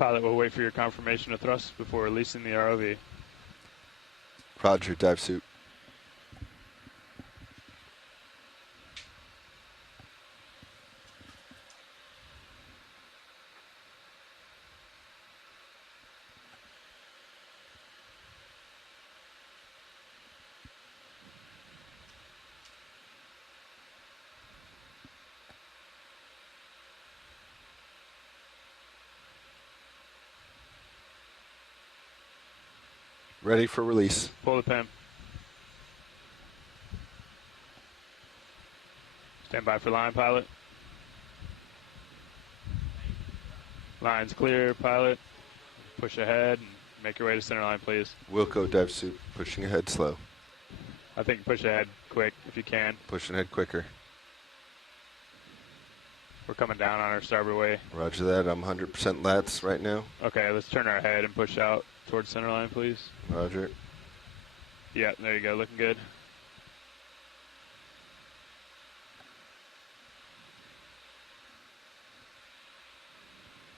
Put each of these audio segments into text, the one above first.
Pilot will wait for your confirmation of thrust before releasing the ROV. Roger, dive suit. Ready for release. Pull the pin. Stand by for line, pilot. Line's clear, pilot. Push ahead and make your way to center line, please. Wilco, dive suit. Pushing ahead slow. I think push ahead quick if you can. Pushing ahead quicker. We're coming down on our starboard way. Roger that. I'm 100% lats right now. Okay, let's turn our head and push out towards center line, please. Roger. Yeah, there you go. Looking good.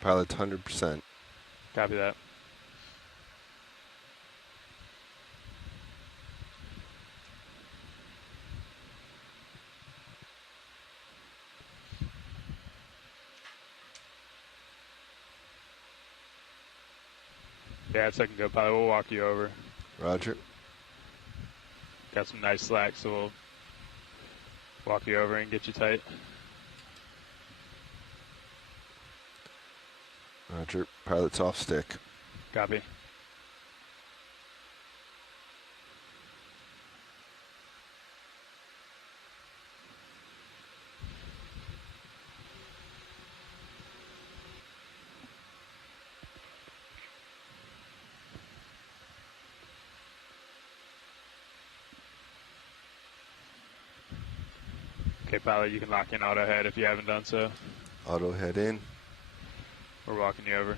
Pilot's 100%. Copy that. Yeah, it's second go, pilot. We'll walk you over. Roger. Got some nice slack, so we'll walk you over and get you tight. Roger. Pilot's off stick. Copy. Okay, pilot, you can lock in auto head if you haven't done so. Auto head in. We're walking you over.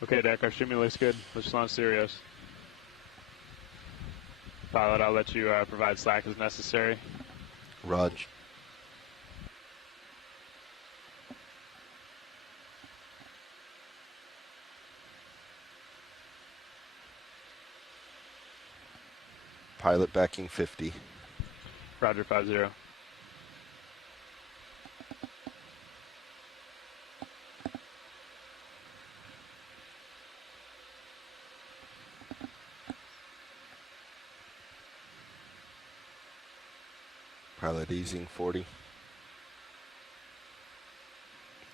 Okay, Deck, our streaming looks good. Let's launch Sirius. Pilot, I'll let you provide slack as necessary. Raj. Pilot backing 50. Roger, 50. Pilot easing 40.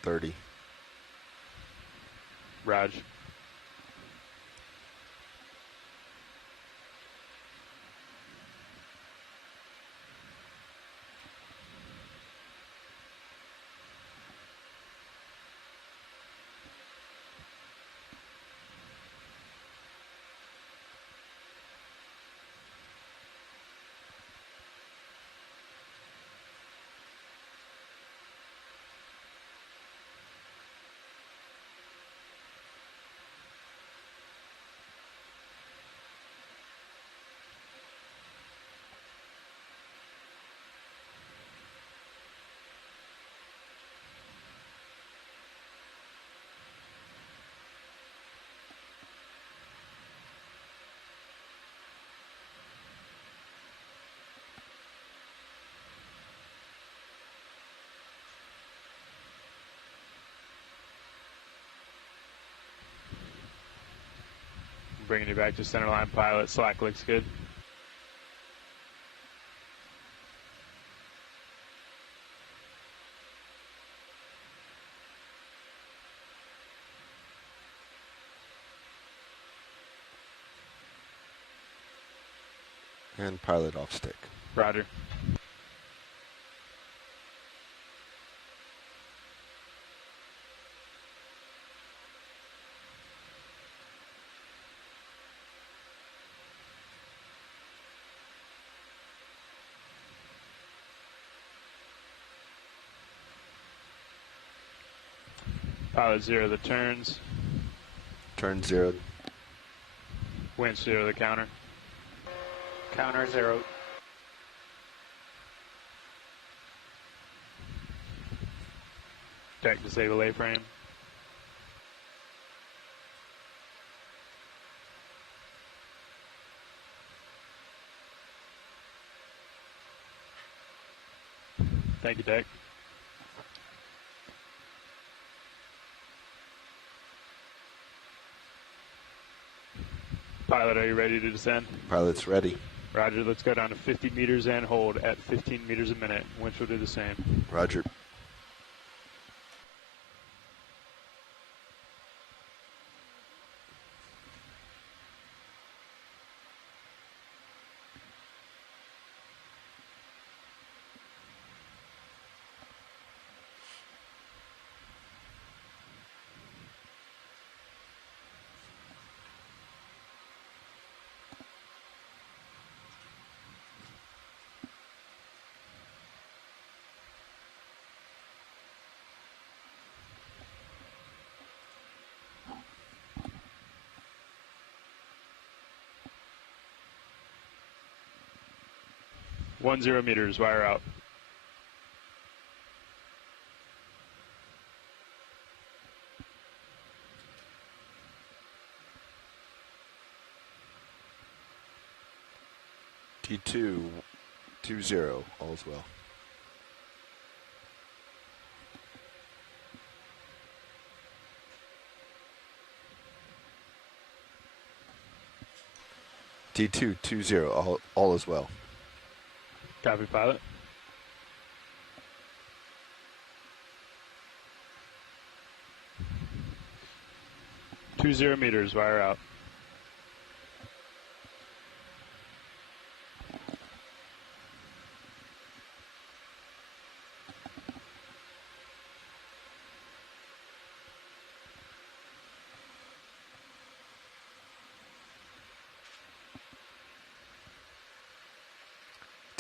30. Raj. Bringing you back to centerline, pilot. Slack looks good. And pilot off stick. Roger. Pilot 0 the turns. Turn 0. Winch 0 the counter. Counter 0. Deck disable A-frame. Thank you, deck. Pilot, are you ready to descend? Pilot's ready. Roger, let's go down to 50 meters and hold at 15 meters a minute. Winch will do the same. Roger. One 0 meters, wire out. T2 20, all's well. T2 20, all is well. Copy, pilot. Two 0 meters, wire out.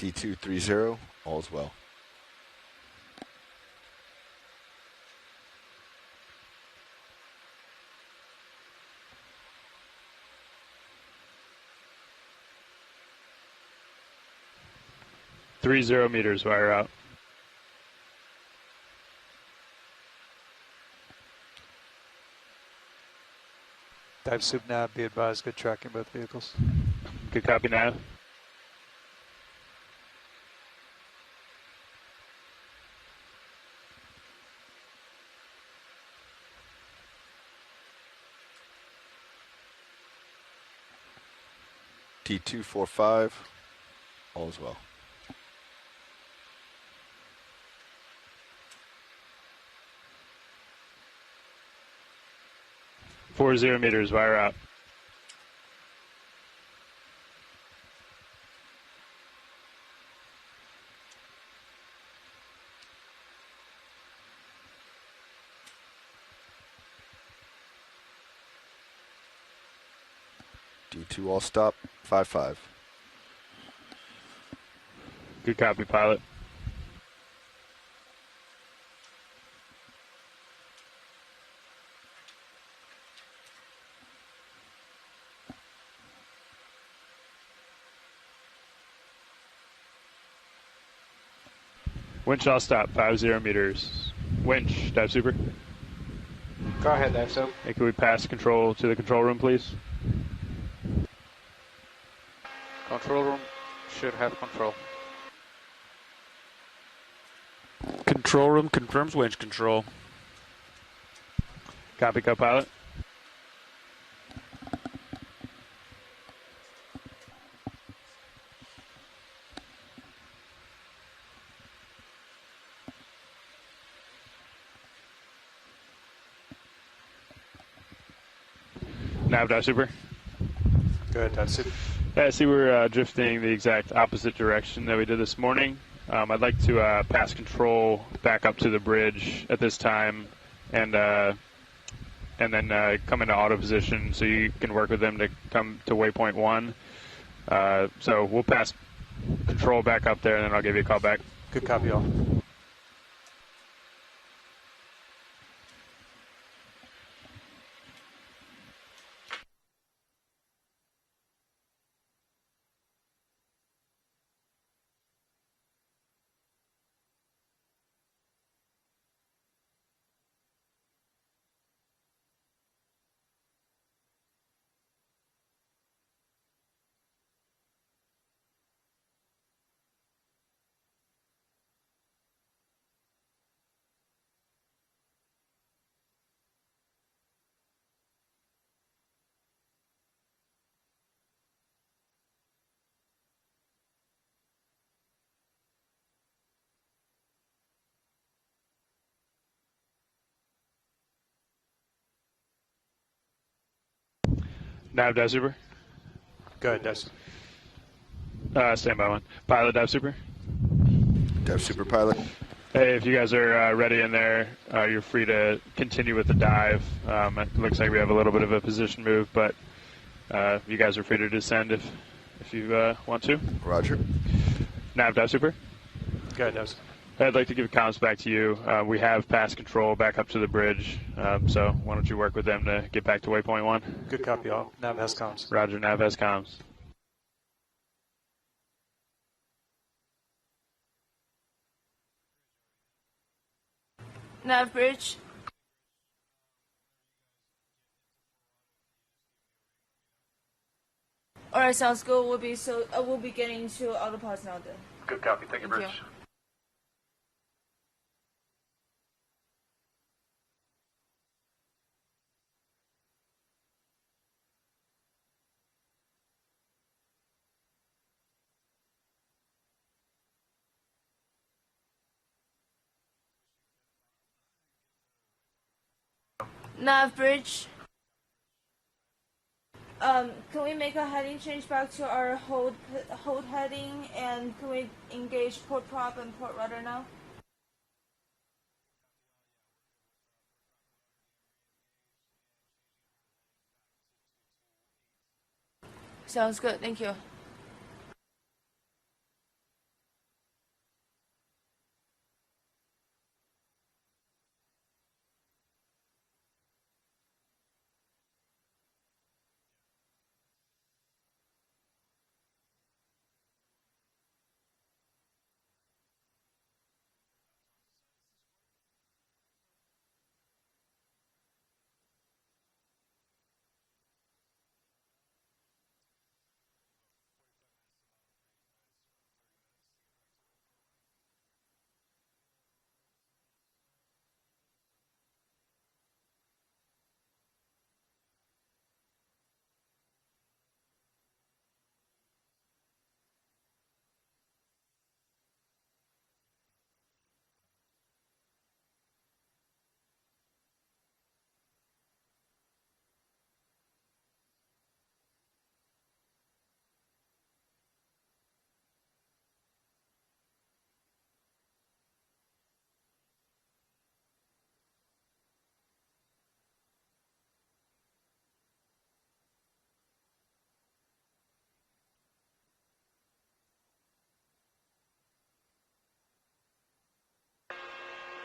T2 30, all's well. Three 0 meters, wire out. Dive soup nav, be advised, good tracking both vehicles. Good copy, nav. T245, all is well. 40 meters, wire out. D2 all stop, 55. Good copy, pilot. Winch all stop, 50 meters. Winch, dive super. Go ahead, dive soap. Hey, can we pass control to the control room, please? Control room should have control. Control room confirms winch control. Copy, co-pilot. Nav, dive super. Go ahead, dive soap. Yeah, I see we're drifting the exact opposite direction that we did this morning. I'd like to pass control back up to the bridge at this time, and then come into auto position so you can work with them to come to waypoint 1. So we'll pass control back up there, and then I'll give you a call back. Good copy, all. Nav, dive super. Go ahead, dive soap. Stand by 1. Pilot, dive super. Dive super pilot. Hey, if you guys are ready in there, you're free to continue with the dive. It looks like we have a little bit of a position move, but you guys are free to descend if you want to. Roger. Nav, dive super. Go ahead, dive soap. I'd like to give comms back to you. We have passed control back up to the bridge, so why don't you work with them to get back to waypoint 1? Good copy, all. Nav has comms. Roger, Nav has comms. Nav bridge. Alright, sounds good. We'll be getting to autopods now then. Good copy. Thank you, Thank Bridge. you. Nav bridge. Can we make a heading change back to our hold heading, and can we engage port prop and port rudder now? Sounds good. Thank you.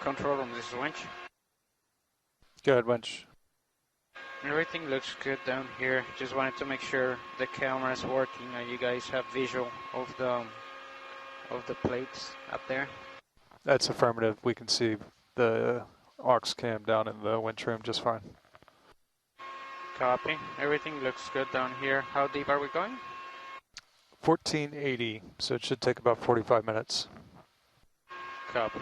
Control room, this is Winch. Go ahead, Winch. Everything looks good down here. Just wanted to make sure the camera is working and you guys have visual of the plates up there. That's affirmative. We can see the aux cam down in the winch room just fine. Copy. Everything looks good down here. How deep are we going? 1480, so it should take about 45 minutes. Copy.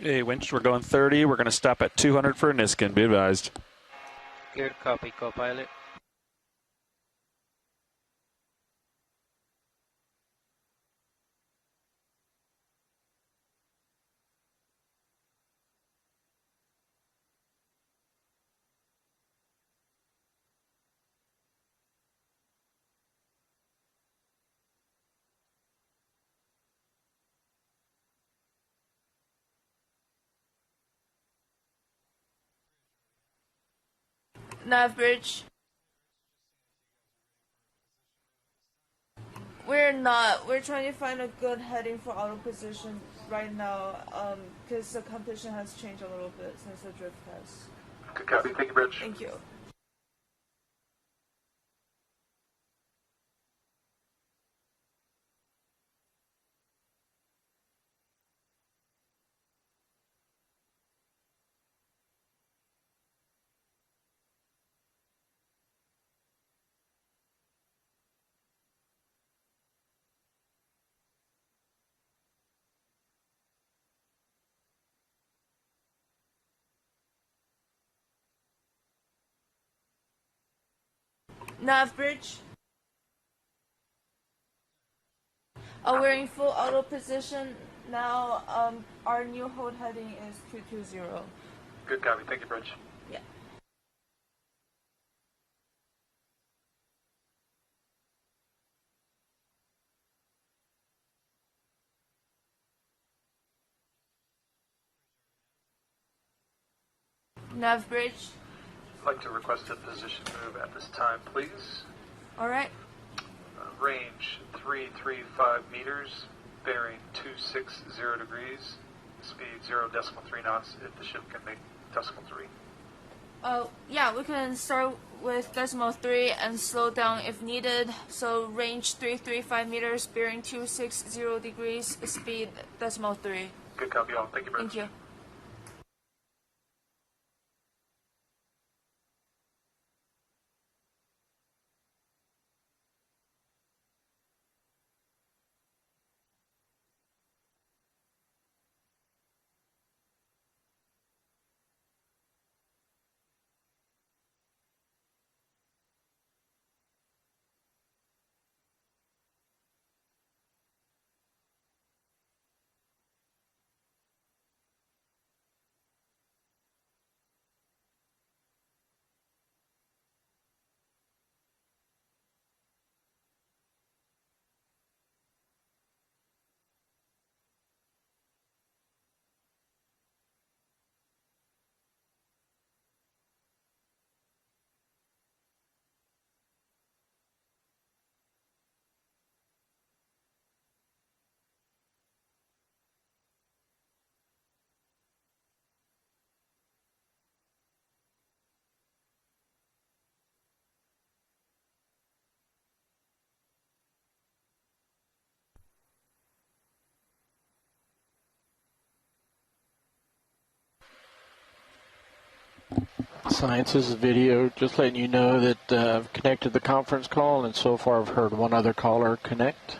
Hey, Winch, we're going 30. We're going to stop at 200 for a Niskin. Be advised. Good copy, co-pilot. Nav bridge. We're not. We're trying to find a good heading for auto position right now, because the competition has changed a little bit since the drift test. Good copy. Thank you, Bridge. Thank you. Nav bridge. We're in full auto position now. Our new hold heading is 220. Good copy. Thank you, Bridge. Yeah. Nav bridge. I'd like to request a position move at this time, please. All right. Range 335 meters, bearing 260 degrees, speed 0.3 knots if the ship can make 0.3. Yeah, we can start with 3 and slow down if needed. So range 335 meters, bearing 260 degrees, speed 3. Good copy all. Thank you, Bridge. Thank you. Science, this is video. Just letting you know that I've connected the conference call, and so far I've heard one other caller connect.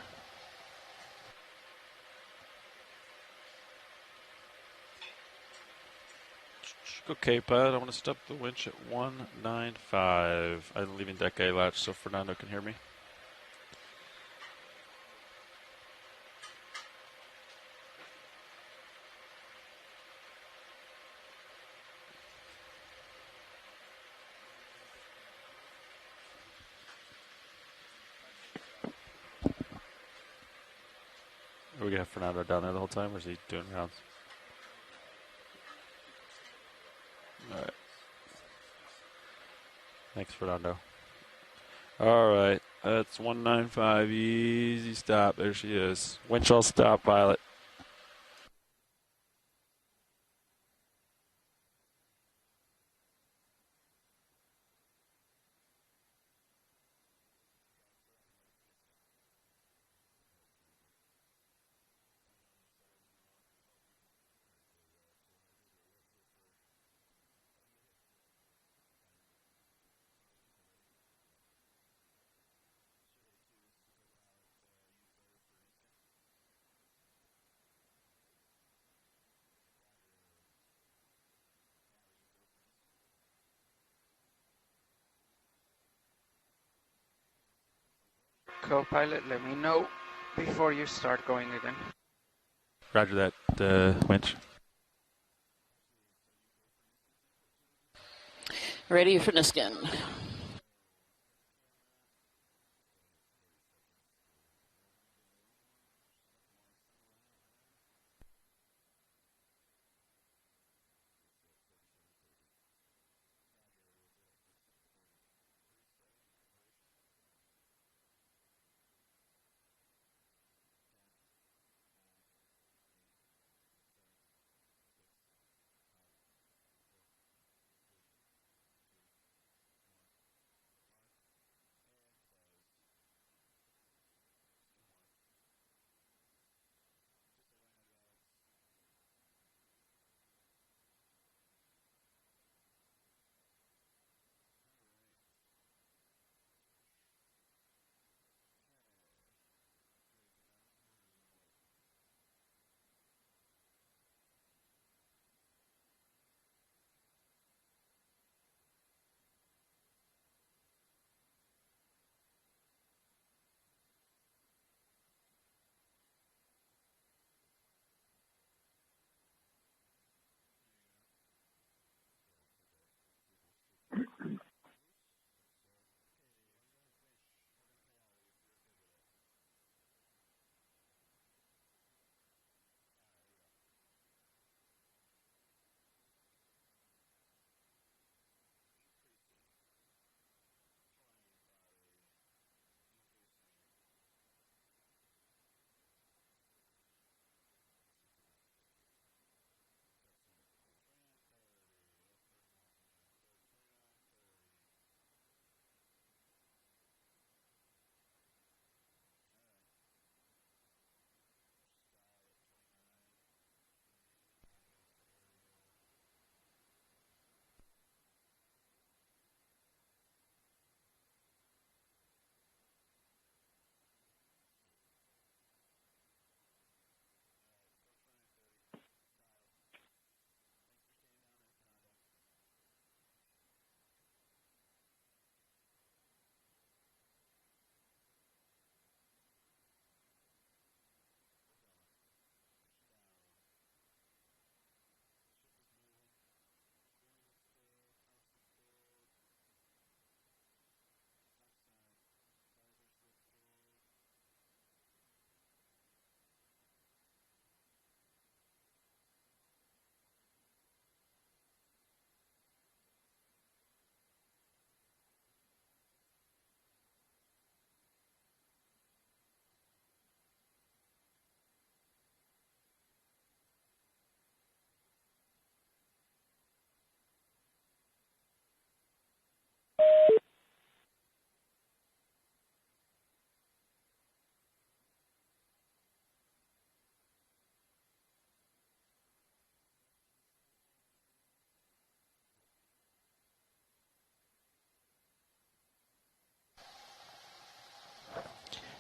Okay, bud. I want to stop the winch at 195. I'm leaving deck A latch so Fernando can hear me. Are we going to have Fernando down there the whole time, or is he doing rounds? All right. Thanks, Fernando. All right. That's 195. Easy stop. There she is. Winch all stop, pilot. Co-pilot, let me know before you start going again. Roger that, winch. Ready for Niskin.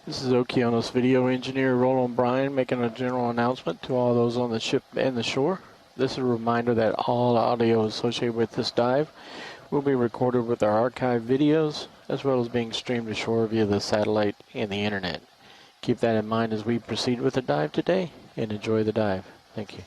This is Okeanos video engineer Roland Bryan making a general announcement to all those on the ship and the shore. This is a reminder that all audio associated with this dive will be recorded with our archive videos, as well as being streamed ashore via the satellite and the internet. Keep that in mind as we proceed with the dive today, and enjoy the dive. Thank you.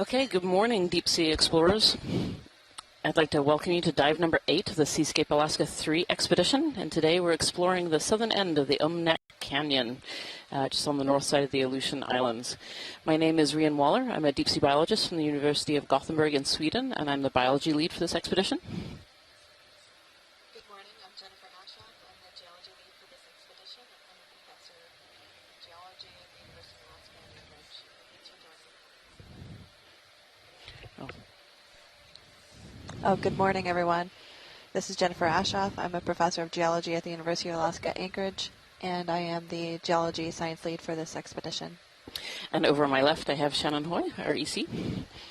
Okay, good morning, deep sea explorers. I'd like to welcome you to dive number 8 of the Seascape Alaska 3 expedition, and today we're exploring the southern end of the Umnak Canyon, just on the north side of the Aleutian Islands. My name is Rian Waller. I'm a deep sea biologist from the University of Gothenburg in Sweden, and I'm the biology lead for this expedition. Good morning, I'm Jennifer Ashoff. I'm the geology lead for this expedition. I'm a professor of geology at the University of Alaska Anchorage. Thanks for joining. Good morning, everyone. This is Jennifer Ashoff. I'm a professor of geology at the University of Alaska Anchorage, and I am the geology science lead for this expedition. And over on my left, I have Shannon Hoy, our EC.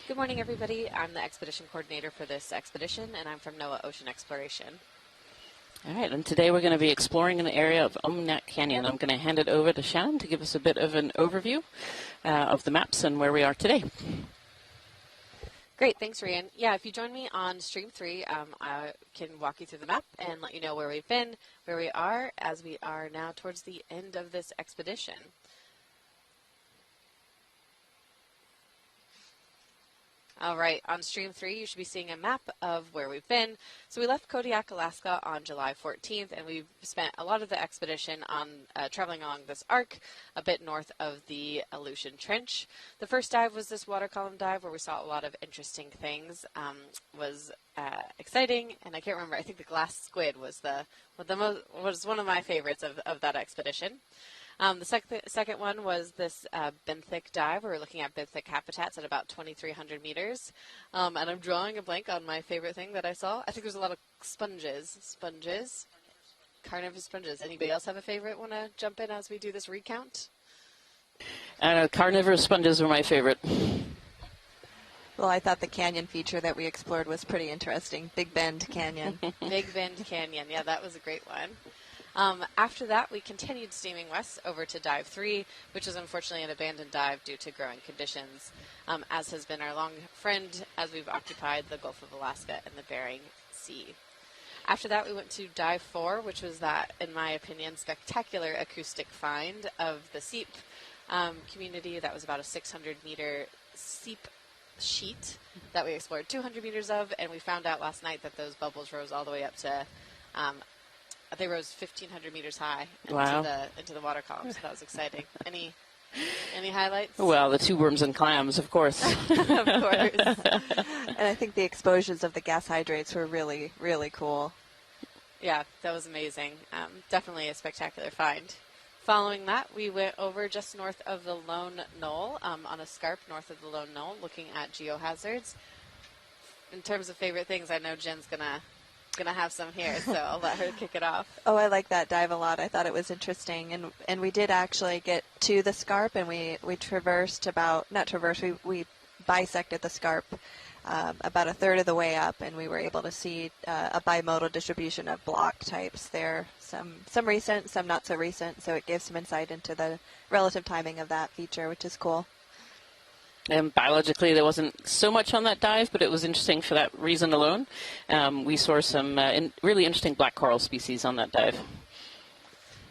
Good morning, everybody. I'm the expedition coordinator for this expedition, and I'm from NOAA Ocean Exploration. All right, and today we're going to be exploring an area of Umnak Canyon. I'm going to hand it over to Shannon to give us a bit of an overview of the maps and where we are today. Great, thanks, Rian. Yeah, if you join me on Stream 3, I can walk you through the map and let you know where we've been, where we are, as we are now towards the end of this expedition. All right, on Stream 3, you should be seeing a map of where we've been. So we left Kodiak, Alaska on July 14th, and we've spent a lot of the expedition on traveling along this arc a bit north of the Aleutian Trench. The first dive was this water column dive where we saw a lot of interesting things. Was exciting, and I can't remember, I think the glass squid was one of my favorites of that expedition. The second one was this benthic dive where we're looking at benthic habitats at about 2,300 meters. And I'm drawing a blank on my favorite thing that I saw. I think there's a lot of sponges. Carnivorous sponges. Anybody else have a favorite? Want to jump in as we do this recount? Carnivorous sponges were my favorite. Well, I thought the canyon feature that we explored was pretty interesting. Big Bend Canyon. Big Bend Canyon. Yeah, that was a great one. After that, we continued steaming west over to Dive 3, which is unfortunately an abandoned dive due to growing conditions, as has been our long friend as we've occupied the Gulf of Alaska and the Bering Sea. After that, we went to Dive 4, which was that, in my opinion, spectacular acoustic find of the seep community. That was about a 600-meter seep sheet that we explored 200 meters of, and we found out last night that those bubbles rose all the way up to they rose 1,500 meters high into the water column, so that was exciting. Any highlights? Well, the tube worms and clams, of course. Of course. And I think the explosions of the gas hydrates were really, really cool. Yeah, that was amazing. Definitely a spectacular find. Following that, we went over just north of the Lone Knoll, on a scarp north of the Lone Knoll, looking at geohazards. In terms of favorite things, I know Jen's gonna have some here, so I'll let her kick it off. Oh, I like that dive a lot. I thought it was interesting, and we did actually get to the scarp, and we bisected the scarp about a third of the way up, and we were able to see a bimodal distribution of block types there. Some recent, some not so recent, so it gives some insight into the relative timing of that feature, which is cool. And biologically, there wasn't so much on that dive, but it was interesting for that reason alone. We saw some really interesting black coral species on that dive.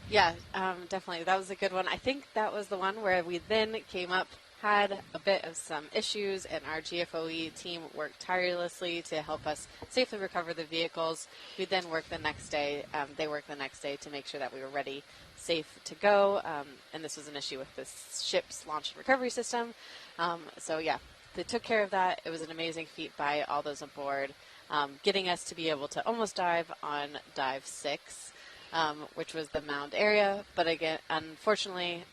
Yeah, definitely. That was a good one. I think that was the one where we then came up, had a bit of some issues, and our GFOE team worked tirelessly to help us safely recover the vehicles. We then worked the next day. They worked the next day to make sure that we were ready, safe to go. And this was an issue with the ship's launch and recovery system. So yeah, they took care of that. It was an amazing feat by all those aboard, getting us to be able to almost dive on Dive 6, which was the mound area. But again, unfortunately,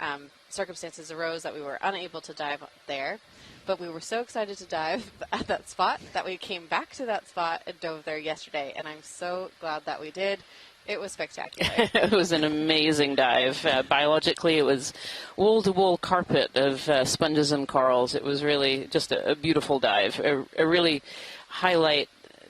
circumstances arose that we were unable to dive there. But we were so excited to dive at that spot that we came back to that spot and dove there yesterday. And I'm so glad that we did. It was spectacular. It was an amazing dive. Biologically, it was wall-to-wall carpet of sponges and corals. It was really just a beautiful dive, a really highlight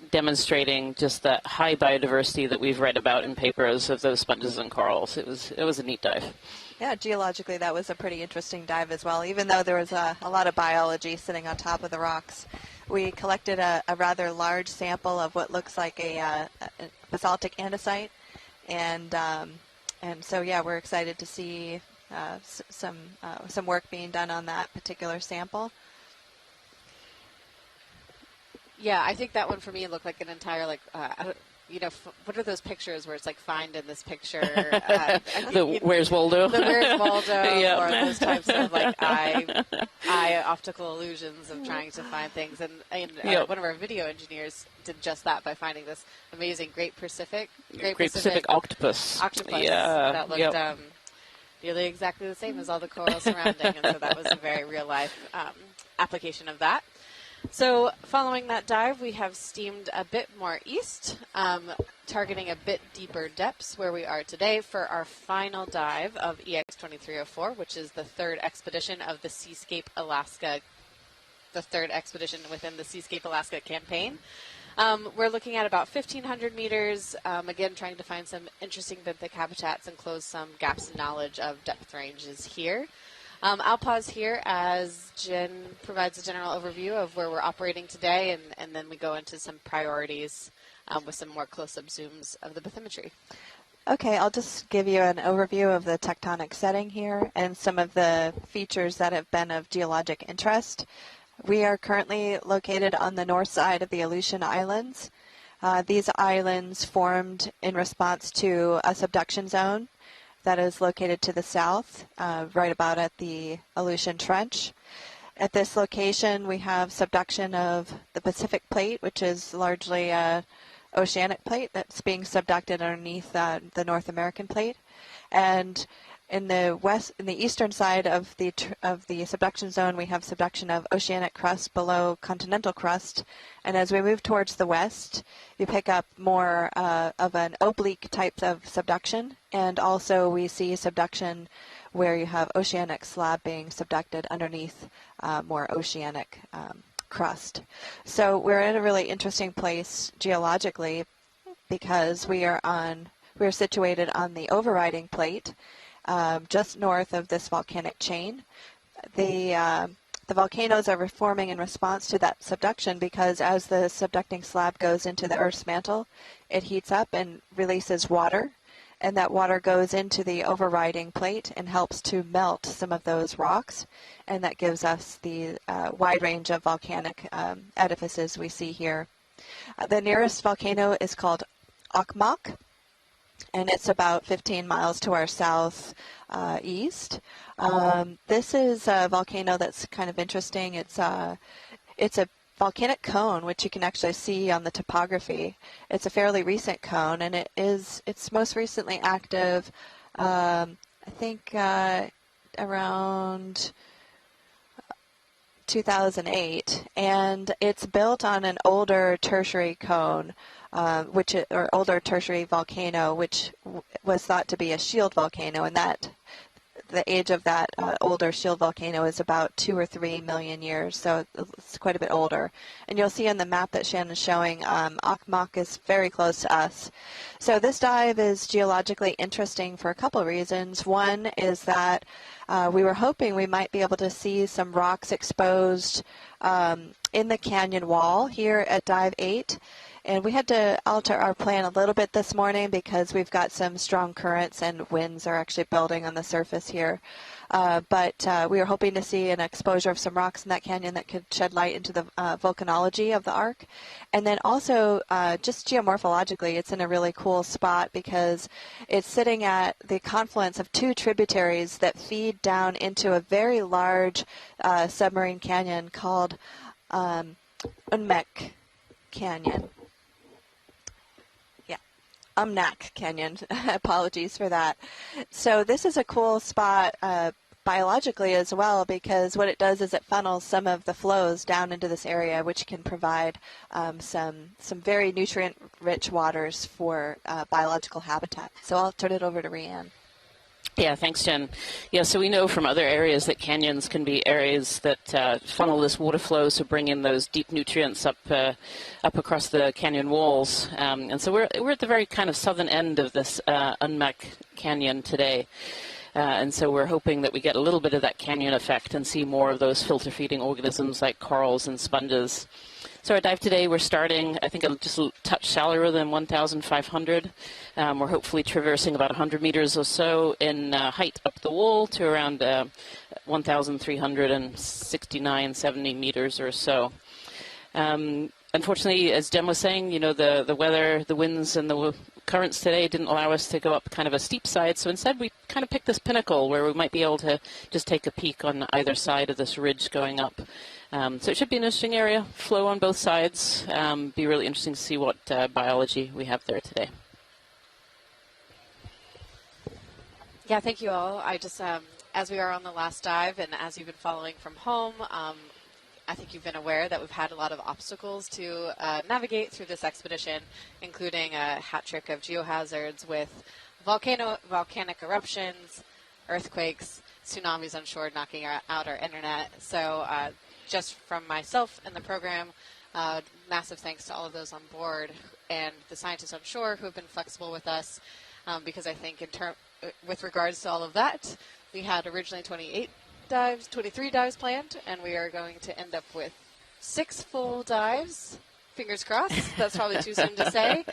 demonstrating just the high biodiversity that we've read about in papers of those sponges and corals. It was a neat dive. Yeah, geologically, that was a pretty interesting dive as well. Even though there was a lot of biology sitting on top of the rocks, we collected a rather large sample of what looks like a basaltic andesite. And so, yeah, we're excited to see some work being done on that particular sample. Yeah, I think that one for me looked like an entire, like, what are those pictures where it's like find in this picture? Where's Waldo? The Where's Waldo, Yep. or those types of like eye optical illusions of trying to find things. And Yep. One of our video engineers did just that by finding this amazing Great Pacific octopus. Yeah, that looked Yep. nearly exactly the same as all the coral surrounding, and so that was a very real life application of that. So following that dive, we have steamed a bit more east, targeting a bit deeper depths where we are today for our final dive of EX2304, which is the third expedition of the Seascape Alaska, the third expedition within the Seascape Alaska campaign. We're looking at about 1,500 meters, again, trying to find some interesting benthic habitats and close some gaps in knowledge of depth ranges here. I'll pause here as Jen provides a general overview of where we're operating today, and then we go into some priorities with some more close-up zooms of the bathymetry. Okay, I'll just give you an overview of the tectonic setting here and some of the features that have been of geologic interest. We are currently located on the north side of the Aleutian Islands. These islands formed in response to a subduction zone that is located to the south, right about at the Aleutian Trench. At this location, we have subduction of the Pacific Plate, which is largely an oceanic plate that's being subducted underneath the North American Plate. And in the eastern side of the subduction zone, we have subduction of oceanic crust below continental crust. And as we move towards the west, you pick up more of an oblique type of subduction. And also we see subduction where you have oceanic slab being subducted underneath more oceanic crust. So we're in a really interesting place geologically because we are situated on the overriding plate, just north of this volcanic chain. The volcanoes are reforming in response to that subduction because as the subducting slab goes into the Earth's mantle, it heats up and releases water, and that water goes into the overriding plate and helps to melt some of those rocks, and that gives us the wide range of volcanic edifices we see here. The nearest volcano is called Umnak, and it's about 15 miles to our south east. This is a volcano that's kind of interesting. It's a volcanic cone, which you can actually see on the topography. It's a fairly recent cone, and it's most recently active, I think, around 2008, and it's built on an older tertiary cone, or older tertiary volcano, which was thought to be a shield volcano, and the age of that older shield volcano is about 2 or 3 million years, so it's quite a bit older. And you'll see on the map that Shannon's showing, Umnak is very close to us. So this dive is geologically interesting for a couple of reasons. One is that we were hoping we might be able to see some rocks exposed in the canyon wall here at Dive 8. And we had to alter our plan a little bit this morning because we've got some strong currents and winds are actually building on the surface here. But we were hoping to see an exposure of some rocks in that canyon that could shed light into the volcanology of the arc. And then also, just geomorphologically, it's in a really cool spot because it's sitting at the confluence of two tributaries that feed down into a very large submarine canyon called Umnak Canyon. Umnak Canyon. Apologies for that. So this is a cool spot biologically as well because what it does is it funnels some of the flows down into this area, which can provide some very nutrient-rich waters for biological habitat. So I'll turn it over to Rhiann. Yeah, thanks, Jen. Yeah, so we know from other areas that canyons can be areas that funnel this water flow to bring in those deep nutrients up across the canyon walls. And so we're at the very kind of southern end of this Umnak Canyon today. And so we're hoping that we get a little bit of that canyon effect and see more of those filter-feeding organisms like corals and sponges. So our dive today, we're starting, I think, just a touch shallower than 1,500. We're hopefully traversing about 100 meters or so in height up the wall to around 1,369, 70 meters or so. unfortunately, as Jem was saying, the weather, the winds, and the currents today didn't allow us to go up kind of a steep side. So instead, we kind of picked this pinnacle where we might be able to just take a peek on either side of this ridge going up. So it should be an interesting area, flow on both sides. Be really interesting to see what biology we have there today. Yeah, thank you all. I just, as we are on the last dive and as you've been following from home, I think you've been aware that we've had a lot of obstacles to navigate through this expedition, including a hat trick of geohazards with volcanic eruptions, earthquakes, tsunamis on shore knocking out our internet. So just from myself and the program, massive thanks to all of those on board and the scientists on shore who have been flexible with us, because I think with regards to all of that, we had originally 23 dives planned, and we are going to end up with 6 full dives. Fingers crossed. That's probably too soon to say.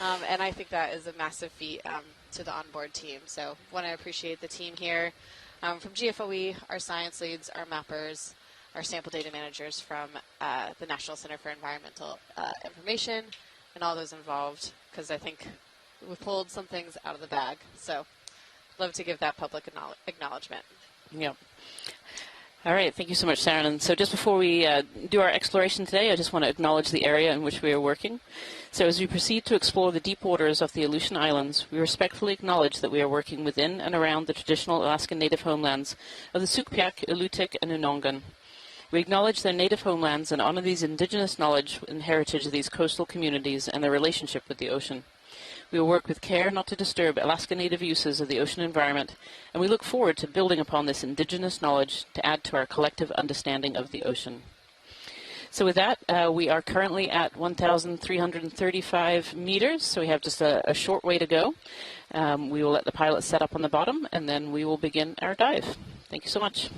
And I think that is a massive feat to the onboard team. So want to appreciate the team here from GFOE, our science leads, our mappers, our sample data managers from the National Center for Environmental Information, and all those involved, because I think we pulled some things out of the bag. So love to give that public acknowledgement. Yeah. All right. Thank you so much, Sharon. And so just before we do our exploration today, I just want to acknowledge the area in which we are working. So as we proceed to explore the deep waters of the Aleutian Islands, we respectfully acknowledge that we are working within and around the traditional Alaskan Native homelands of the Sugpiaq, Alutiiq, and Unongan. We acknowledge their native homelands and honor these indigenous knowledge and heritage of these coastal communities and their relationship with the ocean. We will work with care not to disturb Alaska Native uses of the ocean environment, and we look forward to building upon this indigenous knowledge to add to our collective understanding of the ocean. So with that, we are currently at 1,335 meters, so we have just a short way to go. We will let the pilot set up on the bottom, and then we will begin our dive. Thank you so much.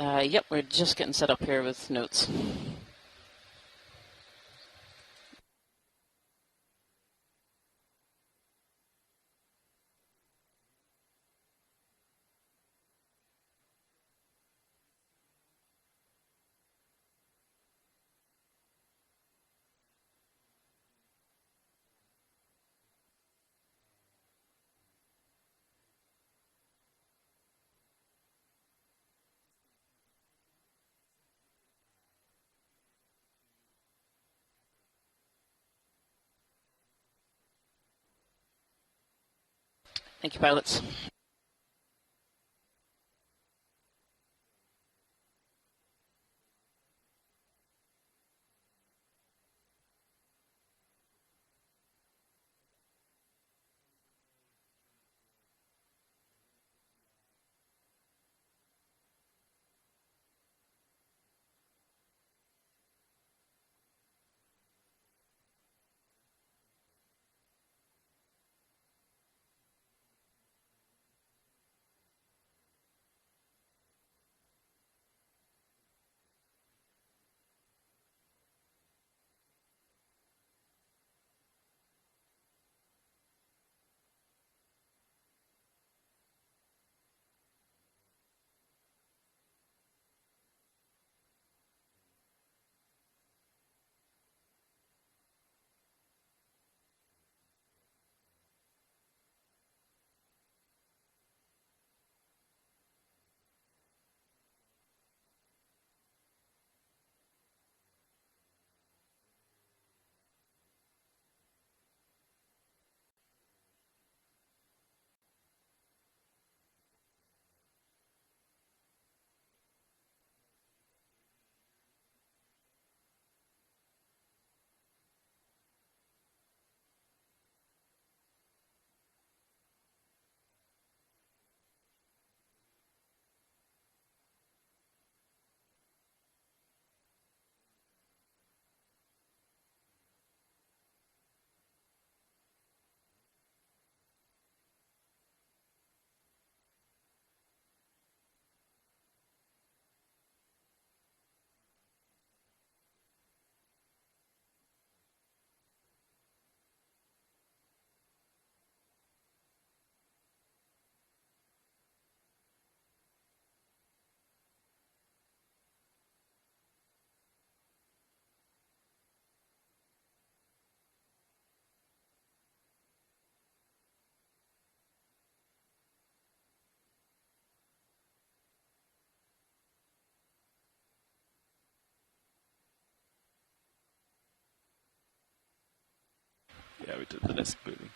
Yep, we're just getting set up here with notes. Thank you, pilots. Yeah, we did the nest booting.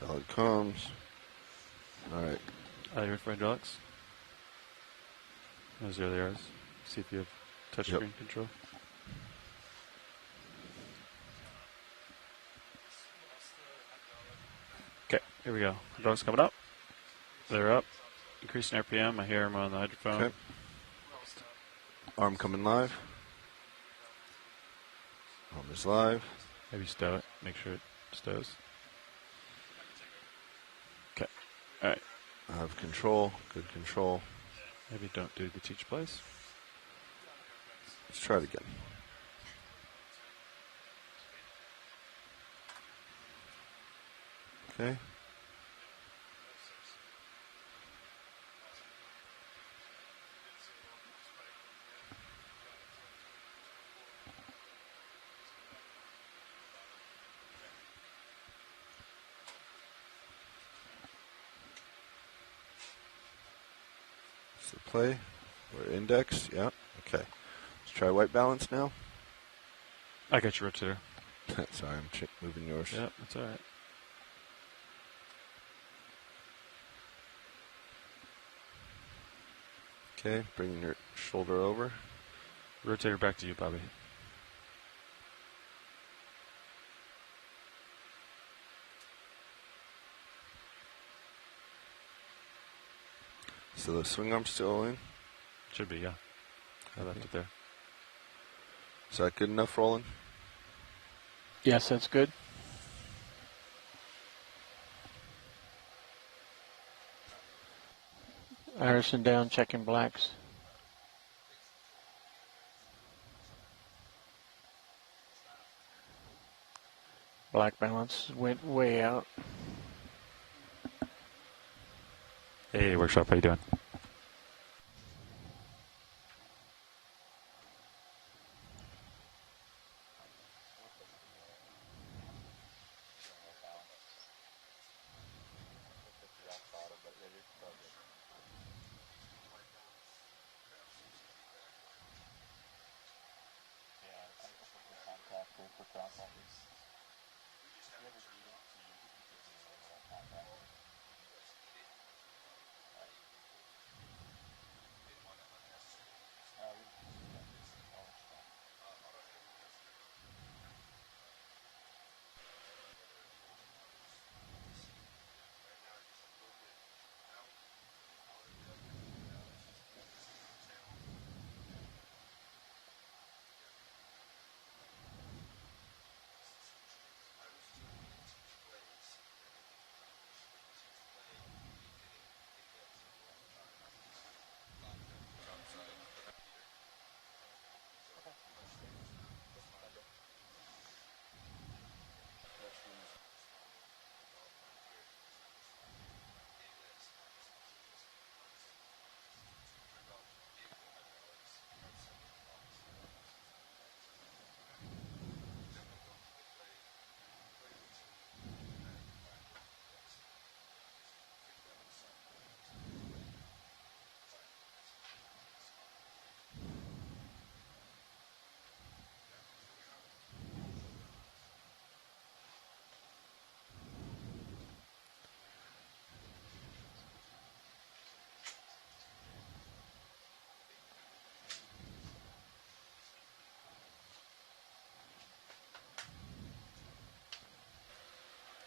Valid comms. All right. Your hydraulics. Those are the arrows. See if you have touchscreen control. Okay, here we go. Hydraulics coming up. They're up. Increasing RPM. I hear them on the hydrophone. Okay. Arm coming live. Arm is live. Maybe stow it. Make sure it stows. Okay. All right. I have control. Good control. Maybe don't do the teach place. Let's try it again. Okay. So play. We're index. Yeah. Okay. Let's try white balance now. I got your rotator. Sorry, I'm moving yours. Yep, that's all right. Okay, bringing your shoulder over. Rotator back to you, Bobby. So the swing arm's still in? Should be, yeah. I left it there. Is that good enough, Roland? Yes, that's good. Harrison down, checking blacks. Black balance went way out. Hey, Workshop, how you doing?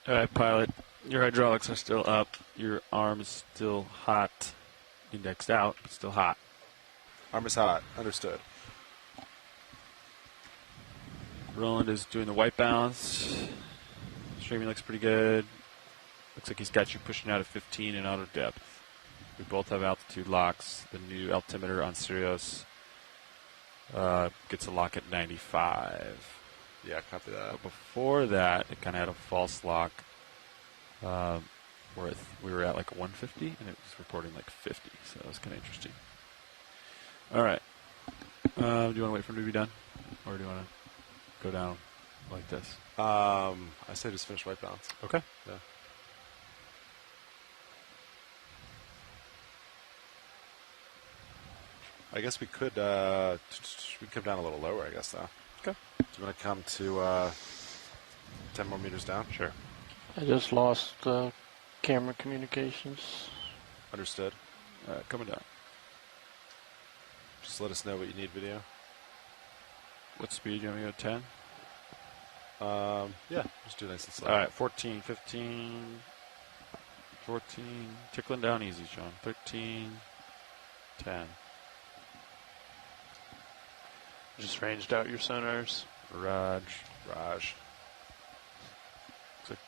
All right, pilot. Your hydraulics are still up. Your arm is still hot. Indexed out, but still hot. Arm is hot. Understood. Roland is doing the white balance. Streaming looks pretty good. Looks like he's got you pushing out at 15 in auto depth. We both have altitude locks. The new altimeter on Sirius gets a lock at 95. Yeah, copy that. But before that, it kind of had a false lock where we were at like 150, and it was reporting like 50. So that was kind of interesting. All right. Do you want to wait for him to be done? Or do you want to go down like this? I say just finish white balance. Okay. Yeah. I guess we could come down a little lower, I guess, though. Okay. Do you want to come to 10 more meters down? Sure. I just lost camera communications. Understood. All right, coming down. Just let us know what you need video. What speed? You want me to go 10? Yeah, just do nice and slow. All right, 14, 15, 14. Tickling down easy, Sean. 13, 10. Just ranged out your sonars. Raj. Raj. Looks like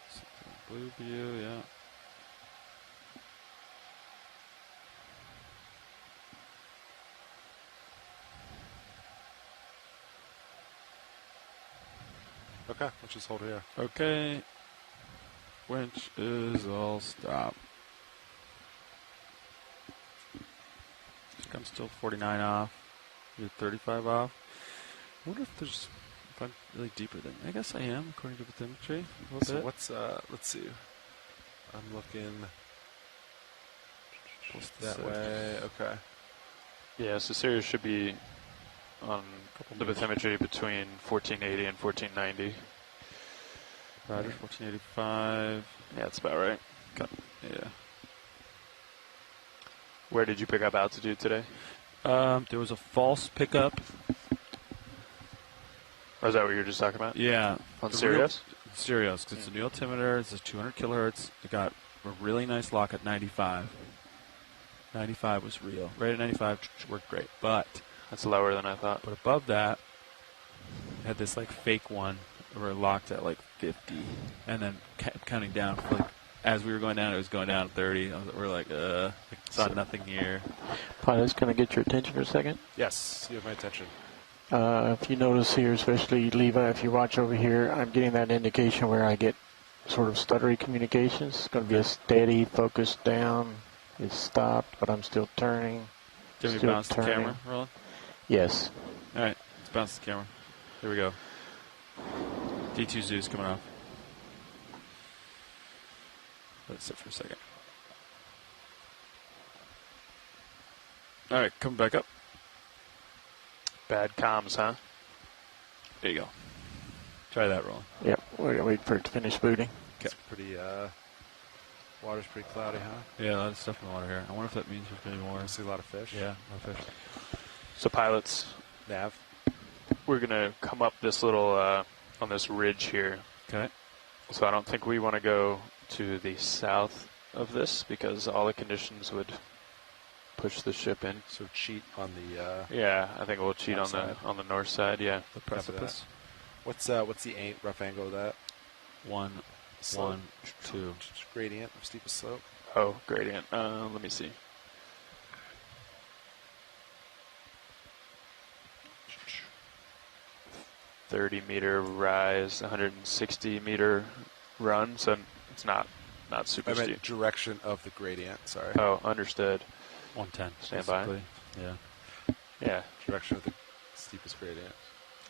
blue view, yeah. Okay, let's just hold here. Okay. Winch is all stop. I'm still 49 off. You're 35 off. I wonder if I'm really deeper than. I guess I am, according to bathymetry. A little So bit. what's let's see. I'm looking that way. Okay. Yeah, so Sirius should be on the bathymetry between 1480 and 1490. Roger, 1485. Yeah, that's about right. Okay. Yeah. Where did you pick up altitude today? There was a false pickup. Or is that what you were just talking about? Yeah. On Sirius? Sirius, because it's a new altimeter. It's a 200 kilohertz. It got a really nice lock at 95. 95 was real. Right at 95 worked great. But That's lower than I thought. But above that, it had this like fake one where it locked at like 50, and then kept counting down. For, like, as we were going down, it was going down 30. We're like, Saw nothing here. Pilot's going to get your attention for a second. Yes, you have my attention. If you notice here, especially Levi, if you watch over here, I'm getting that indication where I get sort of stuttery communications. It's going to be a steady focus down. It's stopped, but I'm still turning. Do you want me to Still bounce the turning. camera, Roland? Yes. All right, let's bounce the camera. Here we go. D2 Zeus coming off. Let's sit for a second. All right, coming back up. Bad comms, huh? There you go. Try that, Roland. Yep. We're going to wait for it to finish booting. It's pretty, water's pretty cloudy, huh? Yeah, a lot of stuff in the water here. I wonder if that means there's going to be more. I see a lot of fish. Yeah, a lot of fish. So pilots, Nav. we're going to come up this little, on this ridge here. Okay. So I don't think we want to go to the south of this because all the conditions would push the ship in. So cheat on the, Yeah, I think we'll cheat Outside. on the north side, yeah. The precipice. what's the rough angle of that? 1, Slope. 1, 2. Gradient of steepest slope. Oh, gradient. Let me see. $30-meter rise, 160-meter run, so it's not super I meant steep. direction of the gradient, sorry. Oh, understood. 110. Stand by. basically. Yeah. Yeah, Direction of the steepest gradient.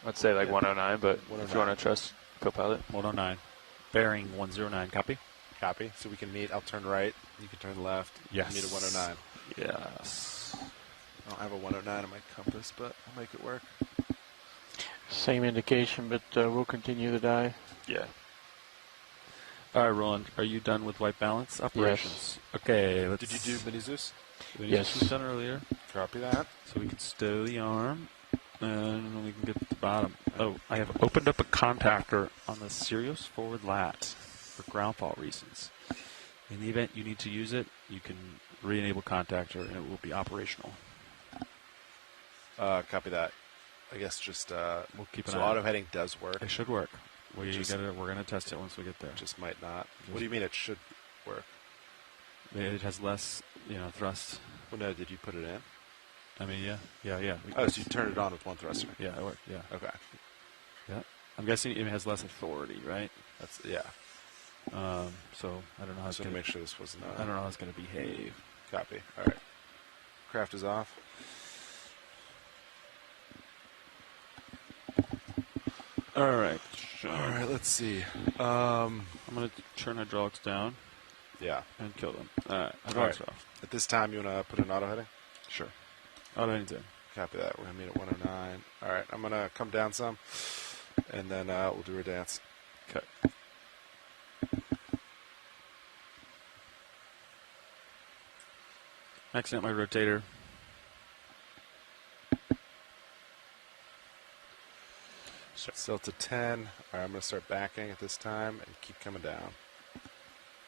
I'd say like Yeah. 109, but if 109. you want to trust co-pilot. 109. Bearing 109. Copy? Copy. So we can meet. I'll turn right. You can turn left. Yes. Meet at 109. Yes. I don't have a 109 on my compass, but I'll make it work. Same indication, but we'll continue the dive. Yeah. All right, Roland, are you done with white balance operations? Okay, let's... Did you do mini Zeus? Yes. We done earlier. Copy that. So we can stow the arm, and we can get to the bottom. Oh, I have opened up a contactor on the Sirius forward lat for ground fault reasons. In the event you need to use it, you can re-enable contactor, and it will be operational. Copy that. I guess just We'll keep an so eye auto on it. heading does work. It should work. We're Just- going to test it once we get there. Just might not. What do you mean it should work? It has less, thrust. Well, no, did you put it in? I mean, yeah. Oh, so you turned it on with one thruster. Yeah, it worked. Yeah. Okay. Yeah. I'm guessing it has less authority, right? That's yeah. So I don't know how I it's was going going to make sure this wasn't. I don't know how it's going to behave. Copy. All right. Craft is off. All right. All right. Let's see. I'm going to turn hydraulics down Yeah. and kill them. All right. All Hydraulics right. off. At this time, you want to put an auto heading? Sure. Auto heading's in. Copy that. We're going to meet at 109. All right. I'm going to come down some, and then we'll do a dance. Okay. Maxing out my rotator. Still to 10. All right. I'm going to start backing at this time and keep coming down.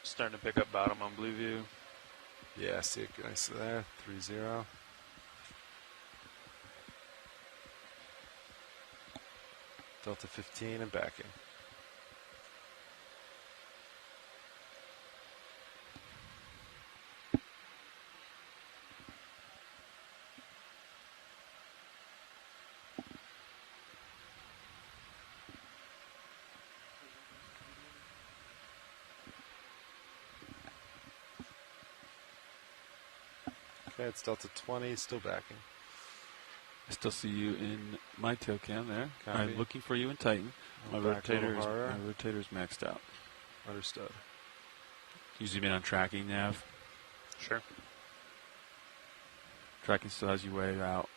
Starting to pick up bottom on blue view. Yeah. See it nice there. 3-0. Delta 15 and backing. Okay, it's Delta 20, still backing. I still see you in my tail cam there. Copy. I'm looking for you in Titan. My I'll back a little rotator harder. is maxed out. Understood. You zoom in on tracking nav. Sure. Tracking still has you way out.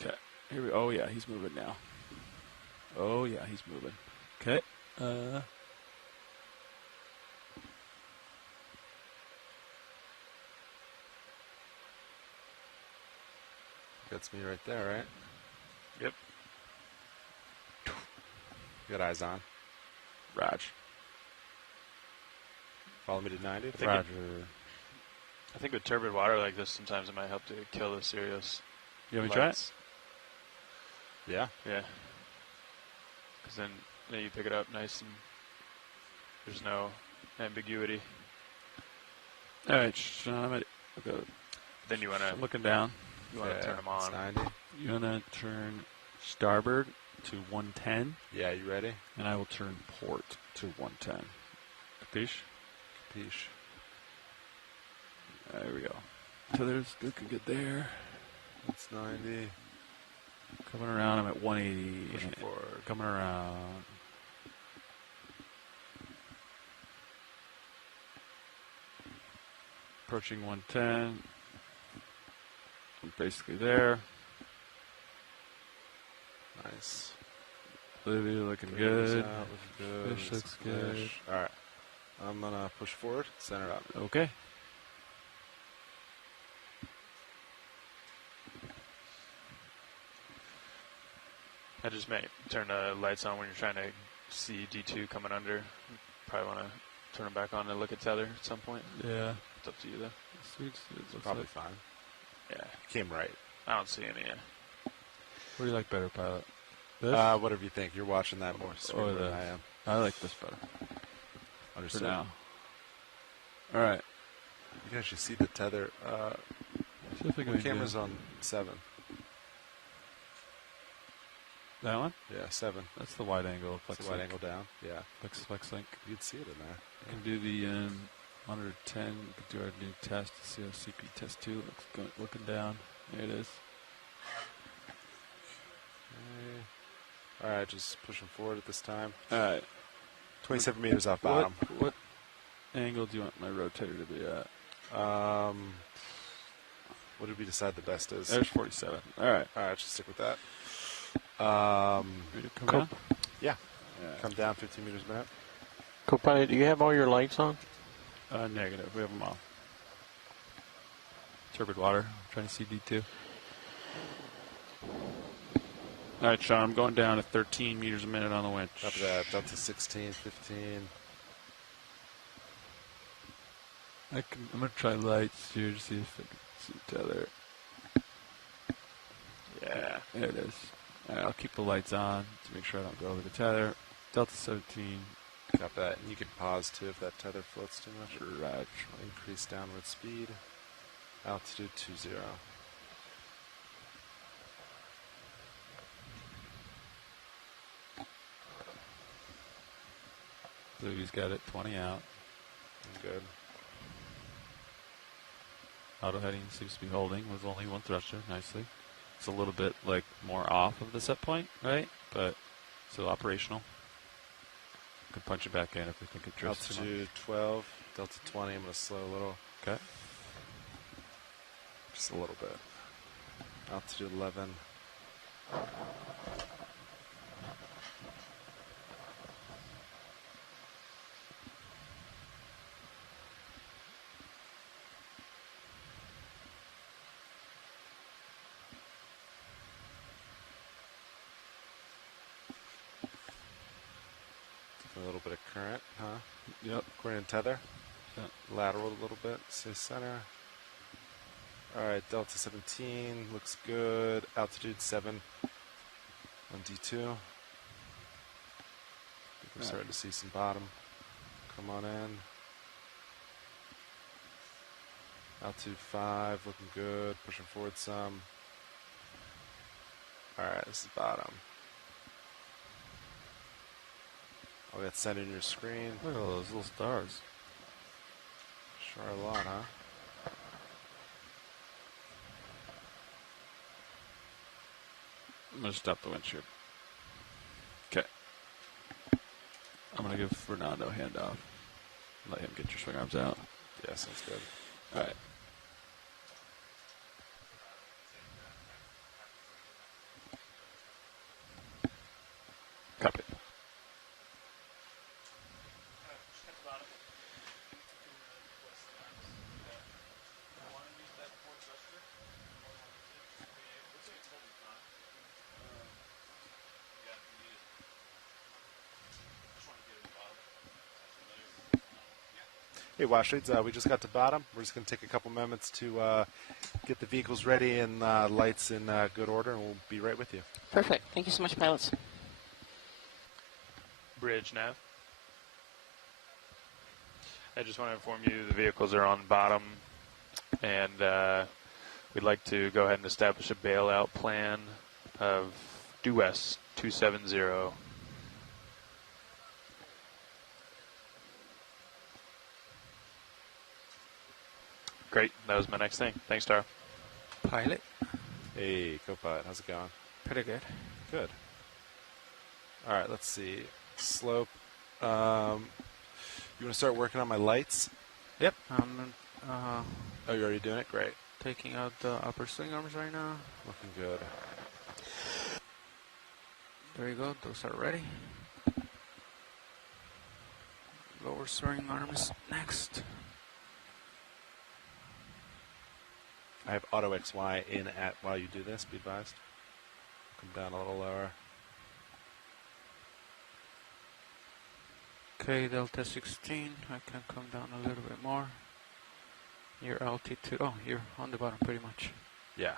Okay. Here we. Oh yeah, he's moving now. Oh yeah, he's moving. Okay. That's me right there, right? Yep. Got eyes on. Raj. Follow me to 90. think Roger. I think with turbid water like this, sometimes it might help to kill the Sirius. You want me to try it? lights. Yeah. Yeah. Because then you pick it up nice and there's no ambiguity. All right, Sean, Then you want to looking down. You want to turn them on. 90. You want to turn starboard to 110. Yeah, you ready? And I will turn port to 110. Capiche? Capiche. There we go. So there's looking good there. That's 90. Coming around, I'm at 180. Pushing forward. Coming around. Approaching 110. I'm basically there. Nice. Olivia looking Breeze good. out, looking good. Fish looks good. All right. I'm going to push forward, center up. Okay. I just may turn the lights on when you're trying to see D2 coming under. You probably want to turn them back on and look at tether at some point. Yeah. It's up to you, though. Sweet. It's probably fine. Yeah. Came right. I don't see any. What do you like better, pilot? This? Whatever you think. You're watching that more screen than I am. I like this better. Understood. For now. All right. You can actually see the tether. The camera's on 7. That one? Yeah, 7. That's the wide angle. That's the wide angle down. Yeah. Flex link. You'd see it in there. You can do the 110. We can do our new test. See how CP test 2 looks looking down. There it is. Okay. All right, just pushing forward at this time. All right. 27 meters off bottom. What angle do you want my rotator to be at? What did we decide the best is? There's 47. All right. All right, just stick with that. Ready to come down? Yeah. Come down 15 meters a minute. Co-pilot, do you have all your lights on? Negative. We have them off. Turbid water. I'm trying to see D2. All right, Sean, I'm going down to 13 meters a minute on the winch. Up to that, down to 16, 15. I'm going to try lights here to see if I can see tether. Yeah, there it is. All right, I'll keep the lights on to make sure I don't go over the tether. Delta 17. Got that. And you can pause too if that tether floats too much. Right. Increase downward speed. Altitude 20. Bluey's got it 20 out. Good. Auto heading seems to be holding with only one thruster nicely. It's a little bit like more off of the set point, right? But still operational. Could punch it back in if we think it drifts. Altitude 12, Delta 20. I'm going to slow a little. Okay. Just a little bit. Altitude 11. A little bit of current, huh? Yep. According to tether. Yep. Lateral a little bit. Say center. All right, Delta 17 looks good. Altitude 7 on D2. I think we're starting to see some bottom. Come on in. Altitude 5 looking good. Pushing forward some. All right, this is bottom. Oh, that's set in your screen. Look at all those little stars. Sure are a lot, huh? I'm going to stop the windshield. Okay. I'm going to give Fernando a handoff. Let him get your swing arms out. Yeah, sounds good. All right. Copy. Hey, Washleads, we just got to bottom. We're just going to take a couple moments to get the vehicles ready and lights in good order, and we'll be right with you. Perfect. Thank you so much, pilots. Bridge nav. I just want to inform you the vehicles are on bottom. And we'd like to go ahead and establish a bailout plan of due west 270. Great. That was my next thing. Thanks, Taro. Pilot. Hey, co-pilot, how's it going? Pretty good. Good. All right, let's see. Slope. You want to start working on my lights? Yep. I'm Oh, you're already doing it? Great. taking out the upper swing arms right now. Looking good. There you go. Those are ready. Lower swing arms next. I have auto XY in at while you do this, be advised. Come down a little lower. Okay, Delta 16. I can come down a little bit more. Your altitude. Oh, you're on the bottom pretty much. Yeah.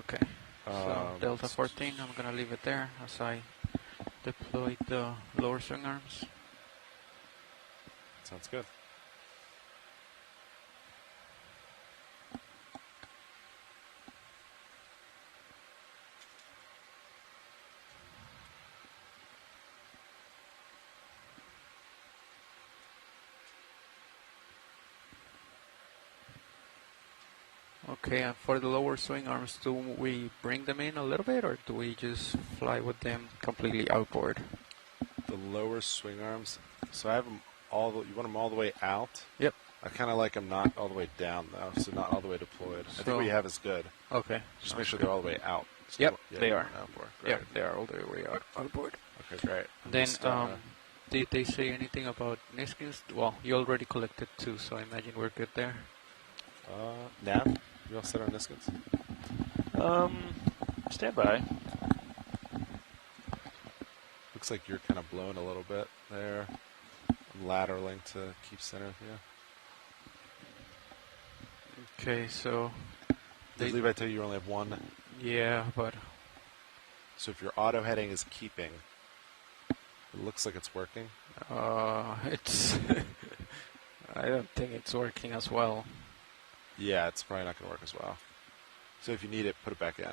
Okay. So Delta 14, I'm going to leave it there as I deploy the lower swing arms. Sounds good. Okay, and for the lower swing arms, do we bring them in a little bit, or do we just fly with them completely outboard? The lower swing arms. So I have them all. You want them all the way out? Yep. I kind of like them not all the way down though, so not all the way deployed. I think what you have is good. Okay. Just make sure they're all the way out. Yep, Yeah, they are. outboard. Yep, Great. they are all the way outboard. Okay, great. Then, Just, did they say anything about Niskins? Well, you already collected 2, so I imagine we're good there. Nav, you all set on Niskins? Stand by. Looks like you're kind of blowing a little bit there. I'm lateraling to keep center with you. Okay, so Did Levi tell you you only have one? yeah, but So if your auto heading is keeping, it looks like it's working. it's I don't think it's working as well. Yeah, it's probably not going to work as well. So if you need it, put it back in.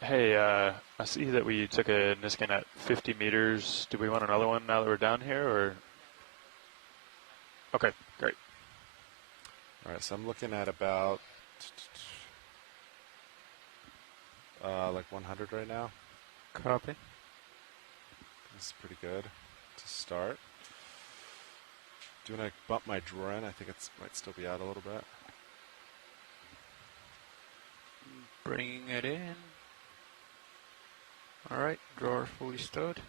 Hey, I see that we took a Niskin at 50 meters. Do we want another one now that we're down here, or? Okay, great. All right, so I'm looking at about like 100 right now. Copy. This is pretty good to start. Do you want to bump my drawer in? I think it might still be out a little bit. Bringing it in. All right, drawer fully stowed.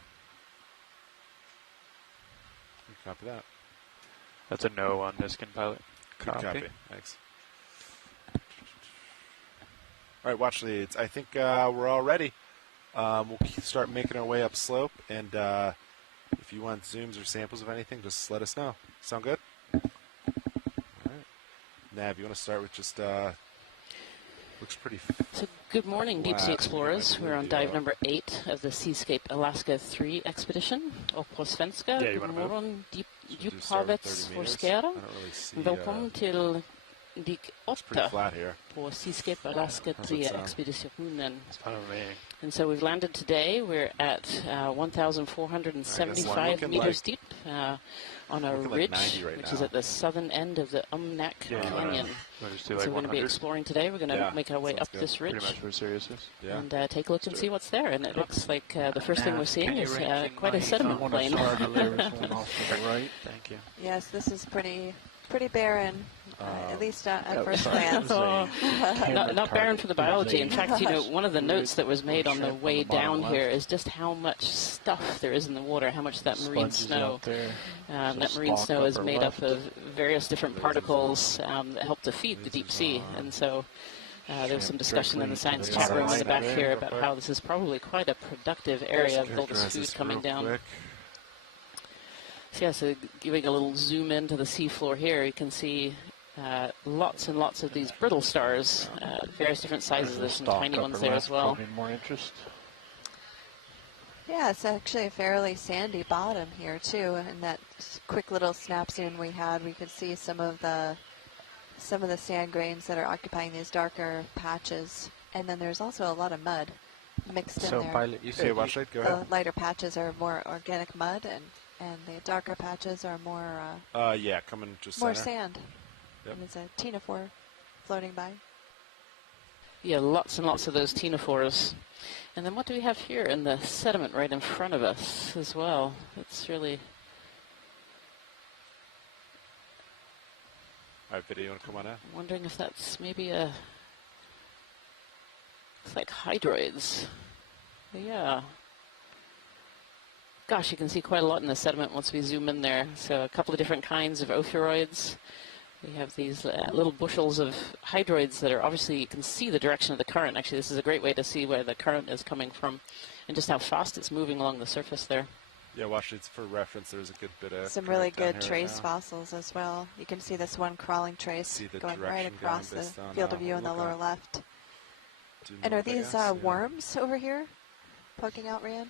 Copy that. That's a no on Niskin pilot. Good copy. Thanks. All right, watch leads. I think we're all ready. We'll start making our way up slope, and if you want zooms or samples of anything, just let us know. Sound good? All right. Nav, you want to start with just looks pretty. So good morning, Deep Sea flat. Explorers. We're on dive number 8 of the Seascape Alaska 3 expedition. Oppo svenska. Yeah, you wanna move? Morgon, Djuphavet forskare. I don't really see. Välkommen till dig It's pretty 8 flat here. på Seascape Alaska How's 3 it sound? expeditionen. It's fine with me. And so we've landed today. We're at 1,475 looking meters like- deep on a looking like ridge, 90 right which is now. at the southern end of the Umnak Yeah, you wanna- Canyon. We'll just do So like we're going to be 100. exploring today. We're going to Yeah, make our way sounds up good. this ridge. Pretty much for seriousness. Yeah. And take a look and see what's there. And it looks like the first thing we're seeing Can you is range in quite a my sediment phone? plane. Start the lyrics one off to the right. Thank you. Yes, this is pretty barren, at least at yeah, first sorry. glance. Oh, not barren for the biology. In fact, you know, Gosh. one of the notes that was made on the Shrimp on way the bottom down left. here is just how much stuff there is in the water, how much that marine Sponges snow. out there. That marine stalk snow is upper made up left. of various different particles that help to feed the deep sea. And so there was some discussion in the science chat room in the back here about how this is probably quite a productive area with all this Characterize food this coming real down. quick. So yeah, so giving a little zoom into the seafloor here, you can see lots and lots of these brittle stars, various different sizes. There's some Stalk tiny upper ones there left, as well. Probably more interest. Yeah, it's actually a fairly sandy bottom here too. And that quick little snap zoom we had, we could see some of the sand grains that are occupying these darker patches. And then there's also a lot of mud mixed in So, there. Pilot, you Hey, said watch it. Go The ahead. lighter patches are more organic mud, and the darker patches are more Yeah, coming just more center. sand. Yep. And there's a ctenophore floating by. Yeah, lots and lots of those ctenophores. And then what do we have here in the sediment right in front of us as well? It's really... All right, video, you want to come on in? I'm wondering if that's maybe a... Looks like hydroids. Yeah. Gosh, you can see quite a lot in the sediment once we zoom in there. So a couple of different kinds of ophiuroids. We have these little bushels of hydroids that are obviously, you can see the direction of the current. Actually, this is a great way to see where the current is coming from and just how fast it's moving along the surface there. Yeah, watch it for reference. There's a good bit of Some current really down good here trace right now. fossils as well. You can see this one crawling trace See the going right direction across going the based on, field of view what in the we're lower looking left. Due And are north, I these guess, yeah. worms over here poking out, Ryan?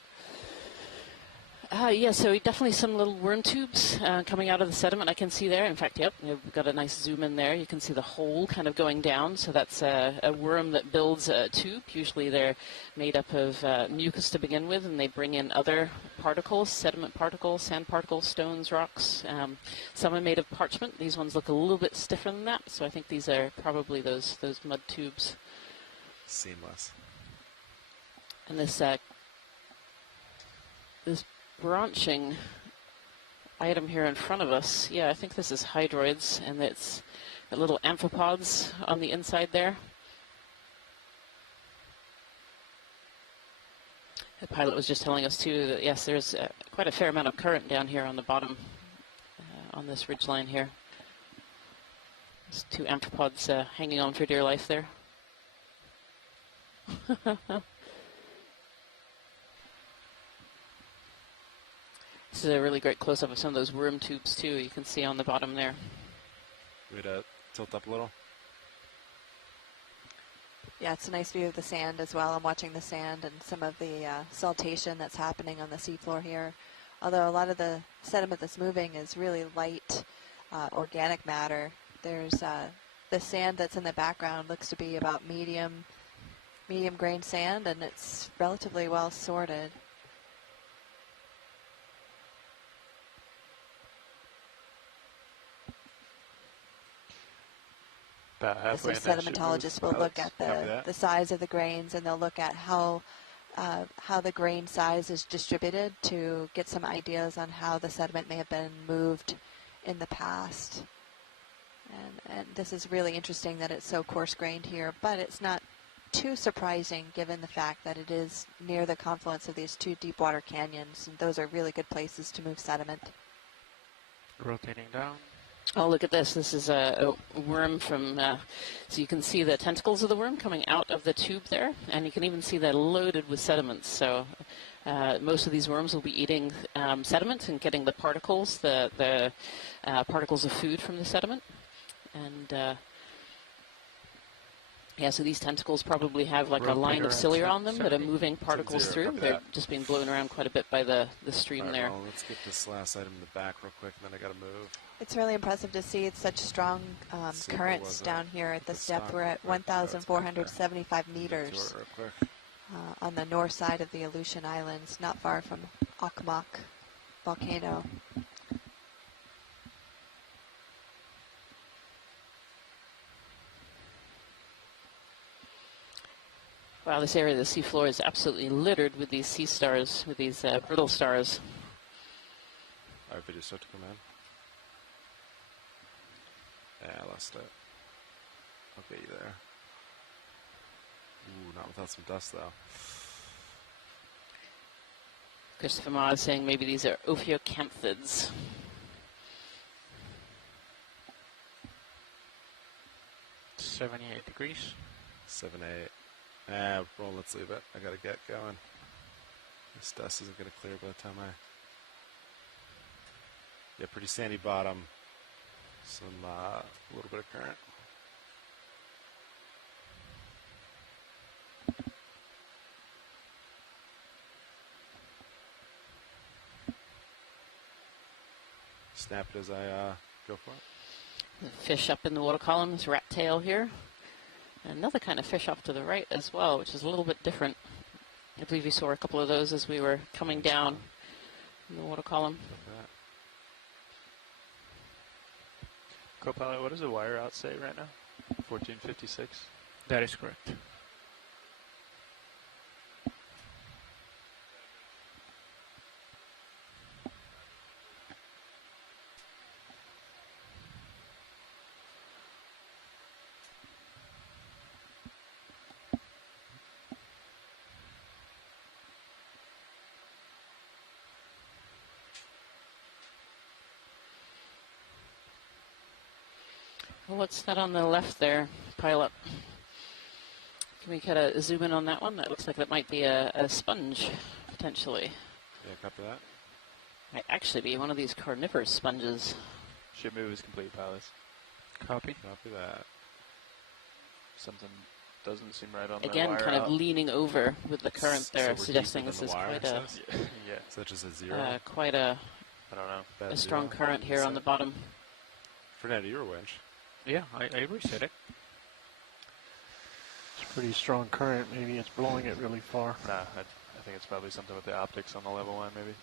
Yeah, so definitely some little worm tubes coming out of the sediment I can see there. In fact, yep, we've got a nice zoom in there. You can see the hole kind of going down. So that's a worm that builds a tube. Usually they're made up of mucus to begin with, and they bring in other particles, sediment particles, sand particles, stones, rocks. Some are made of parchment. These ones look a little bit stiffer than that. So I think these are probably those mud tubes. Seamless. And this branching item here in front of us, yeah, I think this is hydroids, and it's the little amphipods on the inside there. The pilot was just telling us too that yes, there's quite a fair amount of current down here on the bottom, on this ridge line here. There's two amphipods hanging on for dear life there. This is a really great close-up of some of those worm tubes too. You can see on the bottom there. Way to tilt up a little. Yeah, it's a nice view of the sand as well. I'm watching the sand and some of the siltation that's happening on the seafloor here. Although a lot of the sediment that's moving is really light organic matter. There's the sand that's in the background looks to be about medium grain sand, and it's relatively well sorted. About halfway The in that ship sedimentologists will move. look at the size of the grains, and they'll look at how the grain size is distributed to get some ideas on how the sediment may have been moved in the past. And this is really interesting that it's so coarse-grained here, but it's not too surprising given the fact that it is near the confluence of these two deep water canyons, and those are really good places to move sediment. Rotating down. Oh, look at this. This is a worm from, so you can see the tentacles of the worm coming out of the tube there, and you can even see they're loaded with sediments. So most of these worms will be eating sediment and getting the particles, the particles of food from the sediment. And yeah, so these tentacles probably have like a line of cilia on them that are moving particles through. They're just being blown around quite a bit by the stream there. Well, let's get this last item in the back real quick, and then I got to move. It's really impressive to see such strong currents down here at this depth. We're at 1,475 meters on the north side of the Aleutian Islands, not far from Umnak volcano. Wow, this area of the seafloor is absolutely littered with these sea stars, with these brittle stars. All right, video start to come in. Yeah, I lost it. I'll get you there. Ooh, not without some dust, though. Christopher Ma is saying maybe these are ophiocanthids. $78. 7-8. Well, let's leave it. I gotta get going. This dust isn't gonna clear by the time I... Yeah, pretty sandy bottom. Some, a little bit of current. snap it as I go for it. The fish up in the water column is rat tail here. Another kind of fish off to the right as well, which is a little bit different. I believe you saw a couple of those as we were coming down in the water column. Co-pilot, what does the wire out say right now? 1456? That is correct. Well, what's that on the left there, pilot? Can we kind of zoom in on that one? That looks like that might be a sponge, potentially. Yeah, copy that. Might actually be one of these carnivorous sponges. Ship move is complete, pilots. Copy. Copy that. Something doesn't seem right on the Again, wire kind of out. leaning over with the current there, we're suggesting deeper this than is the wire, quite a, says? Yeah. Such as a zero. quite a I don't know. Bad a strong zero. current here on the bottom. Fernando, you're a winch. Yeah, I reset it. It's a pretty strong current. Maybe it's blowing it really far. Nah, I think it's probably something with the optics on the level line, maybe.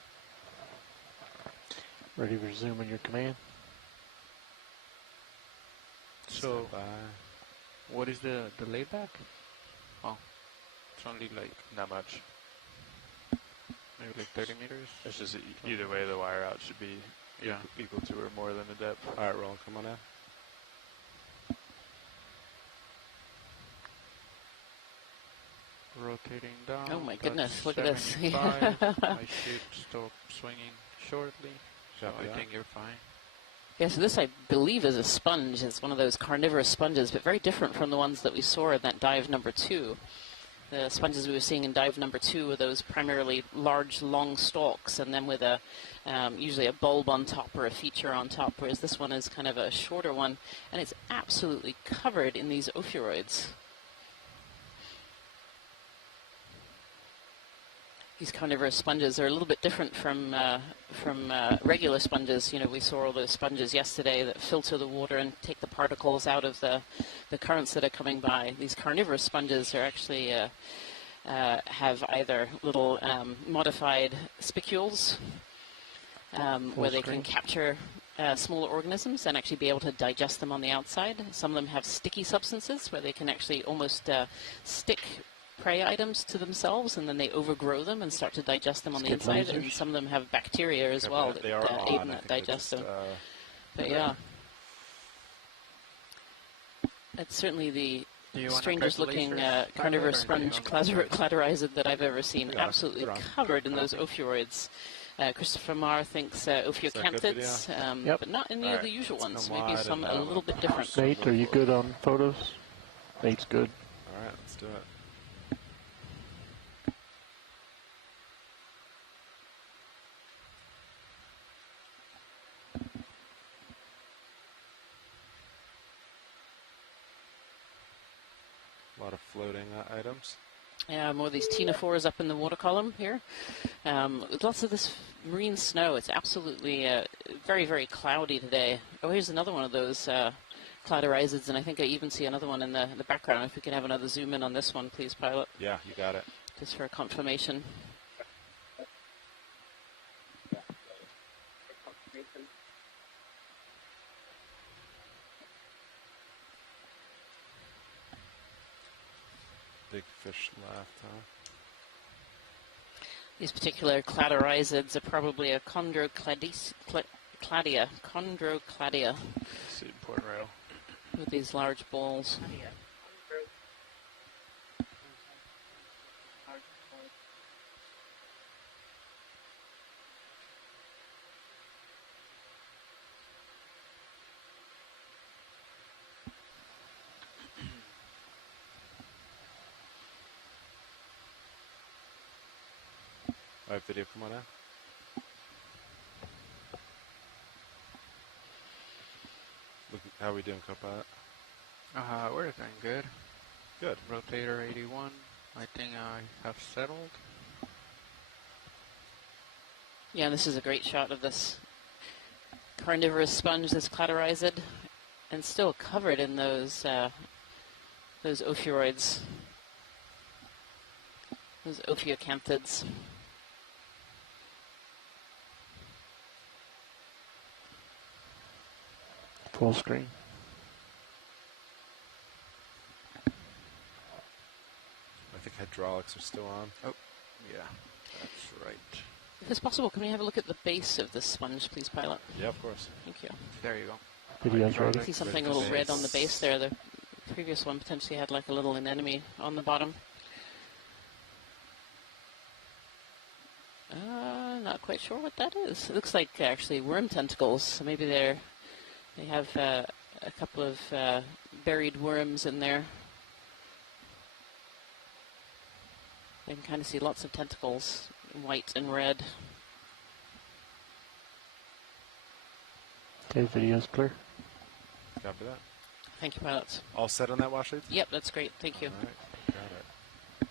Ready to resume in your command? So, Bye. what is the layback? Oh, it's only like Not much. maybe like 30 meters. It's just either way, the wire out should be Yeah. equal to or more than the depth. All right, Roland, come on in. Rotating down. Oh my that's goodness, look at this. 75. I should stop swinging shortly, so Copy I that. think you're fine. Yeah, so this I believe is a sponge. It's one of those carnivorous sponges, but very different from the ones that we saw in that dive number 2. The sponges we were seeing in dive number 2 were those primarily large, long stalks, and then with a usually a bulb on top or a feature on top, whereas this one is kind of a shorter one, and it's absolutely covered in these ophiuroids. These carnivorous sponges are a little bit different from regular sponges. You know, we saw all those sponges yesterday that filter the water and take the particles out of the currents that are coming by. These carnivorous sponges are actually have either little modified spicules where they can capture smaller organisms and actually be able to digest them on the outside. Some of them have sticky substances where they can actually almost stick prey items to themselves, and then they overgrow them and start to digest them on the inside. And some of them have bacteria as well that aid in that digestion. But yeah, it's certainly the strangest looking carnivorous sponge cladorizid that I've ever seen. Absolutely covered in those ophiuroids. Christopher Marr thinks ophiocanthids, but not any of the usual ones. Maybe some a little bit different. Nate, are you good on photos? Nate's good. All right, let's do it. A lot of floating items. Yeah, more of these ctenophores up in the water column here. With lots of this marine snow. It's absolutely very, very cloudy today. Oh, here's another one of those cladorizids, and I think I even see another one in the background. If we can have another zoom in on this one, please, pilot. Yeah, you got it. Just for confirmation. Big fish left, huh? These particular cladorizids are probably a chondrocladia. Chondrocladia. See, port rail. With these large balls. All right, video, come on in. Look, how are we doing, Copilot? We're doing good. Good. Rotator 81. I think I have settled. Yeah, this is a great shot of this carnivorous sponge, this cladorizid, and still covered in those ophiuroids, those ophiocanthids. Full screen. I think hydraulics are still on. Oh, yeah, that's right. If it's possible, can we have a look at the base of this sponge, please, pilot? Yeah, of course. Thank you. There you go. Video's ready. I see something a little red on the base there. The previous one potentially had like a little anemone on the bottom. Not quite sure what that is. It looks like actually worm tentacles. So maybe they have a couple of buried worms in there. You can kind of see lots of tentacles, white and red. Okay, video's clear. Copy that. Thank you, pilots. All set on that wash lead? Yep, that's great. Thank you. All right. Got it.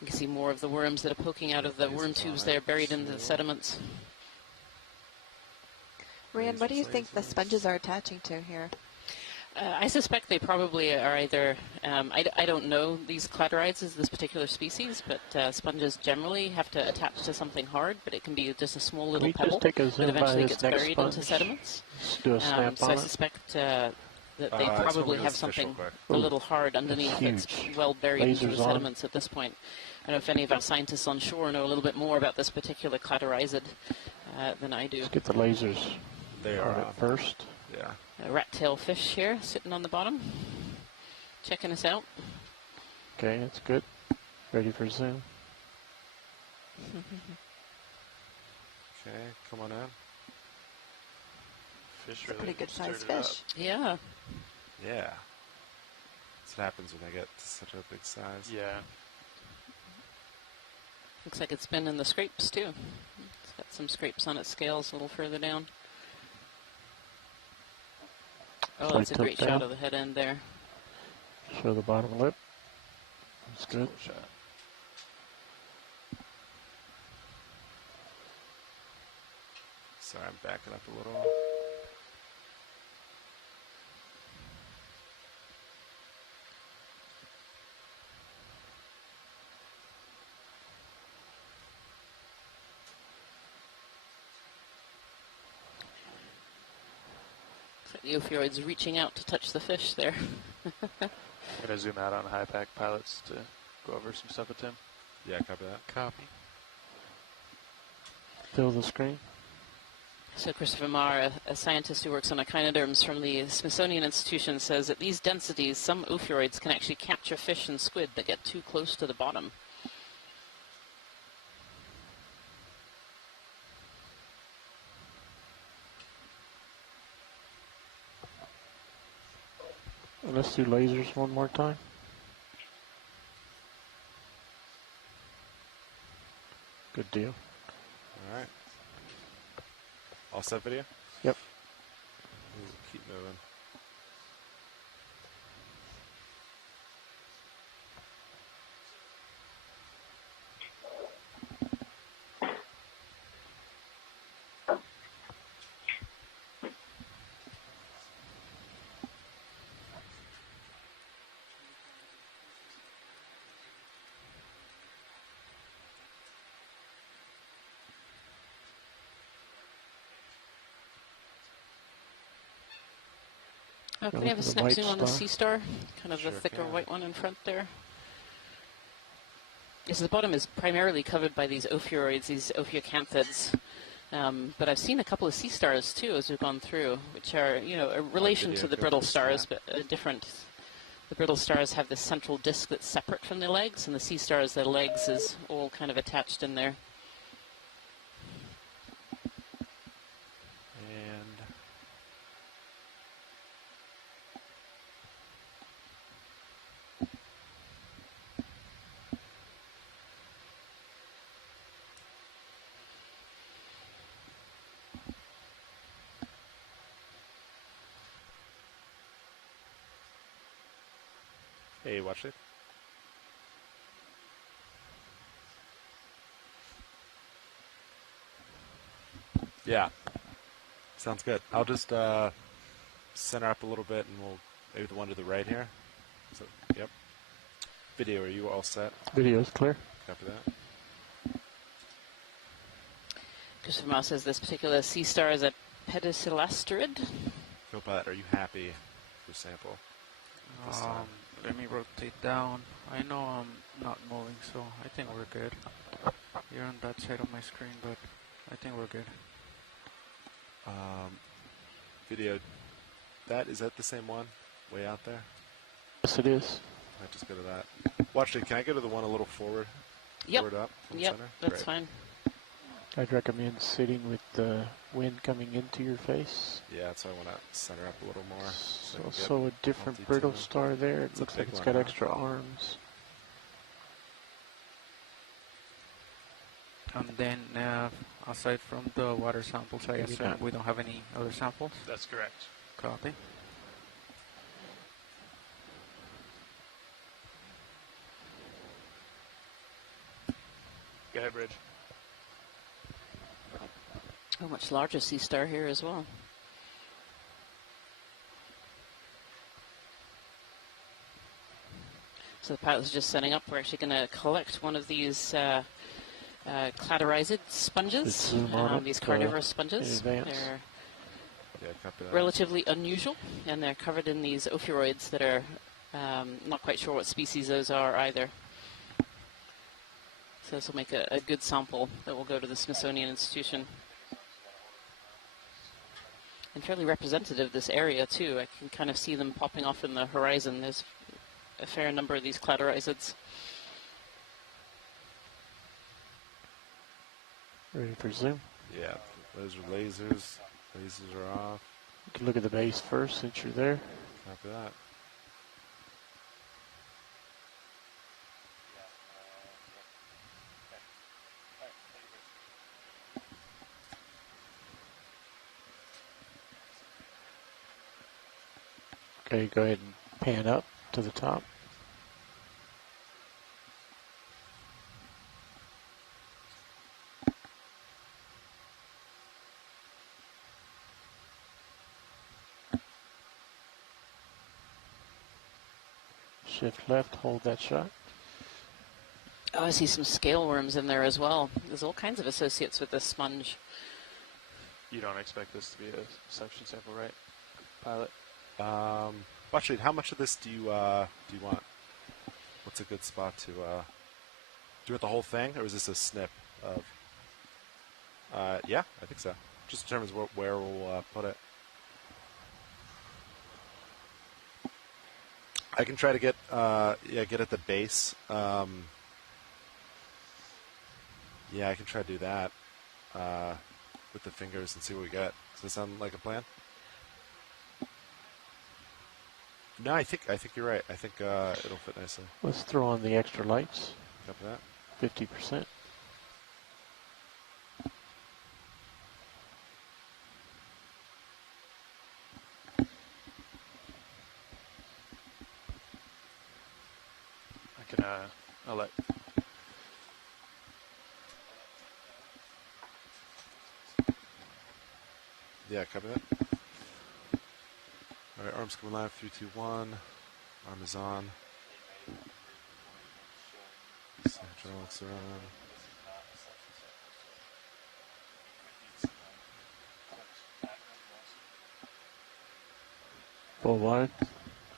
You can see more of the worms that are poking out of the worm tubes there, buried in the sediments. Rand, what do you think the sponges are attaching to here? I suspect they probably are either, I don't know these cladorides, this particular species, but sponges generally have to attach to something hard, but it can be just a small little Can we pebble just take a that zoom by eventually this gets next buried sponge? into sediments. Let's do a snap So on I it. suspect that they just probably hold have this fish real something quick. a little hard underneath that's huge. well buried into the Lasers on. sediments at this point. I don't know if any of our scientists on shore know a little bit more about this particular cladorizid than I do. Let's get the lasers They on are it on. first. Yeah. A rat-tail fish here sitting on the bottom, checking us out. Okay, that's good. Ready for zoom. Okay, come on in. Fish It's a pretty good sized fish. Yeah. Yeah. That's what happens when they get to such a big size. Yeah. Looks like it's been in the scrapes too. It's got some scrapes on its scales a little further down. Oh, So that's a tilt great down. shot of the head end there. Show the bottom lip. That's good. Shot. Sorry, I'm backing up a little. Looks like the ophiuroid's reaching out to touch the fish there. I'm going to zoom out on high pack pilots to go over some stuff with Tim. Yeah, copy that. Copy. Fill the screen. So Christopher Marr, a scientist who works on echinoderms from the Smithsonian Institution, says at these densities, some ophiuroids can actually capture fish and squid that get too close to the bottom. Let's do lasers one more time. Good deal. All right. All set video? Yep. Ooh, keep moving. Can Go we have a for the snap white zoom on the star. sea star? Kind of Sure the thicker can. white one in front there. Yes, the bottom is primarily covered by these ophiuroids, these ophiocanthids. But I've seen a couple of sea stars too as we've gone through, which are, you know, a relation video to the clip brittle this stars, time. but different. The brittle stars have this central disc that's separate from the legs, and the sea stars, their legs is all kind of attached in there. And hey, watch it. Yeah. Sounds good. I'll just center up a little bit, and we'll maybe the one to the right here. So, yep. Video, are you all set? Video's clear. Copy that. Christopher Mouse says this particular sea star is a pedicelasterid. Copilot, are you happy with your sample this time? Let me rotate down. I know I'm not moving, so I think we're good. You're on that side of my screen, but I think we're good. Video, is that the same one way out there? Yes, it is. I just go to that. Well, actually, can I go to the one a little forward? Yep. Forward up from Yep, center? that's Great. fine. I'd recommend sitting with the wind coming into your face. Yeah, so I want to center up a little more. So, I can so a get different multi-tune. brittle star there. It It's a looks like big it's one, got huh? extra arms. And then, aside from the water samples, I Maybe assume not. we don't have any other samples? That's correct. Copy. Go ahead, Bridge. A much larger sea star here as well. So the pilot's just setting up. We're actually going to collect one of these cladorized sponges, Just zoom on it, these carnivorous in sponges. advance. They're Yeah, copy that. relatively unusual, and they're covered in these ophiuroids that are not quite sure what species those are either. So this will make a good sample that will go to the Smithsonian Institution. And fairly representative of this area too. I can kind of see them popping off in the horizon. There's a fair number of these cladorizids. Ready for zoom? Yeah, those are lasers. Lasers are off. You can look at the base first since you're there. Copy that. Okay, go ahead and pan up to the top. Shift left, hold that shot. Oh, I see some scale worms in there as well. There's all kinds of associates with this sponge. You don't expect this to be a suction sample, right, pilot? Actually, how much of this do you want? What's a good spot to do you want the whole thing, or is this a snip of? Yeah, I think so. Just determines where we'll put it. I can try to get at the base. Yeah, I can try to do that with the fingers and see what we get. Does that sound like a plan? No, I think you're right. I think it'll fit nicely. Let's throw on the extra lights. Copy that. 50%. I can, I'll let. Yeah, copy that. All right, arms coming live. 3, 2, 1. Arm is on. Hydraulics are on. Full wide.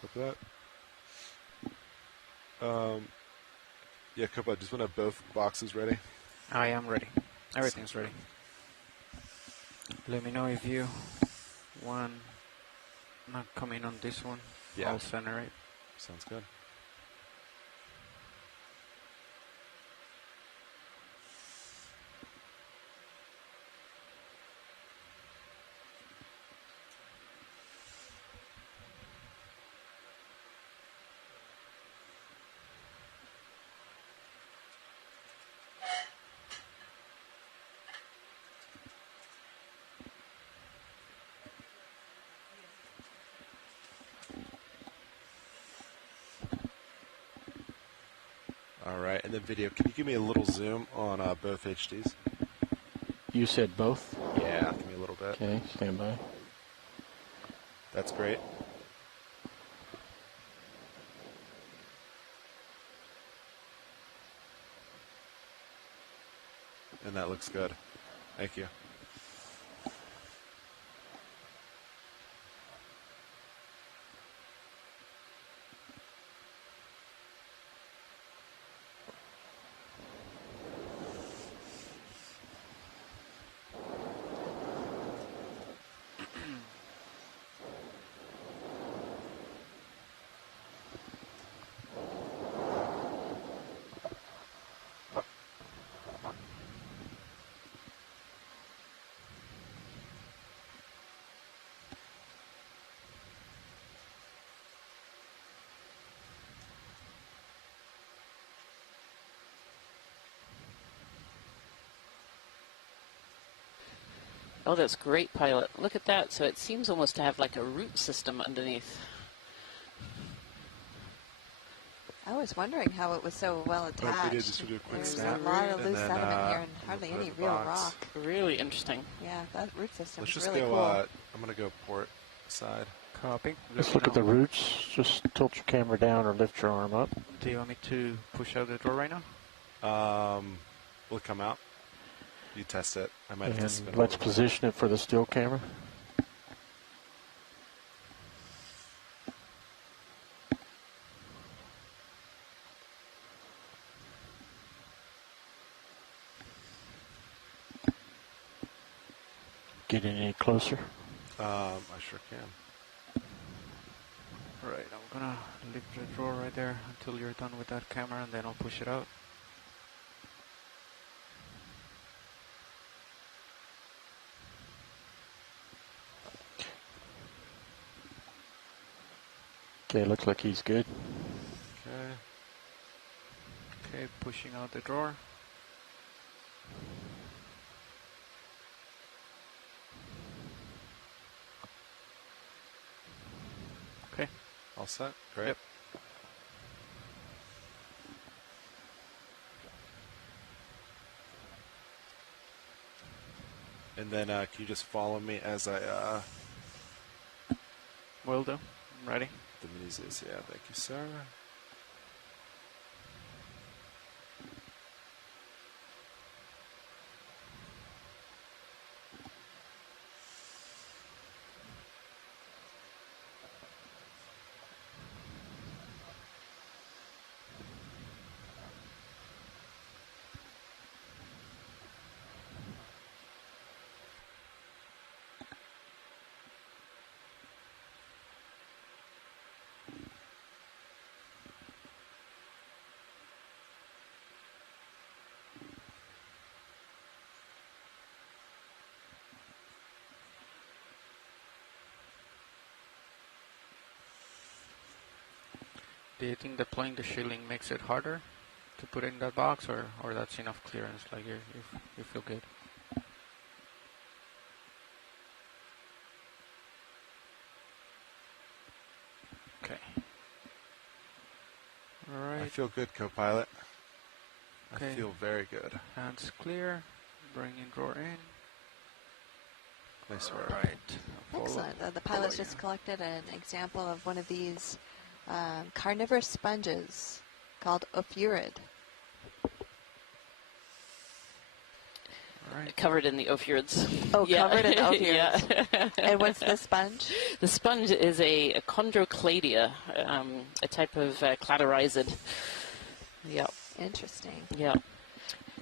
Copy that. Yeah, copy that. Just want to have both boxes ready. I am ready. Everything's ready. Let me know if you want not coming on this one. Yeah. I'll center it. Sounds good. All right, and then video. Can you give me a little zoom on both HDs? You said both? Yeah, give me a little bit. bit. Okay, stand by. That's great. And that looks good. Thank you. Oh, that's great, Pilot. Look at that. So it seems almost to have like a root system underneath. I was wondering how it was so well attached. We did just do a quick There's snap. a lot of and loose then, sediment here and we'll hardly put it any in the real box. rock. Really interesting. Yeah, that root system Let's is just really go, cool. I'm going to go port side. Copy. Let's look at the roots. Just tilt your camera down or lift your arm up. Do you want me to push out the door right now? Will it come out? You test it. I might have to And spin let's over. position it for the still camera. Get in any closer? I sure can. Right, I'm gonna lift the drawer right there until you're done with that camera, and then I'll push it out. Okay, looks like he's good. Okay. Okay, pushing out the drawer. Okay. All set? Great. Yep. And then can you just follow me as I Will do. I'm ready. the minis is, yeah, thank you, sir. Do you think deploying the shielding makes it harder to put it in that box, or that's enough clearance? Like you feel good? Okay. All right. I feel good, co-pilot. Okay. I feel very good. Hands clear. Bringing drawer in. Nice work. All right. Excellent. The pilots just collected an example of one of these carnivorous sponges called ophiurid. All right. Covered in the ophiurids. Oh, Yeah. covered in ophiurids. Yeah. And what's the sponge? The sponge is a chondrocladia, a type of cladorizid. Yep. Interesting. Yep.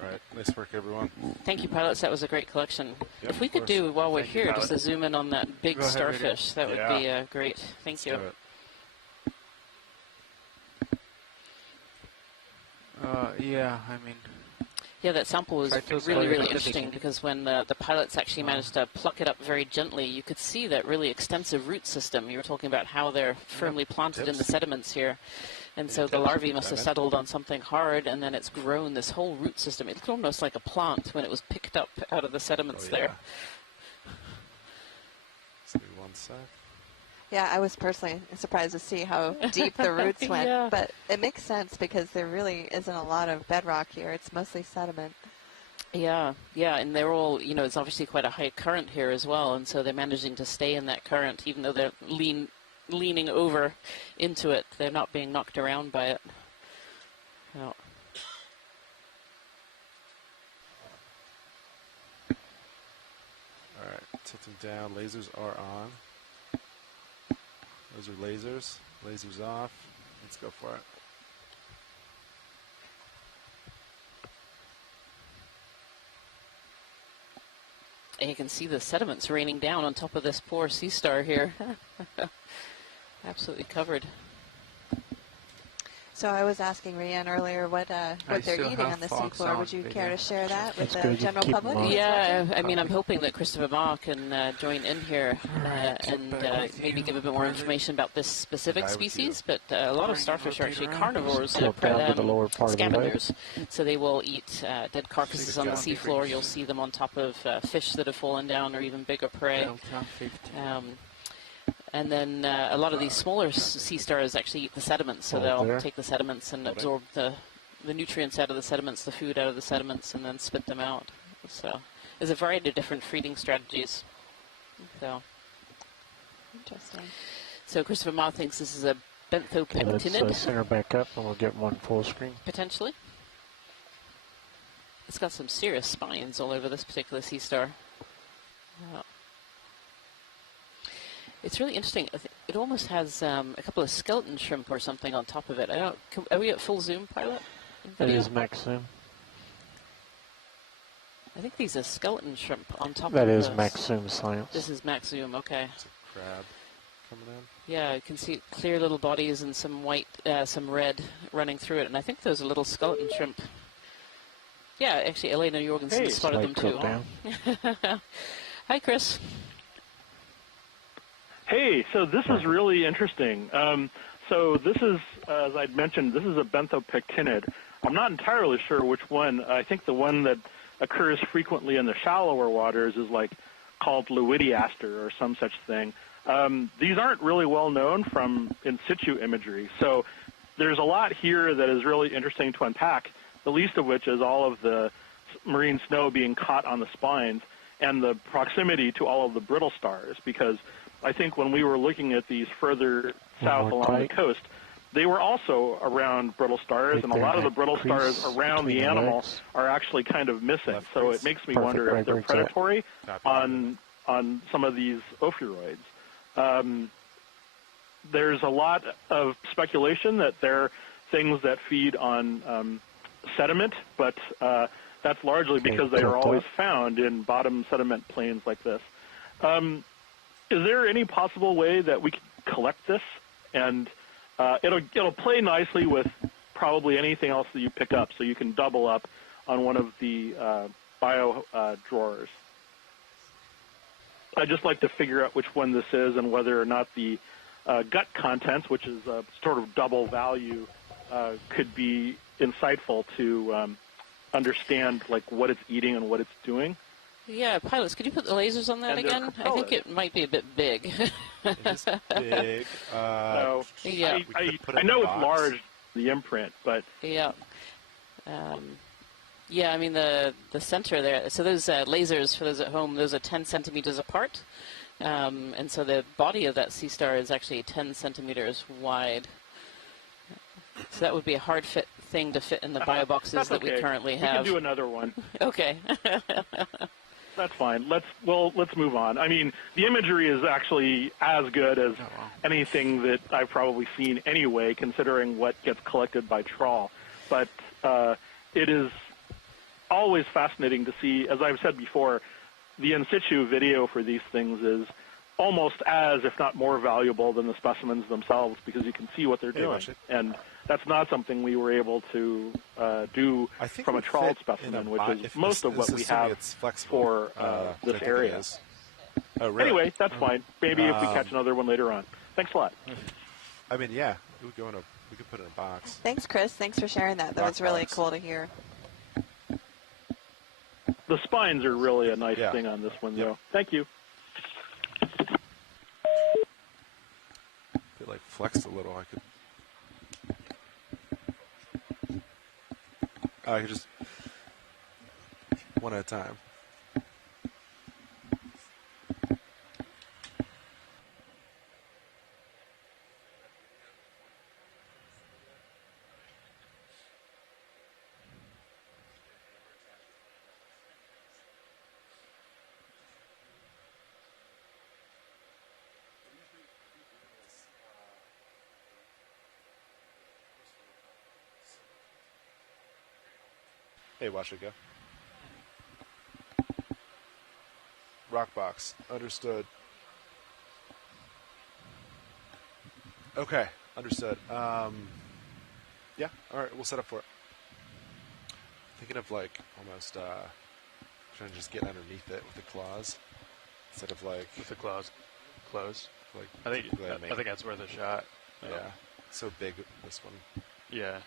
All right. Nice work, everyone. Thank you, pilots. That was a great collection. Yep, if we of could course. do, while we're Thank you, here, pilot. just to zoom in on that big Go ahead, Rudy. starfish, that would be great. Thank you. Do it. Yeah, I mean, Yeah, that sample was I feel really, sorry. really interesting because when the pilots actually managed to pluck it up very gently, you could see that really extensive root system. You were talking about how they're firmly planted in the sediments here. And so the larvae must have settled on something hard, and then it's grown this whole root system. It looked almost like a plant when it was picked up out of the sediments there. So one sec. Yeah, I was personally surprised to see how deep the roots went. Yeah. But it makes sense because there really isn't a lot of bedrock here. It's mostly sediment. Yeah, and they're all, it's obviously quite a high current here as well, and so they're managing to stay in that current, even though they're leaning over into it. They're not being knocked around by it. Yeah. All right, tilting down. Lasers are on. Those are lasers. Lasers off. Let's go for it. And you can see the sediments raining down on top of this poor sea star here. Absolutely covered. So I was asking Rianne earlier what they're eating on the seafloor. Would you care to share that with the general public? Yeah, I mean, I'm hoping that Christopher Ma can join in here and maybe give a bit more information about this specific species, but a lot of starfish are actually carnivores, scavengers, so they will eat dead carcasses on the seafloor. You'll see them on top of fish that have fallen down or even bigger prey. And then a lot of these smaller sea stars actually eat the sediments, so they'll take the sediments and absorb the nutrients out of the sediments, the food out of the sediments, and then spit them out. So there's a variety of different feeding strategies. So interesting. So Christopher Ma thinks this is a benthopectinid. Let's center back up, and we'll get one full screen. Potentially. It's got some serious spines all over this particular sea star. It's really interesting. It almost has a couple of skeleton shrimp or something on top of it. Are we at full zoom, pilot? It is max zoom. I think these are skeleton shrimp on top of that this. That is max zoom science. This is max zoom, okay. It's a crab coming in. Yeah, you can see clear little bodies and some white, some red running through it. And I think those are little skeleton shrimp. Yeah, actually, Elena Jorgensen spotted them too. Hi, Chris. Hey, so this is really interesting. So this is, as I'd mentioned, this is a benthopectinid. I'm not entirely sure which one. I think the one that occurs frequently in the shallower waters is called Lewidiaster or some such thing. These aren't really well known from in situ imagery. So there's a lot here that is really interesting to unpack, the least of which is all of the marine snow being caught on the spines and the proximity to all of the brittle stars, because I think when we were looking at these further south along the coast, they were also around brittle stars, and a lot of the brittle stars around the animal are actually kind of missing. So it makes me wonder if they're predatory on some of these ophiuroids. There's a lot of speculation that they're things that feed on sediment, but that's largely because they are always found in bottom sediment plains like this. Is there any possible way that we could collect this? And it'll play nicely with probably anything else that you pick up, so you can double up on one of the bio drawers. I'd just like to figure out which one this is and whether or not the gut contents, which is a sort of double value, could be insightful to understand what it's eating and what it's doing. Yeah, pilots, could you put the lasers on that again? I think it might be a bit big. It is big. So, yeah. I know it's large, the imprint, but... Yeah. Yeah, I mean, the center there, so those lasers, for those at home, those are 10 centimeters apart. And so the body of that sea star is actually 10 centimeters wide. So that would be a hard fit thing to fit in the bio boxes that we currently have. We can do another one. Okay. That's fine. Let's move on. I mean, the imagery is actually as good as anything that I've probably seen anyway, considering what gets collected by trawl. But it is always fascinating to see, as I've said before, the in situ video for these things is almost as, if not more valuable than the specimens themselves, because you can see what they're doing. And that's not something we were able to do from a trawled specimen, which is most of what we have for this area. Oh, really? Anyway, that's fine. Maybe if we catch another one later on. Thanks a lot. I mean, yeah, we could put it in a box. Thanks, Chris. Thanks for sharing that. That was really cool to hear. The spines are really a nice thing on this one, though. Thank you. If it flexed a little, I could just one at a time. Hey, watch it go. Rock box. Understood. Okay, understood. Yeah, alright, we'll set up for it. Thinking of, like, almost trying to just get underneath it with the claws. Instead of, like... With the claws closed. Like, I think that's worth a shot. Yeah. So big, this one. Yeah.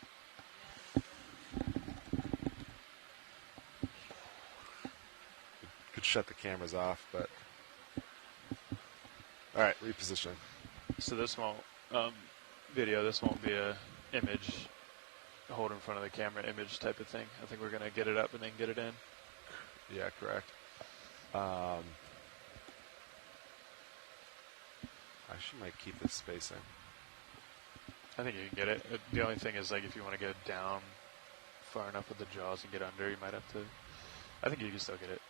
Could shut the cameras off, but... Alright, reposition. So this won't, video, this won't be a image, hold in front of the camera image type of thing. I think we're going to get it up and then get it in. Yeah, correct. I actually might keep this spacing. I think you can get it. The only thing is, like, if you want to get down far enough with the jaws and get under, you might have to. I think you can still get it.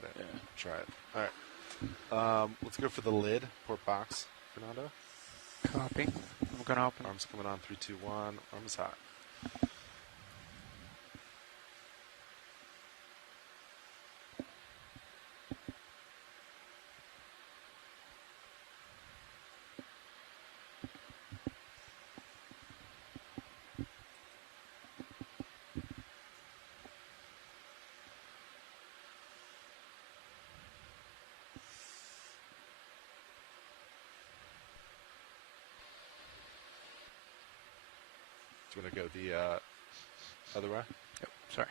Get it. Yeah. Try it. All right. Let's go for the lid, port box, Fernando. Copy. I'm gonna open. Arms coming on, 3, 2, 1. Arms hot. Do you want to go the other way? Yep, sorry.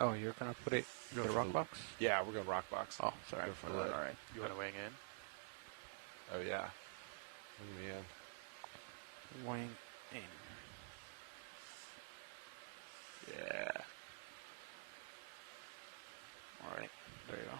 Oh, you're going to put it in the rock box? Yeah, we're going rock box. Oh, sorry. Go for All right. You want to wing in? Oh, yeah. Wing me in. Wing in. Yeah. All right. There you go.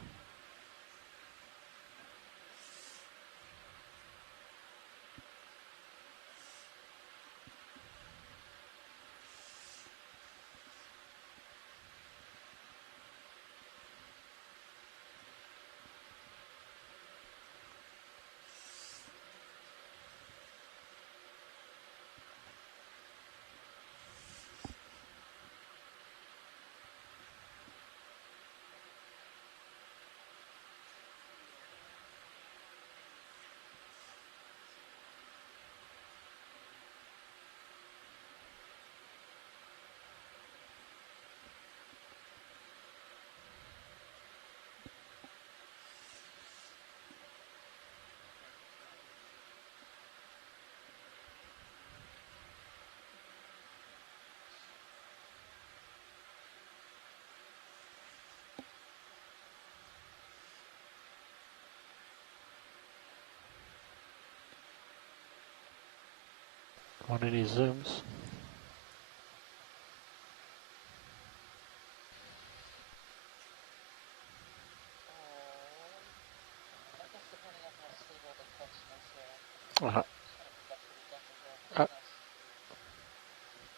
Want any zooms?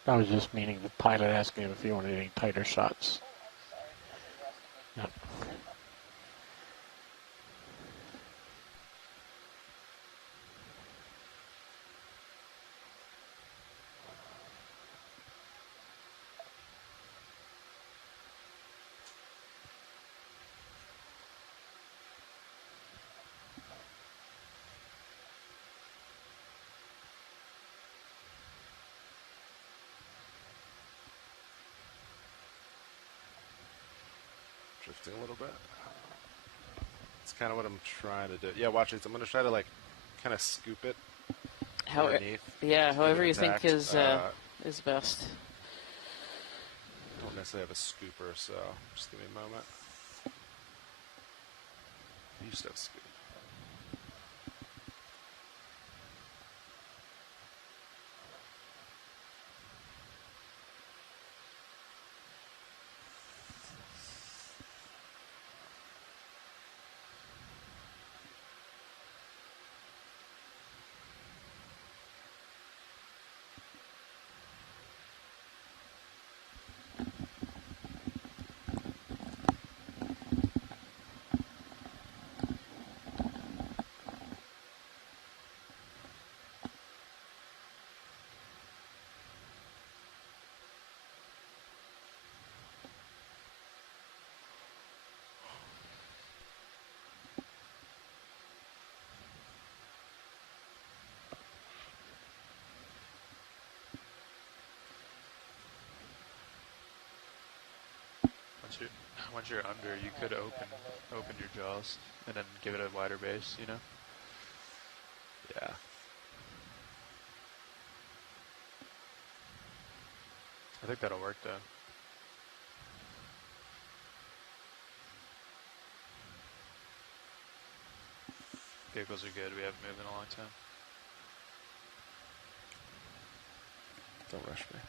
I was just meaning the pilot asking him if he wanted any tighter shots. Yep. Drifting a little bit. It's kind of what I'm trying to do. Yeah, watch it. I'm going to try to, like, kind of scoop it underneath. Yeah, however you think intact. is best. Don't necessarily have a scooper, so just give me a moment. You just have a scoop. you're under, you could open your jaws and then give it a wider base, you know? Yeah. I think that'll work though. Vehicles are good. We haven't moved in a long time. Don't rush me.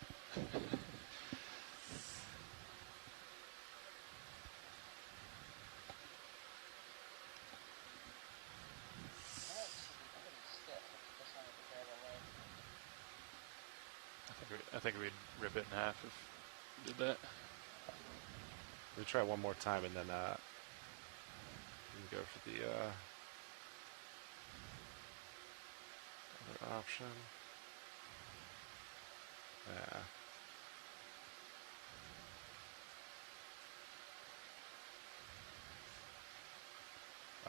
I think we'd rip it in half if we did that. We'll try one more time and then we can go for the other option. Yeah.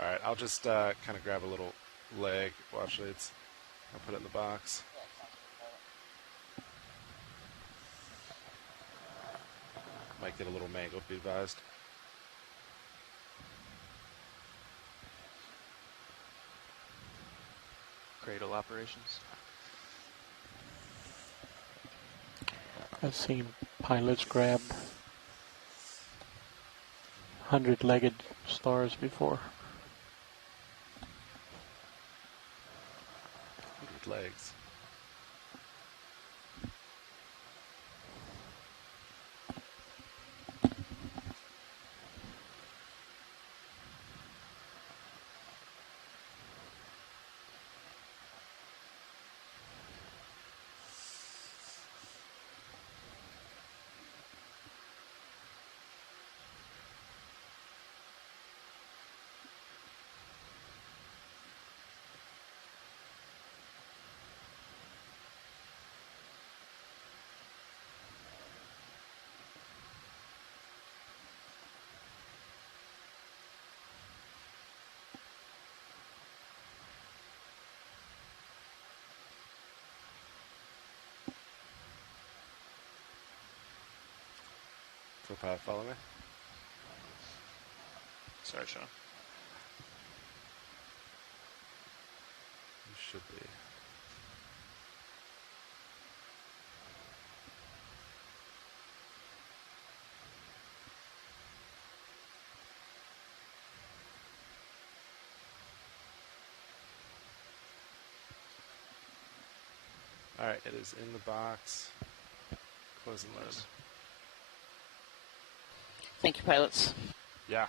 All right, I'll just kind of grab a little leg. Watch it. I'll put it in the box. Might get a little mangled, be advised. Cradle operations. I've seen pilots grab 100-legged stars before. 100 legs. Co-pilot, follow me. Sorry, Sean. You should be. All right, it is in the box. Close and load. Thank you, pilots. Yeah.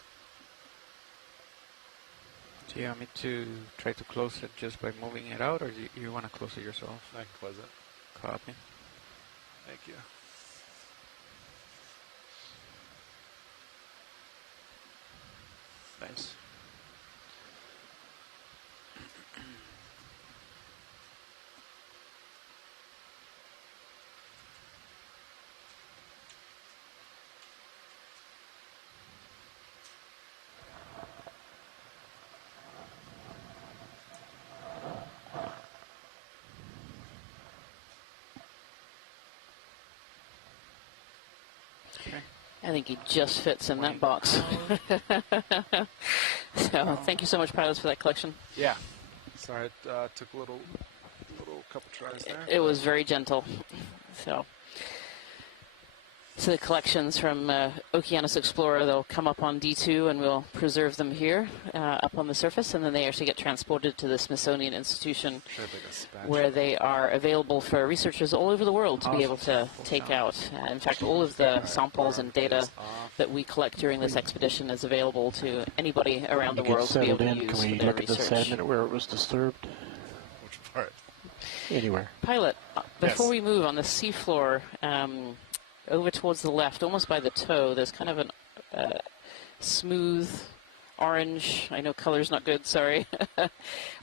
Do you want me to try to close it just by moving it out, or do you want to close it yourself? I can close it. Copy. Thank you. Nice. I think he just fits in that box. So thank you so much, pilots, for that collection. Yeah. Sorry, it took a little couple tries there. It was very gentle. So the collections from Okeanos Explorer, they'll come up on D2 and we'll preserve them here up on the surface, and then they actually get transported to the Smithsonian Institution where they are available for researchers all over the world to be able to take out. In fact, all of the samples and data that we collect during this expedition is available to anybody around the world to be able to use Can we for their look at the research. segment where it was disturbed? Which part? Anywhere. Pilot, before we move on the seafloor, over towards the left, almost by the toe, there's kind of a smooth orange, I know color's not good, sorry,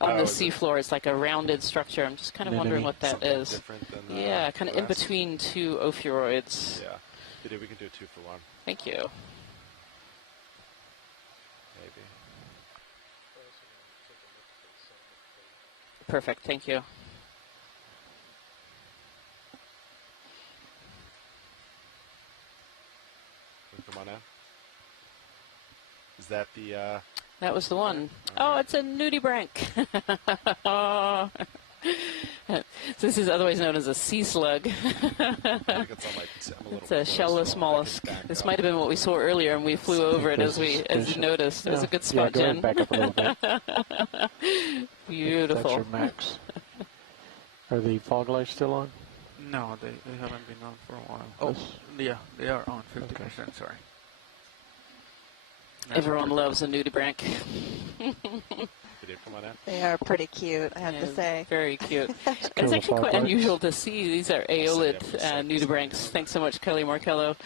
on the seafloor. It's like a rounded structure. I'm just kind of wondering what that is. Yeah, kind of in between two ophiuroids. Yeah, we can do 2 for 1. Thank you. Maybe. Perfect, thank you. Come on in. that the... That was the one. Oh, it's a nudibranch. So this is otherwise known as a sea slug. It's a shellless mollusk. This might have been what we saw earlier, and we flew over it as you noticed. It was a good spot, go ahead Jen. and back up a little bit. Beautiful. That's your max. Are the fog lights still on? No, they haven't been on for a while. Oh, yeah, they are on 50%, sorry. Everyone loves a nudibranch. They are pretty cute, I have to say. Very cute. It's actually quite unusual to see. These are aeolid nudibranchs. Thanks so much, Kelly Markello.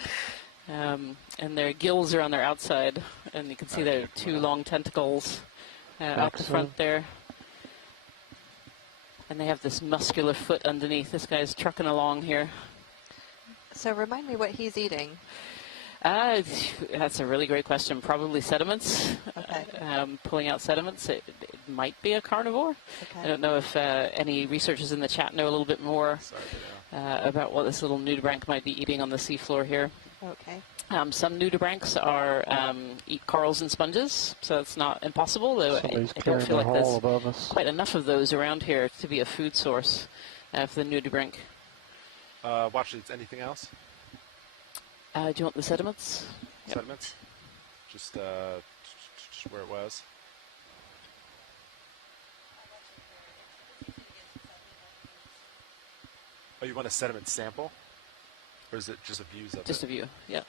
And their gills are on their outside, and you can see their two long tentacles out the front there. And they have this muscular foot underneath. This guy's trucking along here. So remind me what he's eating. That's a really great question. Probably sediments. Okay. Pulling out sediments. It might be a carnivore. Okay. I don't know if any researchers in the chat know a little bit more about what this little nudibranch might be eating on the seafloor here. Okay. Some nudibranchs are eat corals and sponges, so it's not impossible. Though I don't feel like there's quite enough of those around here to be a food source for the nudibranch. Watch it. Anything else? Do you want the sediments? Sediments? Just where it was. Oh, you want a sediment sample? Or is it just a views of it? Just a view, yeah.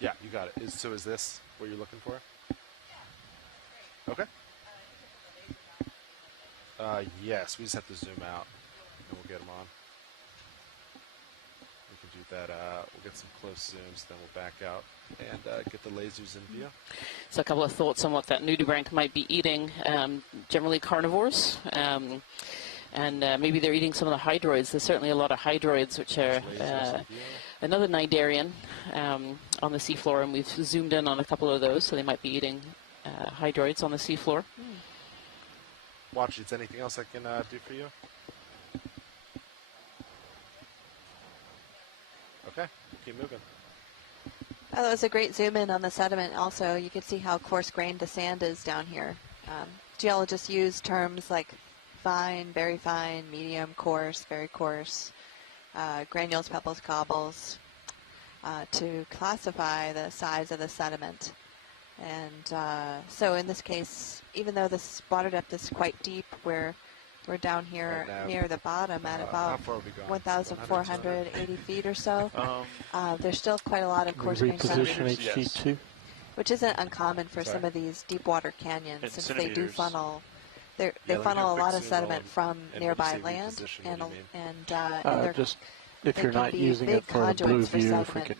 Yeah, you got it. So is this what you're looking for? Okay. Yes, we just have to zoom out, and we'll get them on. We can do that. We'll get some close zooms, then we'll back out and get the lasers in view. So a couple of thoughts on what that nudibranch might be eating. Generally carnivores. And maybe they're eating some of the hydroids. There's certainly a lot of hydroids, which are another cnidarian on the seafloor, and we've zoomed in on a couple of those, so they might be eating hydroids on the seafloor. Watch, is anything else I can do for you? Okay, keep moving. Oh, that was a great zoom in on the sediment. Also, you can see how coarse-grained the sand is down here. Geologists use terms like fine, very fine, medium, coarse, very coarse, granules, pebbles, cobbles, to classify the size of the sediment. And so in this case, even though this water depth is quite deep, we're down here near the bottom at about 1,480 feet or so. There's still quite a lot of coarse-grained sediment, which isn't uncommon for some of these deep water canyons, since they do funnel. They funnel a lot of sediment from nearby land, and just if you're not using it for the blue view, if we could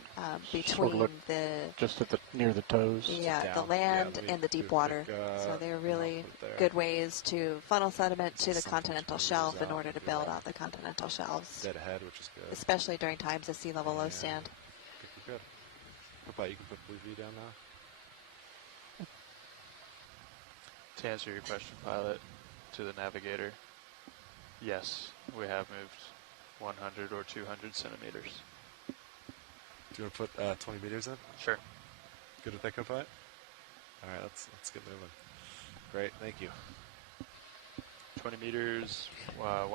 between look just at near the toes. Yeah, the land and the deep water. So they're really good ways to funnel sediment to the continental shelf in order to build out the continental shelves. Dead ahead, which is good. Especially during times of sea level low stand. Good. How about you can put blue view down now? To answer your question, pilot, to the navigator, yes, we have moved 100 or 200 centimeters. Do you want to put 20 meters in? Sure. Good with Echo Pilot? All right, let's get moving. Great, thank you. 20 meters,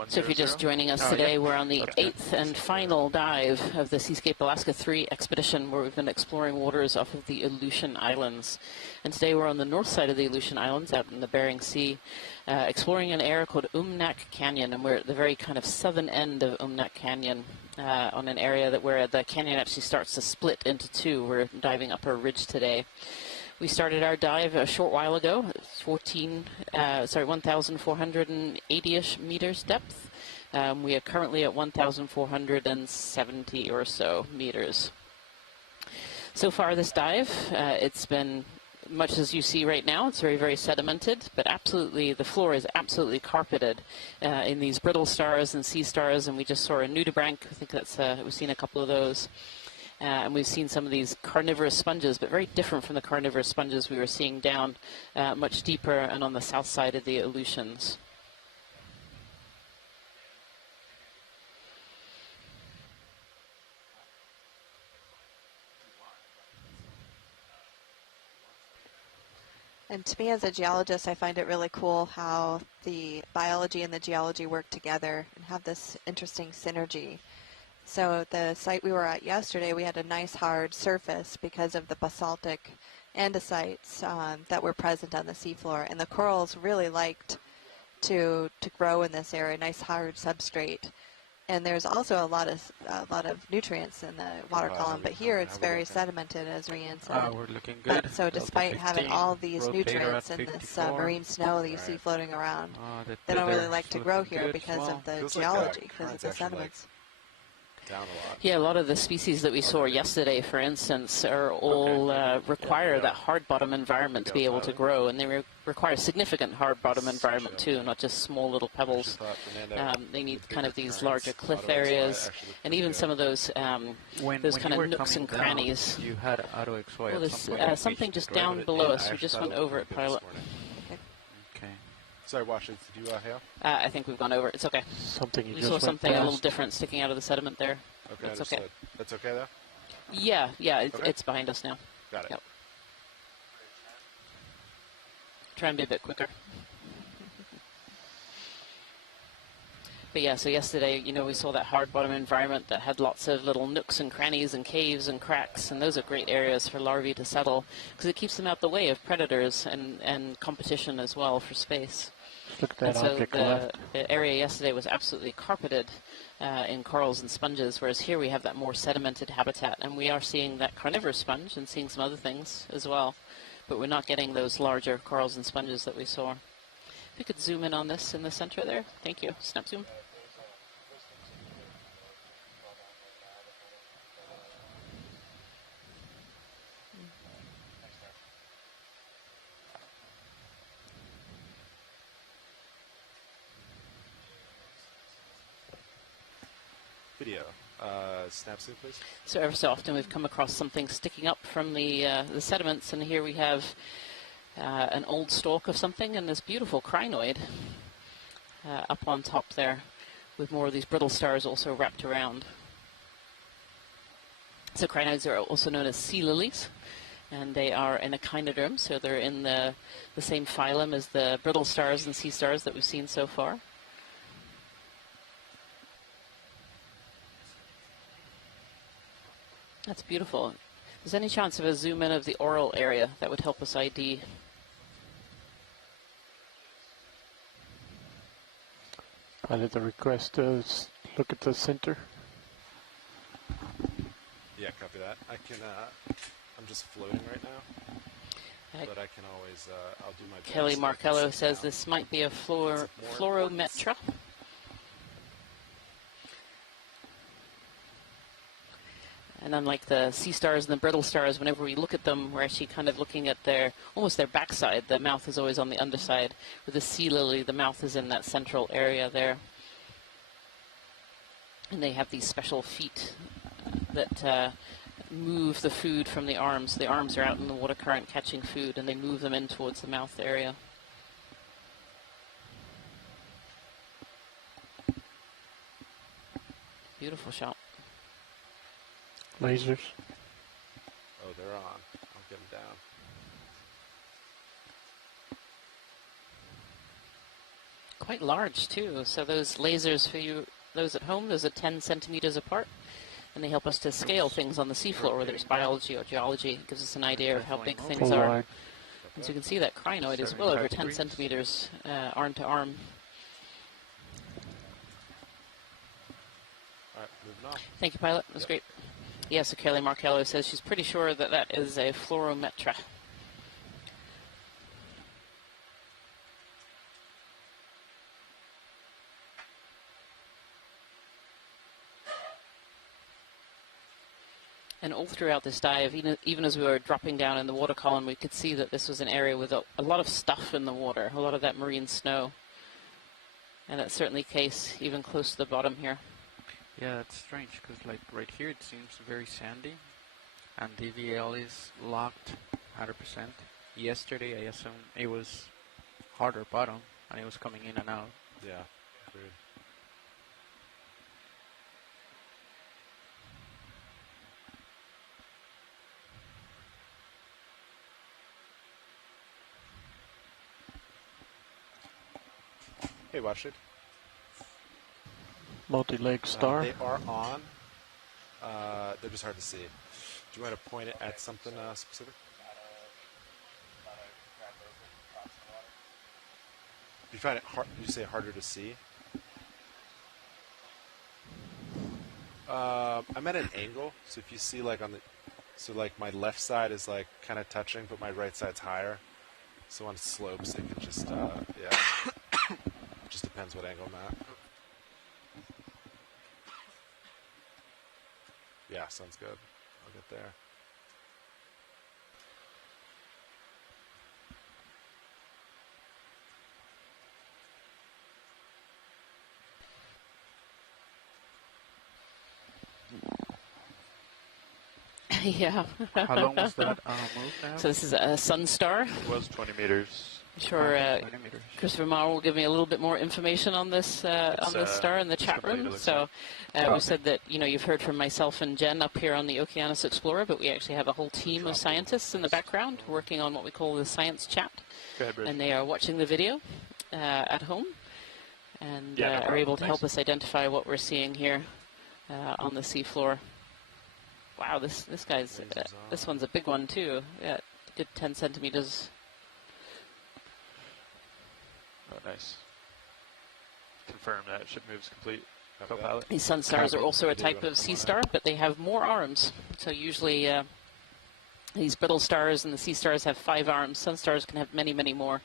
So if you're just joining us today, we're on the 8th and final dive of the Seascape Alaska 3 expedition, where we've been exploring waters off of the Aleutian Islands. And today we're on the north side of the Aleutian Islands, out in the Bering Sea, exploring an area called Umnak Canyon, and we're at the very kind of southern end of Umnak Canyon, on an area where the canyon actually starts to split into two. We're diving up a ridge today. We started our dive a short while ago. It's 1,480-ish meters depth. We are currently at 1,470 or so meters. So far this dive, it's been much as you see right now. It's very, very sedimented, but absolutely, the floor is absolutely carpeted in these brittle stars and sea stars, and we just saw a nudibranch. I think that's, we've seen a couple of those. And we've seen some of these carnivorous sponges, but very different from the carnivorous sponges we were seeing down much deeper and on the south side of the Aleutians. And to me as a geologist, I find it really cool how the biology and the geology work together and have this interesting synergy. So the site we were at yesterday, we had a nice hard surface because of the basaltic andesites that were present on the seafloor. And the corals really liked to grow in this area, nice hard substrate. And there's also a lot of nutrients in the water column, but here it's very sedimented, as Rian said. We're looking good. But so despite having all these rotator nutrients at in this 54. marine snow that you see floating around, The they don't really tether like to is grow looking here good because as well. of the Feels like geology, because of current's the actually, sediments. Down a lot. Yeah, a lot of the species that we saw yesterday, for instance, are all require that hard bottom environment to be able to grow, and they require significant hard bottom environment too, not just small little pebbles. They need kind of these larger cliff areas, and even some of those When kind you of were nooks coming and crannies. down, you had auto XY. Well, at there's some point. something just down below us. We just went over it, Pilot. Okay. Sorry, Washington, did you hail? I think we've gone over it. It's okay. Something you We just saw went something a little past. different sticking out of the sediment there. Okay, It's understood. okay. That's okay, though? Yeah, Okay. it's behind us now. Got it. Yep. Try and be a bit quicker. But yeah, so yesterday, we saw that hard bottom environment that had lots of little nooks and crannies and caves and cracks, and those are great areas for larvae to settle because it keeps them out the way of predators and competition as well for space. Look at that And so object left. the area yesterday was absolutely carpeted in corals and sponges, whereas here we have that more sedimented habitat, and we are seeing that carnivorous sponge and seeing some other things as well, but we're not getting those larger corals and sponges that we saw. If you could zoom in on this in the center there. Thank you. Snap zoom. Video. Snap zoom, please. So ever so often we've come across something sticking up from the sediments, and here we have an old stalk of something and this beautiful crinoid up on top there with more of these brittle stars also wrapped around. So crinoids are also known as sea lilies, and they are in echinoderm, so they're in the same phylum as the brittle stars and sea stars that we've seen so far. That's beautiful. If there's any chance of a zoom in of the oral area, that would help us ID. Pilot, the request is look at the center. Yeah, copy that. I can, I'm just floating right now, but I can always, I'll do my best. Kelly Markello Sit says down. this might be a It's of more importance. fluorometra. And unlike the sea stars and the brittle stars, whenever we look at them, we're actually kind of looking at almost their backside. The mouth is always on the underside. With the sea lily, the mouth is in that central area there. And they have these special feet that move the food from the arms. The arms are out in the water current catching food, and they move them in towards the mouth area. Beautiful shot. Lasers. Oh, they're on. I'll get them down. Quite large too. So those lasers for you, those at home, those are 10 centimeters apart, and they help us to scale things on the seafloor, whether it's biology or geology. It gives us an idea of how big things are. Wide. As you can see, that crinoid is well over 10 centimeters arm to arm. All right, moving on. Thank you, Pilot. That was great. Yeah, so Kelly Markello says she's pretty sure that that is a fluorometra. And all throughout this dive, even as we were dropping down in the water column, we could see that this was an area with a lot of stuff in the water, a lot of that marine snow. And that's certainly the case even close to the bottom here. Yeah, that's strange because like right here it seems very sandy, and DVL is locked 100%. Yesterday I assumed it was harder bottom and it was coming in and out. Yeah, agreed. Hey, watch it. Multi-leg star. They are on. They're just hard to see. Do you want to point it at something specific? You find it hard? You say harder to see? I'm at an angle, so if you see like on the, so like my left side is like kind of touching, but my right side's higher. So on slopes, it can just yeah, it just depends what angle I'm at. Yeah, sounds good. I'll get there. Yeah. How long was that move now? So this is a sun star. It was 20 meters. Sure, 20 meters. Christopher Marr will give me a little bit more information on this star in the chat room. So we said that you've heard from myself and Jen up here on the Okeanos Explorer, but we actually have a whole team of scientists in the background working on what we call the science chat, and they are watching the video at home and are able to help us identify what we're seeing here on the seafloor. Wow, this guy's this one's a big one too. Yeah, good 10 centimeters. Oh, nice. Confirm that ship moves complete. Co-pilot. These sun stars are also a type of sea star, but they have more arms. So usually these brittle stars and the sea stars have 5 arms. Sun stars can have many, many more.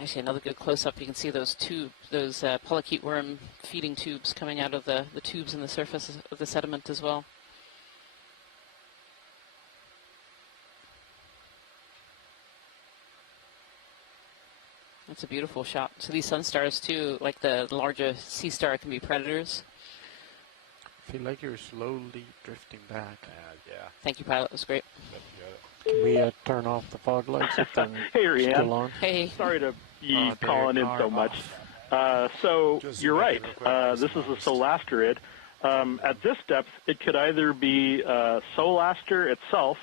Actually, another good close-up, you can see those tubes, those polychaete worm feeding tubes coming out of the tubes in the surface of the sediment as well. That's a beautiful shot. So these sun stars too, like the larger sea star, can be predators. I feel like you're slowly drifting back. Yeah. Thank you, pilot. It was great. Can we turn off the fog lights if they're Hey, Rianne. still on? Hey. Sorry to be calling in so much. So you're right. This is a solasterid. At this depth, it could either be Solaster itself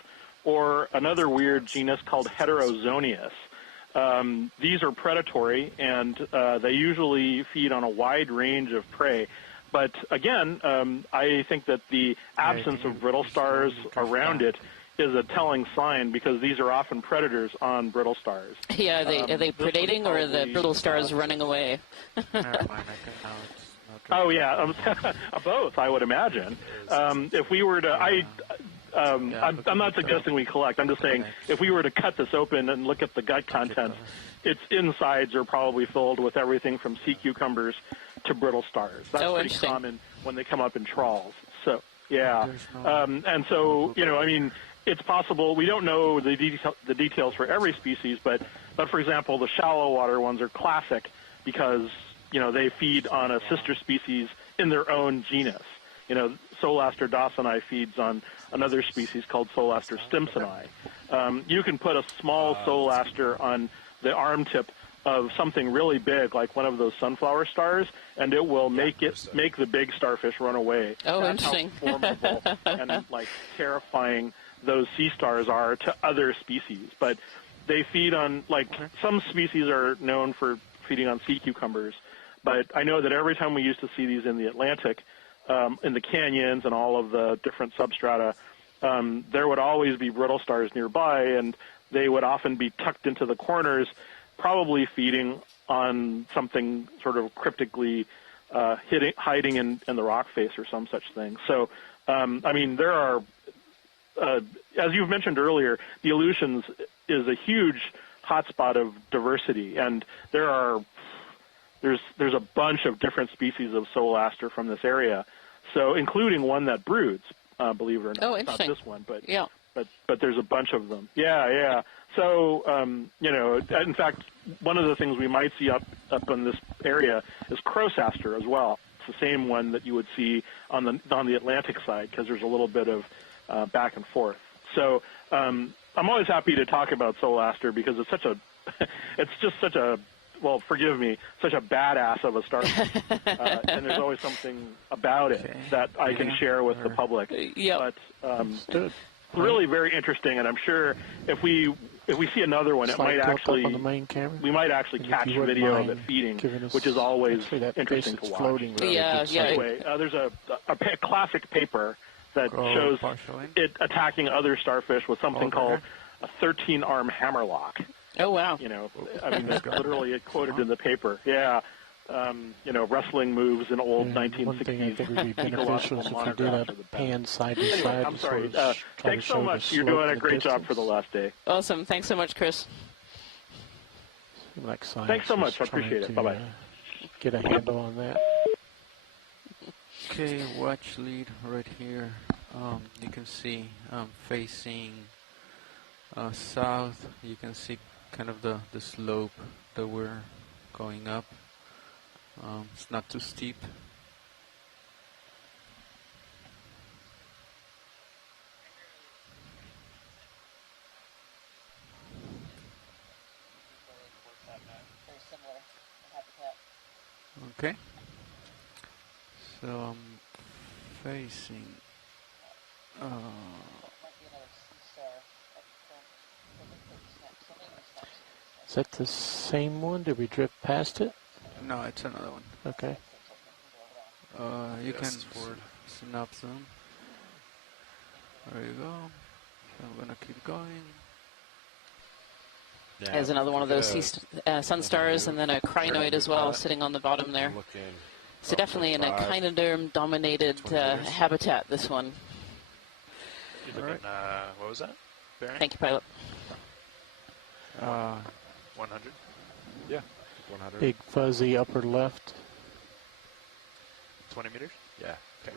or another weird genus called Heterozonius. These are predatory, and they usually feed on a wide range of prey. But again, I think that the absence of brittle stars around it is a telling sign, because these are often predators on brittle stars. Yeah, are they predating, or are the brittle stars running away? Oh yeah, both, I would imagine. If we were to, I'm not suggesting we collect. I'm just saying if we were to cut this open and look at the gut contents, its insides are probably filled with everything from sea cucumbers to brittle stars. That's pretty common when they come up in trawls. So yeah, and so I mean, it's possible. We don't know the details for every species, but for example, the shallow water ones are classic because they feed on a sister species in their own genus. Solaster dawsoni feeds on another species called Solaster stimsoni. You can put a small Solaster on the arm tip of something really big, like one of those sunflower stars, and it will make the big starfish run away. Oh, That's interesting. how formidable and terrifying those sea stars are to other species. But they feed on, some species are known for feeding on sea cucumbers. But I know that every time we used to see these in the Atlantic, in the canyons and all of the different substrata, there would always be brittle stars nearby, and they would often be tucked into the corners, probably feeding on something sort of cryptically hiding in the rock face or some such thing. So, I mean, there are, as you've mentioned earlier, the Aleutians is a huge hotspot of diversity, and there's a bunch of different species of Solaster from this area, so including one that broods, believe it or not. Oh, it's interesting. not this one, but yeah. But there's a bunch of them. Yeah. So in fact, one of the things we might see up in this area is Crowsaster as well. It's the same one that you would see on the Atlantic side, because there's a little bit of back and forth. So I'm always happy to talk about Solaster because it's just such a well, forgive me, such a badass of a starfish, and there's always something about it that I can share with the public. Yeah. But really very interesting, and I'm sure if we if we see another one, it Slide might tilt up actually on the main camera. we might actually And if catch you wouldn't video of it mind feeding, giving us- which is always actually, that interesting fish to that's watch. floating really Yeah, looks yeah. like- Anyway, there's a classic paper that Go shows partial in. it attacking other starfish with something Over. called a 13-arm hammerlock. Oh, wow. You know, I mean, that's literally it quoted in the paper. Yeah. You know, wrestling moves in old Yeah, 1960s. one thing I think would be beneficial is if you did monographs a of the pan side to Anyway, side. I'm to sorry. sort of try Thanks to so show much. the You're slope doing a and the great job distance. for the last day. Awesome. Thanks so much, Chris. Like science Thanks so is much. I trying appreciate it. to, Bye-bye. Get a handle on that. Okay, watch lead right here. You can see facing south. You can see kind of the slope that we're going up. It's not too steep. Okay. So I'm facing. Is that the same one? Did we drift past it? No, it's another one. Okay. You can Yes, forward. snap zoom. There you go. I'm gonna keep going. Yeah, There's another one of those sun stars, and then a Turn crinoid as the well, pilot. sitting on the bottom there. Looking So definitely in a 45, echinoderm-dominated 20 meters. habitat, this one. You're looking, what was that? Bearing? Thank you, pilot. 100? Yeah, 100. Big fuzzy upper left. 20 meters? Yeah. Okay.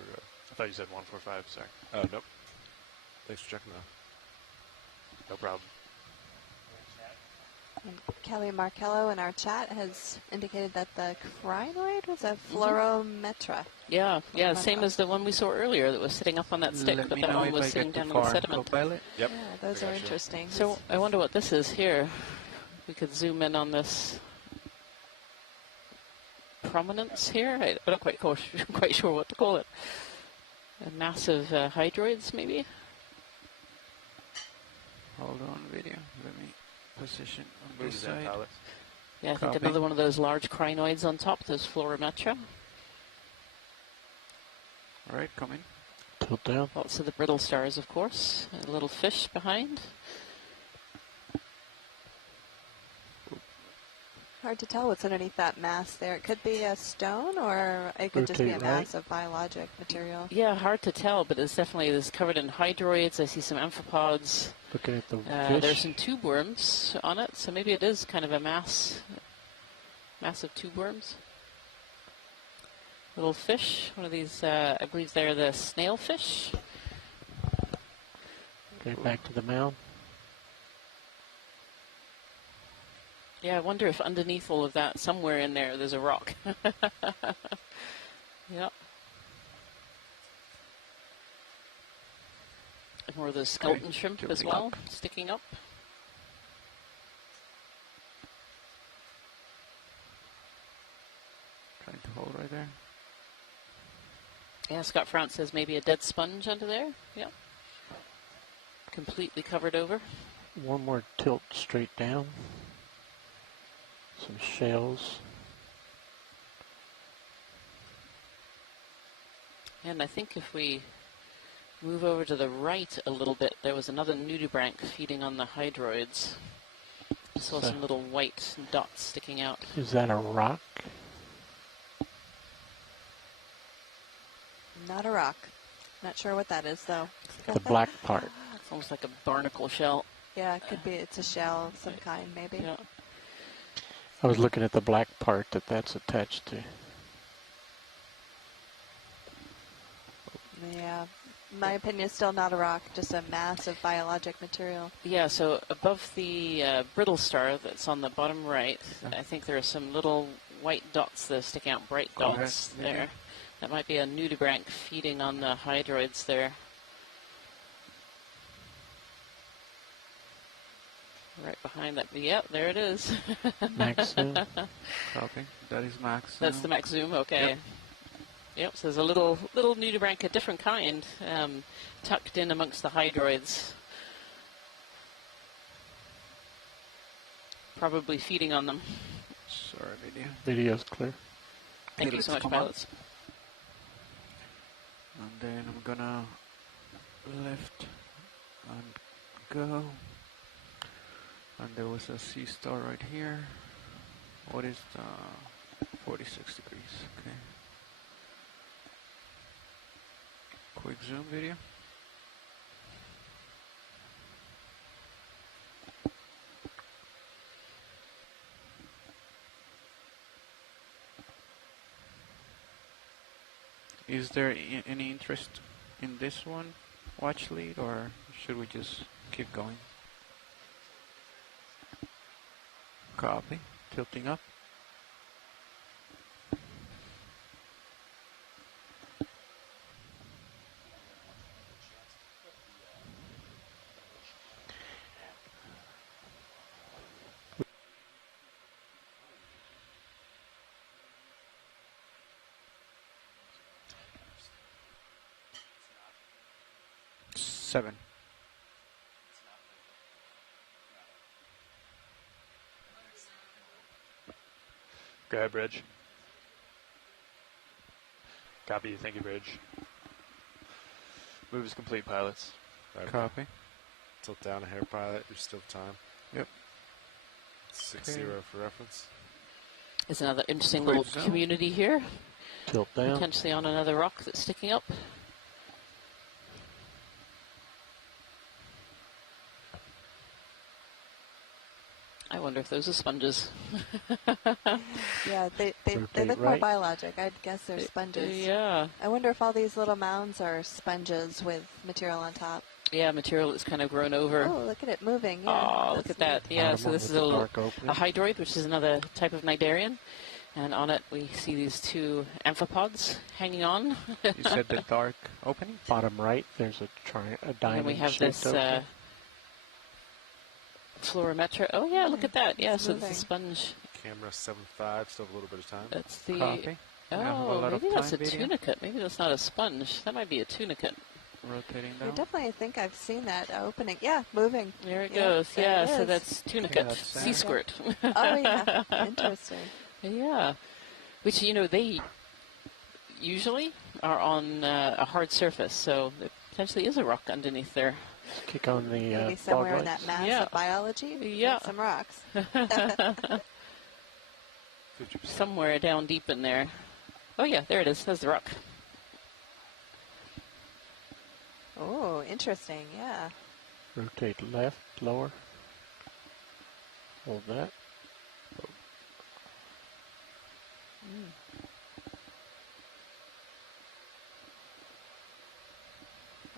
I thought you said 145, sorry. Oh, nope. Thanks for checking, though. No problem. And Kelly Markello in our chat has indicated that the crinoid was a fluorometra. Yeah, same as the one we saw earlier that was sitting up on that stick, Let but me that know one if was I sitting get down too in the far, sediment. co-pilot. Yep. Yeah, those are interesting. So I wonder what this is here. We could zoom in on this prominence here. I'm not quite sure what to call it. A massive hydroids, maybe? Hold on, video. Let me position on this Moves in, side. pilot. Yeah, I think Copy. another one of those large crinoids on top, those fluorometra. All right, coming. Tilt down. Lots of the brittle stars, of course. A little fish behind. Hard to tell what's underneath that mass there. It could be a stone, or it could just be a Rotate right. mass of biologic material. Yeah, hard to tell, but it's definitely covered in hydroids. I see some amphipods. Looking at the There's fish. some tube worms on it, so maybe it is kind of a massive tube worms. Little fish, one of these, I believe they're the snail fish. Okay, back to the mound. Yeah, I wonder if underneath all of that, somewhere in there's a rock. Yep. More of the skeleton shrimp as jumping well, up. sticking up. Trying to hold right there. Yeah, Scott France says maybe a dead sponge under there. Yep. Completely covered over. One more tilt straight down. Some shells. And I think if we move over to the right a little bit, there was another nudibranch feeding on the hydroids. I saw some little white dots sticking out. Is that a rock? Not a rock. Not sure what that is, though. The black part. It's almost like a barnacle shell. Yeah, it could be. It's a shell of some kind, maybe. Yeah. I was looking at the black part that's attached to. Yeah. My opinion is still not a rock, just a mass of biologic material. Yeah, so above the brittle star that's on the bottom right, I think there are some little white dots that are sticking out, bright dots there. That might be a nudibranch feeding on the hydroids there. Right behind that. Yep, there it is. Max zoom. Copy. That is max. That's the max zoom, okay. Yep, so there's a little nudibranch, a different kind, tucked in amongst the hydroids. probably feeding on them. Sorry, video. Video's clear. Thank you so much, Come on. pilots. And then I'm gonna lift and go. And there was a sea star right here. What is the 46 degrees? Okay. Quick zoom video. Is there any interest in this one, watch lead, or should we just keep going? Copy. Tilting up. Seven. Go ahead, Bridge. Copy. Thank you, Bridge. Move is complete, pilots. Copy. Tilt down a hair, pilot. You're still time. Yep. 6-0 for reference. There's another interesting Quick little zoom. community here. Tilt down. Potentially on another rock that's sticking up. I wonder if those are sponges. Yeah, they Rotate look more right. biologic. I'd guess they're sponges. Yeah. I wonder if all these little mounds are sponges with material on top. Yeah, material that's kind of grown over. Oh, look at it moving. Yeah, Oh, look that's at that. neat. Yeah, Bottom so one this with is the a little dark opening. a hydroid, which is another type of cnidarian. And on it, we see these two amphipods hanging on. You said the dark opening? Bottom right, there's a And diamond. then we have shaped this opening. fluorometra. Oh, yeah, look at that. Yeah, It's so it's a moving. sponge. Camera 7.5. Still have a little bit of time. That's the... Copy. We have a Oh, lot of maybe that's a time video. tunicate. Maybe that's not a sponge. That might be a tunicate. Rotating I down. definitely think I've seen that opening. Yeah, moving. There it Yeah, goes. there Yeah, it so is. that's tunicate. that's Sea that. squirt. Oh, yeah. Interesting. Yeah. Which, you know, they usually are on a hard surface, so there potentially is a rock underneath there. Kick on the Maybe fog somewhere in that lights. mass Yeah. of biology. Yeah. Some rocks. 50%. Somewhere down deep in there. Oh, yeah, there it is. There's the rock. Oh, interesting. Yeah. Rotate left, lower. Hold that.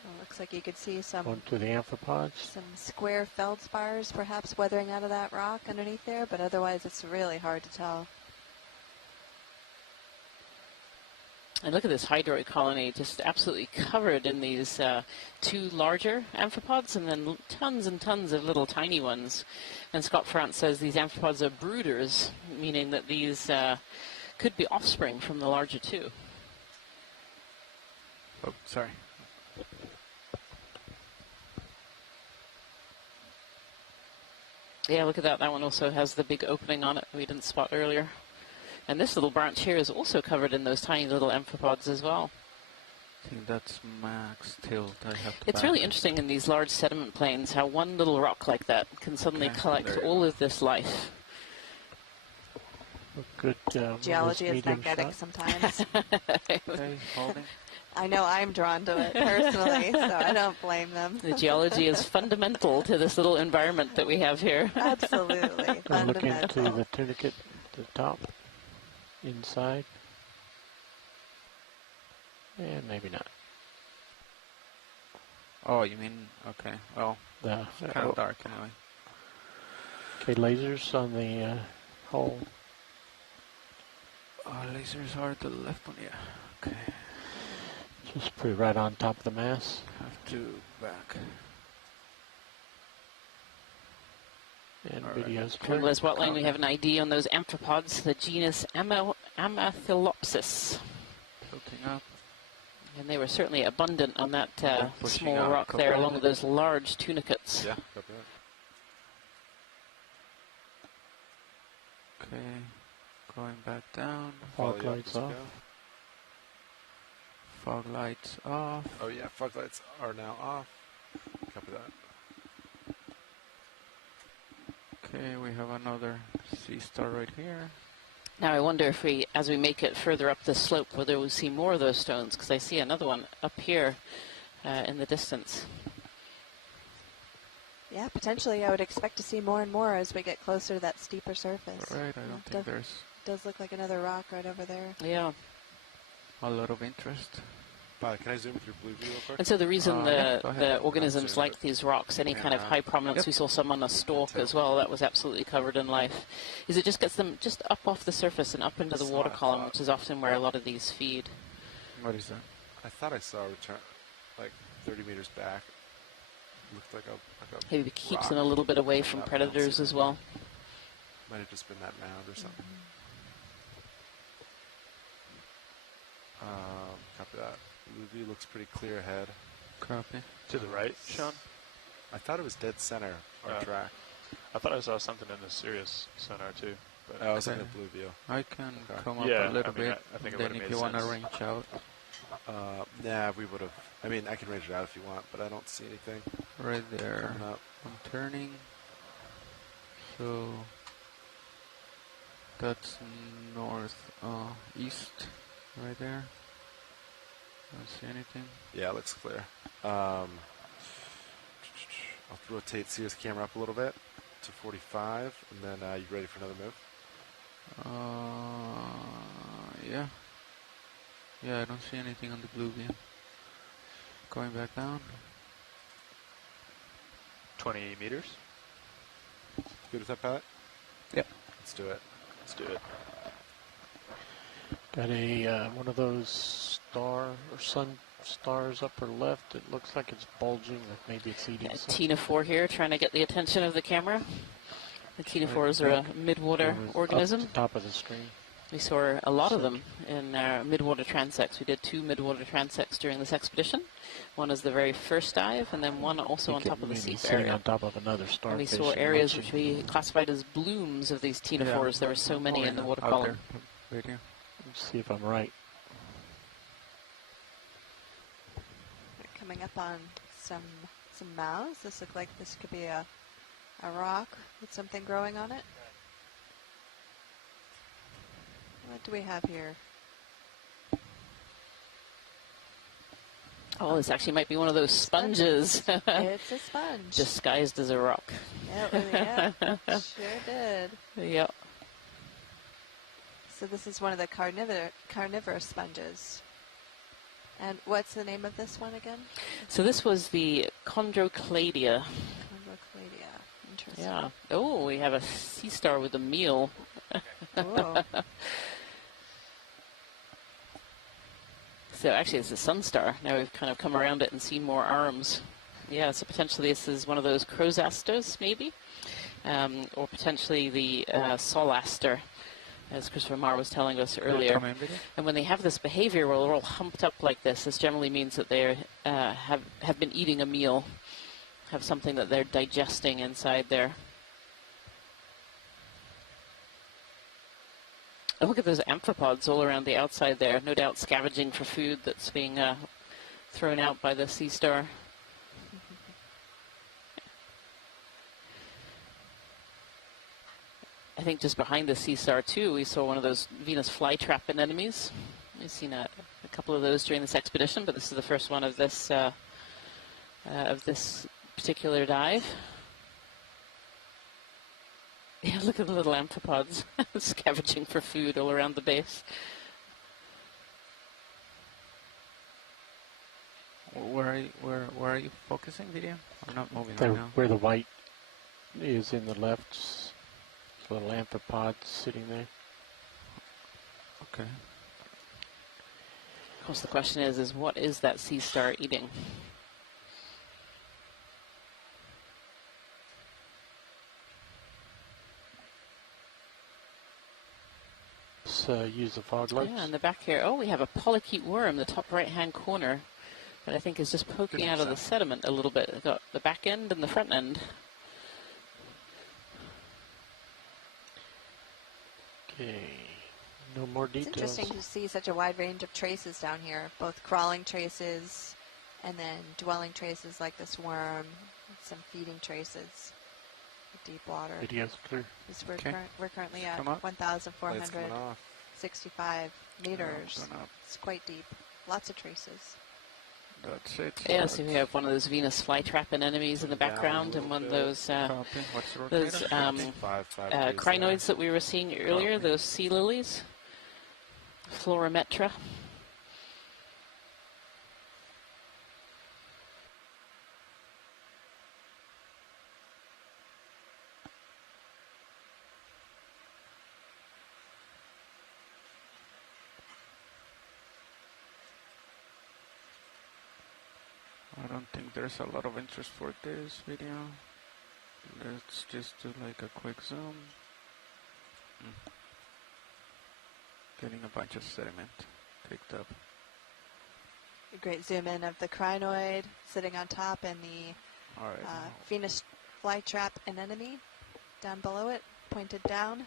Well, looks like you could see some Going to the amphipods. some square feldspars perhaps weathering out of that rock underneath there, but otherwise it's really hard to tell. And look at this hydroid colony, just absolutely covered in these two larger amphipods and then tons and tons of little tiny ones. And Scott France says these amphipods are brooders, meaning that these could be offspring from the larger two. Oh, sorry. Yeah, look at that. That one also has the big opening on it we didn't spot earlier. And this little branch here is also covered in those tiny little amphipods as well. I think that's max tilt. I have to It's back. really interesting in these large sediment plains how one little rock like that can suddenly Okay, collect there you all of this life. Good Geology is medium magnetic shot. sometimes. Okay, holding. I know I'm drawn to it personally, so I don't blame them. The geology is fundamental to this little environment that we have here. Absolutely. Gonna look into Fundamental. the tunicate at the top, inside. And maybe not. Oh, you mean, okay. Well, The kind of dark anyway. okay, lasers on the hole. Lasers are the left one, yeah. Okay. Just put it right on top of the mass. Have to back. And All right. video's From clear. Les Watling, we have an ID on those amphipods, the genus Amathylopsis. Tilting up. And they were certainly abundant on that Pushing small out, rock copy there, that. along with those large tunicates. Yeah, copy that. Okay, going back down. Follow Fog you up lights as we off. go. Fog lights off. Oh yeah, fog lights are now off. Copy that. Okay, we have another sea star right here. Now I wonder if we, as we make it further up the slope, whether we'll see more of those stones, because I see another one up here in the distance. Yeah, potentially I would expect to see more and more as we get closer to that steeper surface. Right, I don't think there's Does look like another rock right over there. Yeah. a lot of interest. Can I zoom with your blue view real quick? And so the reason Yeah, go the ahead. organisms like these rocks, any kind of high prominence, we saw some on a stalk as well, that was absolutely covered in life, is it just gets them just up off the surface and up into the water column, which is often where a lot of these feed. What is that? I thought I saw a return, like 30 meters back. Looked like a Maybe it keeps rock them a little bit away coming from up, predators bouncing. as well. Might have just been that mound or something. Copy that. Blue view looks pretty clear ahead. Copy. To the right, Sean? I thought it was dead center, our track. I thought I saw something in the Sirius sonar too. But I was in the blue view. I can come up Yeah, a little I mean, bit. I think it Then would've if made you want to sense. range out, Nah, we would have. I mean, I can range it out if you want, but I don't see anything right there. coming up. I'm turning. So that's north east right there. Don't see anything. Yeah, it looks clear. I'll rotate Sirius camera up a little bit to 45, and then you ready for another move? Yeah. Yeah, I don't see anything on the blue view. Going back down. 20 meters. Good with that, pilot? Yep. Let's do it. Let's do it. Got a one of those star or sun stars upper left. It looks like it's bulging, like maybe it's eating something. Ctenophore here, trying to get the attention of the camera. The ctenophores are a midwater organism. Up the top of the screen. We saw a lot of them in our midwater transects. We did 2 midwater transects during this expedition. One is the very first dive, and then one also on top of the Maybe seep sitting area. on top of another And starfish. we saw and areas munching. which we classified as blooms of these ctenophores. There were so many in the water column. Right here. Let's see if I'm right. We're coming up on some mounds. This looks like this could be a rock with something growing on it. What do we have here? Oh, this actually might be one of those sponges. It's a sponge. Disguised as a rock. Yeah, sure did. Yep. So this is one of the carnivorous sponges. And what's the name of this one again? So this was the chondrocladia. Chondrocladia. Interesting. Yeah. Oh, we have a sea star with a meal. Ooh. So actually it's a sun star. Now we've kind of come around it and seen more arms. Yeah, so potentially this is one of those crozastas, maybe. Or potentially the solaster, as Christopher Marr was telling us earlier. And when they have this behavior where they're all humped up like this generally means that they have been eating a meal, have something that they're digesting inside there. Oh, look at those amphipods all around the outside there, no doubt scavenging for food that's being thrown out by the sea star. I think just behind the sea star too, we saw one of those Venus flytrap anemones. We've seen a couple of those during this expedition, but this is the first one of this particular dive. Yeah, look at the little amphipods scavenging for food all around the base. Where are you focusing, video? I'm not moving There, right now. where the white is in the left, little amphipod sitting there. Okay. Of course, the question is what is that sea star eating? Let's use the fog lights. Yeah, in the back here. Oh, we have a polychaete worm, the top right-hand corner, that I think is just poking out of the sediment a little bit. They've got the back end and the front end. Okay. No more It's details. interesting to see such a wide range of traces down here, both crawling traces and then dwelling traces like this worm, some feeding traces, deep water. Video's clear. We're currently at Come up. 1,465 meters. Going up. It's quite deep. Lots of traces. That's it. Yeah, so we have one of those Venus flytrap anemones in the background, and one of those What's the rotator? crinoids that we were seeing earlier, those sea lilies, Florimetra. I don't think there's a lot of interest for this video. Let's just do like a quick zoom. Getting a bunch of sediment picked up. A great zoom in of the crinoid sitting on top and the All right. Venus flytrap anemone down below it, pointed down.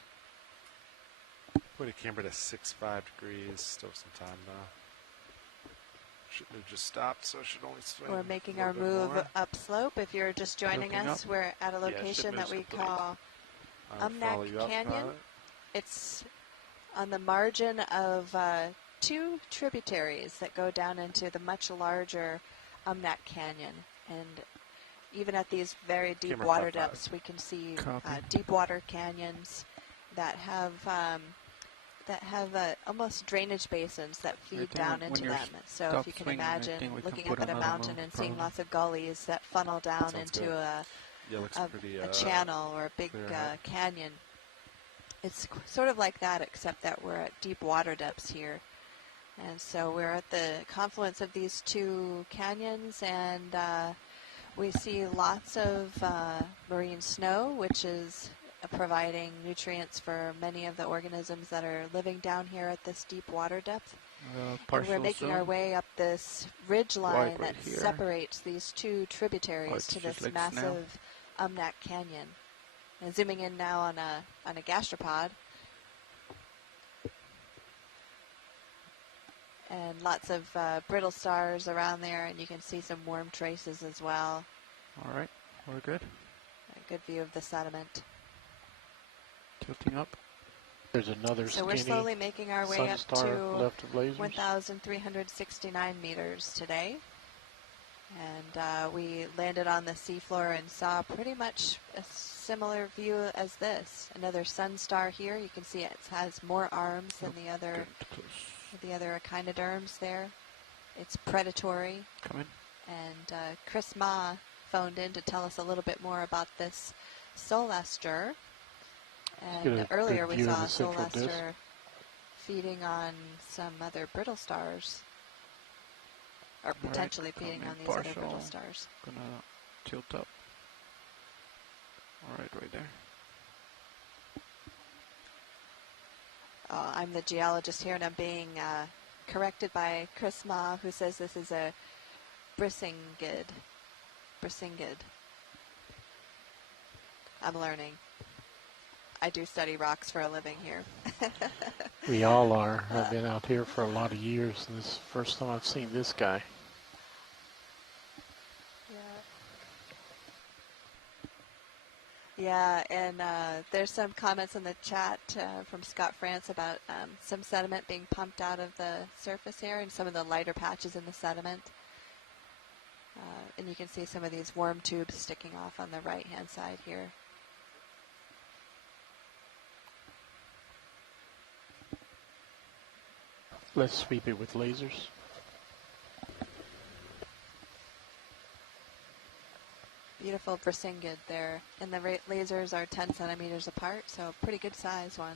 Put a camera to 65 degrees. Still some time though. Shouldn't have just stopped, so it should only swing. We're making our move upslope. If you're just joining Looking us, up. we're at a Yeah, it location should that move we slowly. call I'll follow you Umnak up, Canyon. got it. It's on the margin of two tributaries that go down into the much larger Umnak Canyon. And even at these very deep Camera water 5-5. depths, we can see Copy. deep water canyons that have almost drainage basins that feed think down when into you're them. So if stop you can swinging, I imagine think we can looking put up at a another mountain move, and seeing probably. lots of gullies that funnel down Sounds into good. a Yeah, looks pretty. channel or a big clear ahead. canyon. It's sort of like that, except that we're at deep water depths here. And so we're at the confluence of these two canyons, and we see lots of marine snow, which is providing nutrients for many of the organisms that are living down here at this deep water depth. And we're Partial making our zoom. way up this ridge line White that right here. separates these two tributaries Oh, it's to just this like snail. massive Umnak Canyon. And zooming in now on a gastropod. And lots of brittle stars around there, and you can see some worm traces as well. All right, we're good. A good view of the sediment. Tilting up. There's another So we're skinny slowly making our way up sunstar to left of lasers. 1,369 meters today. And we landed on the seafloor and saw pretty much a similar view as this. Another sun star here. You can see it has more arms than the other echinoderms there. It's predatory. Come in. And Chris Ma phoned in to tell us a little bit more about this solester. Get And a earlier good we view of saw a the central disk. solester feeding on some other brittle stars. Or Right, potentially come feeding in on these other partial. brittle stars. Gonna tilt up. All right there. I'm the geologist here, and I'm being corrected by Chris Ma, who says this is a brisingid. I'm learning. I do study rocks for a living here. We all are. I've been out here for a lot of years, and this is the first time I've seen this guy. Yeah, and there's some comments in the chat from Scott France about some sediment being pumped out of the surface here and some of the lighter patches in the sediment. And you can see some of these worm tubes sticking off on the right-hand side here. Let's sweep it with lasers. Beautiful brisingid there. And the lasers are 10 centimeters apart, so a pretty good size one.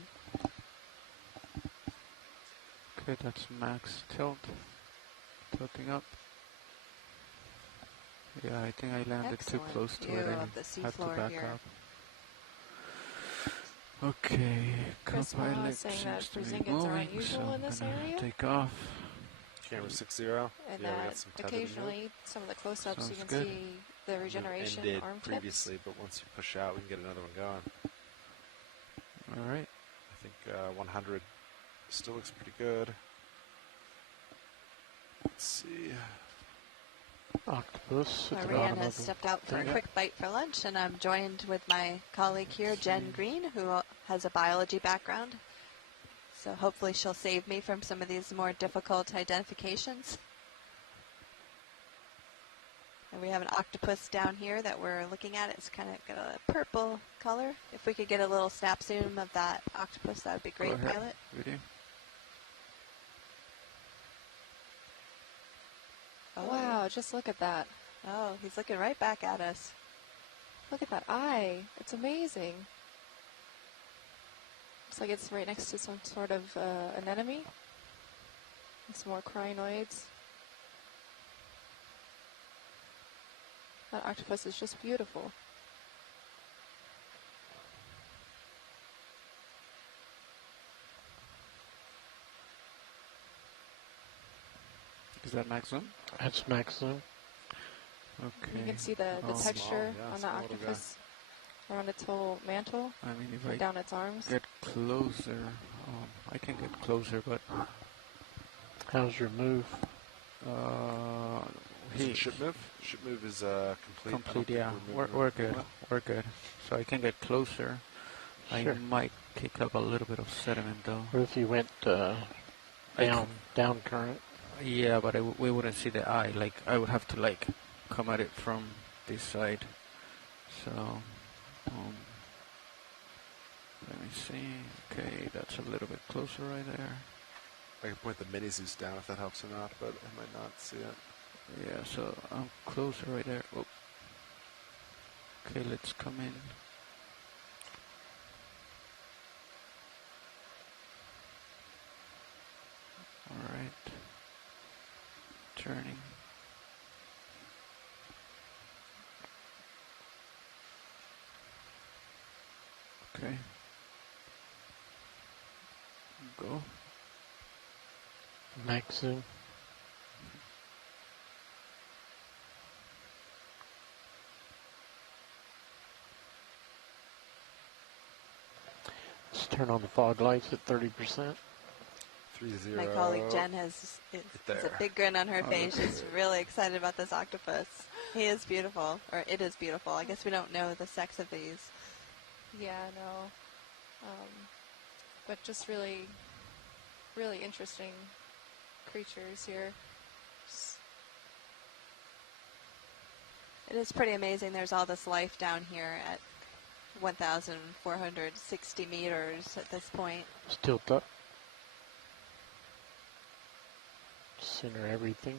Okay, that's max tilt. Tilting up. Yeah, I think I landed Excellent too close to view it. of the I had to seafloor back here. up. Okay, Chris Ma co-pilot is saying that seems to be brisingids are moving, unusual so in this I'm gonna area. take off. Camera 60. And Yeah, we got that some tether to move. occasionally, some of the close-ups, you Sounds can good. see the regeneration Ended arm tips. previously, but once you push out, we can get another one going. All right. I think 100. Still looks pretty good. Let's see. Octopus. at the Marianne bottom has of the stepped out for a thing. quick bite for lunch, and I'm joined with my colleague here, Jen Green, who has a biology background. So hopefully she'll save me from some of these more difficult identifications. And we have an octopus down here that we're looking at. It's kind of got a purple color. If we could get a little snap zoom of that octopus, that would be great, Pilot. Video. Oh. Wow, just look at that. Oh, he's looking right back at us. Look at that eye. It's amazing. Looks like it's right next to some sort of anemone. And some more crinoids. That octopus is just beautiful. Is that maximum? That's maximum. Okay. You can see the texture on the octopus around its whole mantle. I mean, if and I down its arms. get closer, I can get closer, but How's your move? Ship move? Ship move is complete. Complete, yeah. We're good. We're good. So I can get closer. Sure. I might kick up a little bit of sediment, though. What if you went down current? Yeah, but we wouldn't see the eye. Like, I would have to, like, come at it from this side. So, let me see. Okay, that's a little bit closer right there. I can point the mini Zeus down if that helps or not, but I might not see it. Yeah, so I'm closer right there. Oh. Okay, let's come in. All right. Turning. Okay. Go. Maximum. Let's turn on the fog lights at 30%. 3-0. My colleague Jen has a big grin on her face. She's really excited about this octopus. He is beautiful, or it is beautiful. I guess we don't know the sex of these. Yeah, no. But just really, really interesting creatures here. It is pretty amazing. There's all this life down here at 1,460 meters at this point. Just tilt up. Center everything.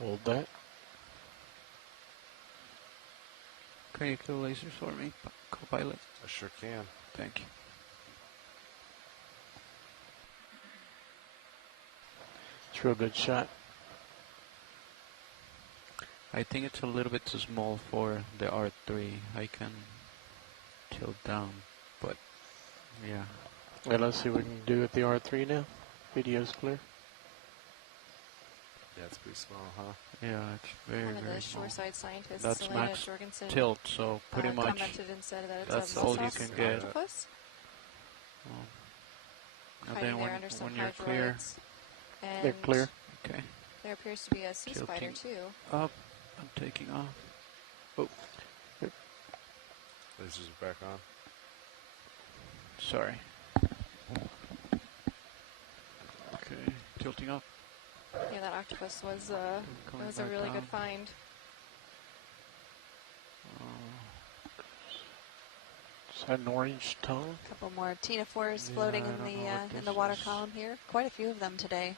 Hold that. Can you kill lasers for me, co-pilot? I sure can. Thank you. It's a real good shot. I think it's a little bit too small for the R3. I can tilt down, but yeah. Well, let's see what we can do with the R3 now. Video's clear. Yeah, it's pretty small, huh? Yeah, it's very, One of very the small. shoreside scientists, That's Selena max Jorgensen, tilt, so pretty much commented and said that it's that's a all you Voltas can get. octopus. And Hiding then there under some when you're clear, hydroids. And They're clear. okay. there appears to be a sea spider Tilting too. Up, I'm taking off. Oh, Lasers are back on. sorry. Okay, tilting up. Yeah, that octopus was Coming a back really down. good find. Is that an orange tongue? A couple more ctenophores Yeah, floating I don't know in what the this water is. column here. Quite a few of them today.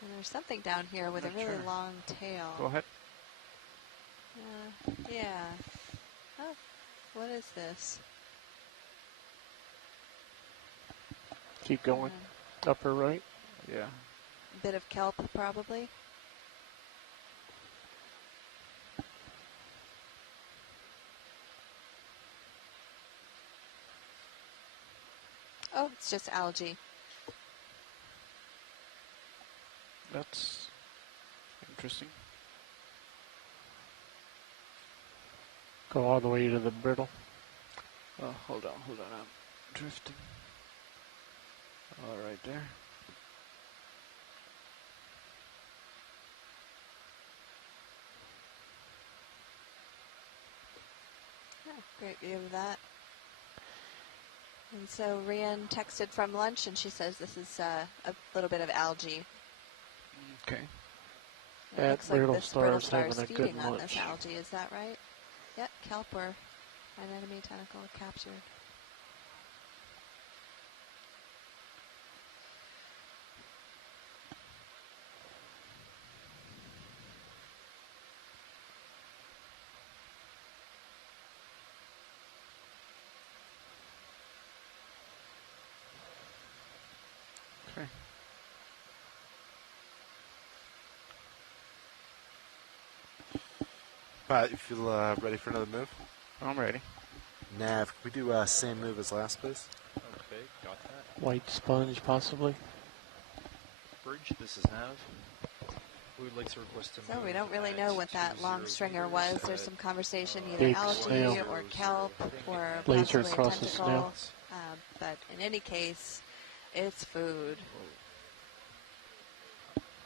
And there's something down here with a really Sure. long tail. Go ahead. Yeah. Oh, what is this? Keep going. Upper right. Yeah. A bit of kelp, probably. Oh, it's just algae. That's interesting. Go all the way to the brittle. Oh, hold on, I'm drifting. All right there. Yeah, great view of that. And so Rian texted from lunch, and she says this is a little bit of algae. Okay. It looks like this brittle star is having a feeding good on lunch. this algae. Is that right? Yep, kelp or an enemy tentacle captured. You feel ready for another move? I'm ready. Nav, can we do same move as last, please? Okay, got that. White sponge, possibly. Bridge, this is Nav. We would like to request a So move we don't really at know what that long 20 stringer meters was. at, There's some conversation, either Big algae snail. or kelp or Laser possibly a across the tentacle. snail. But in any case, it's food.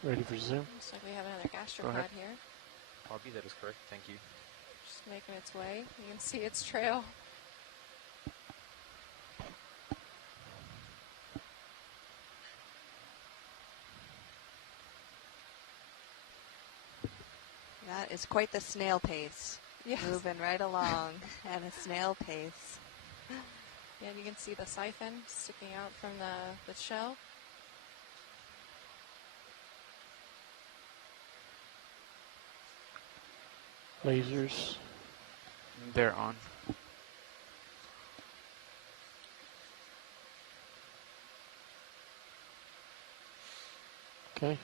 Ready for zoom? Looks like we have another gastropod here. Copy, that is correct. Thank you. Just making its way. You can see its trail. That is quite the snail pace. Yes. Moving right along at a snail pace. Yeah, and you can see the siphon sticking out from the shell. Lasers. They're on. Okay.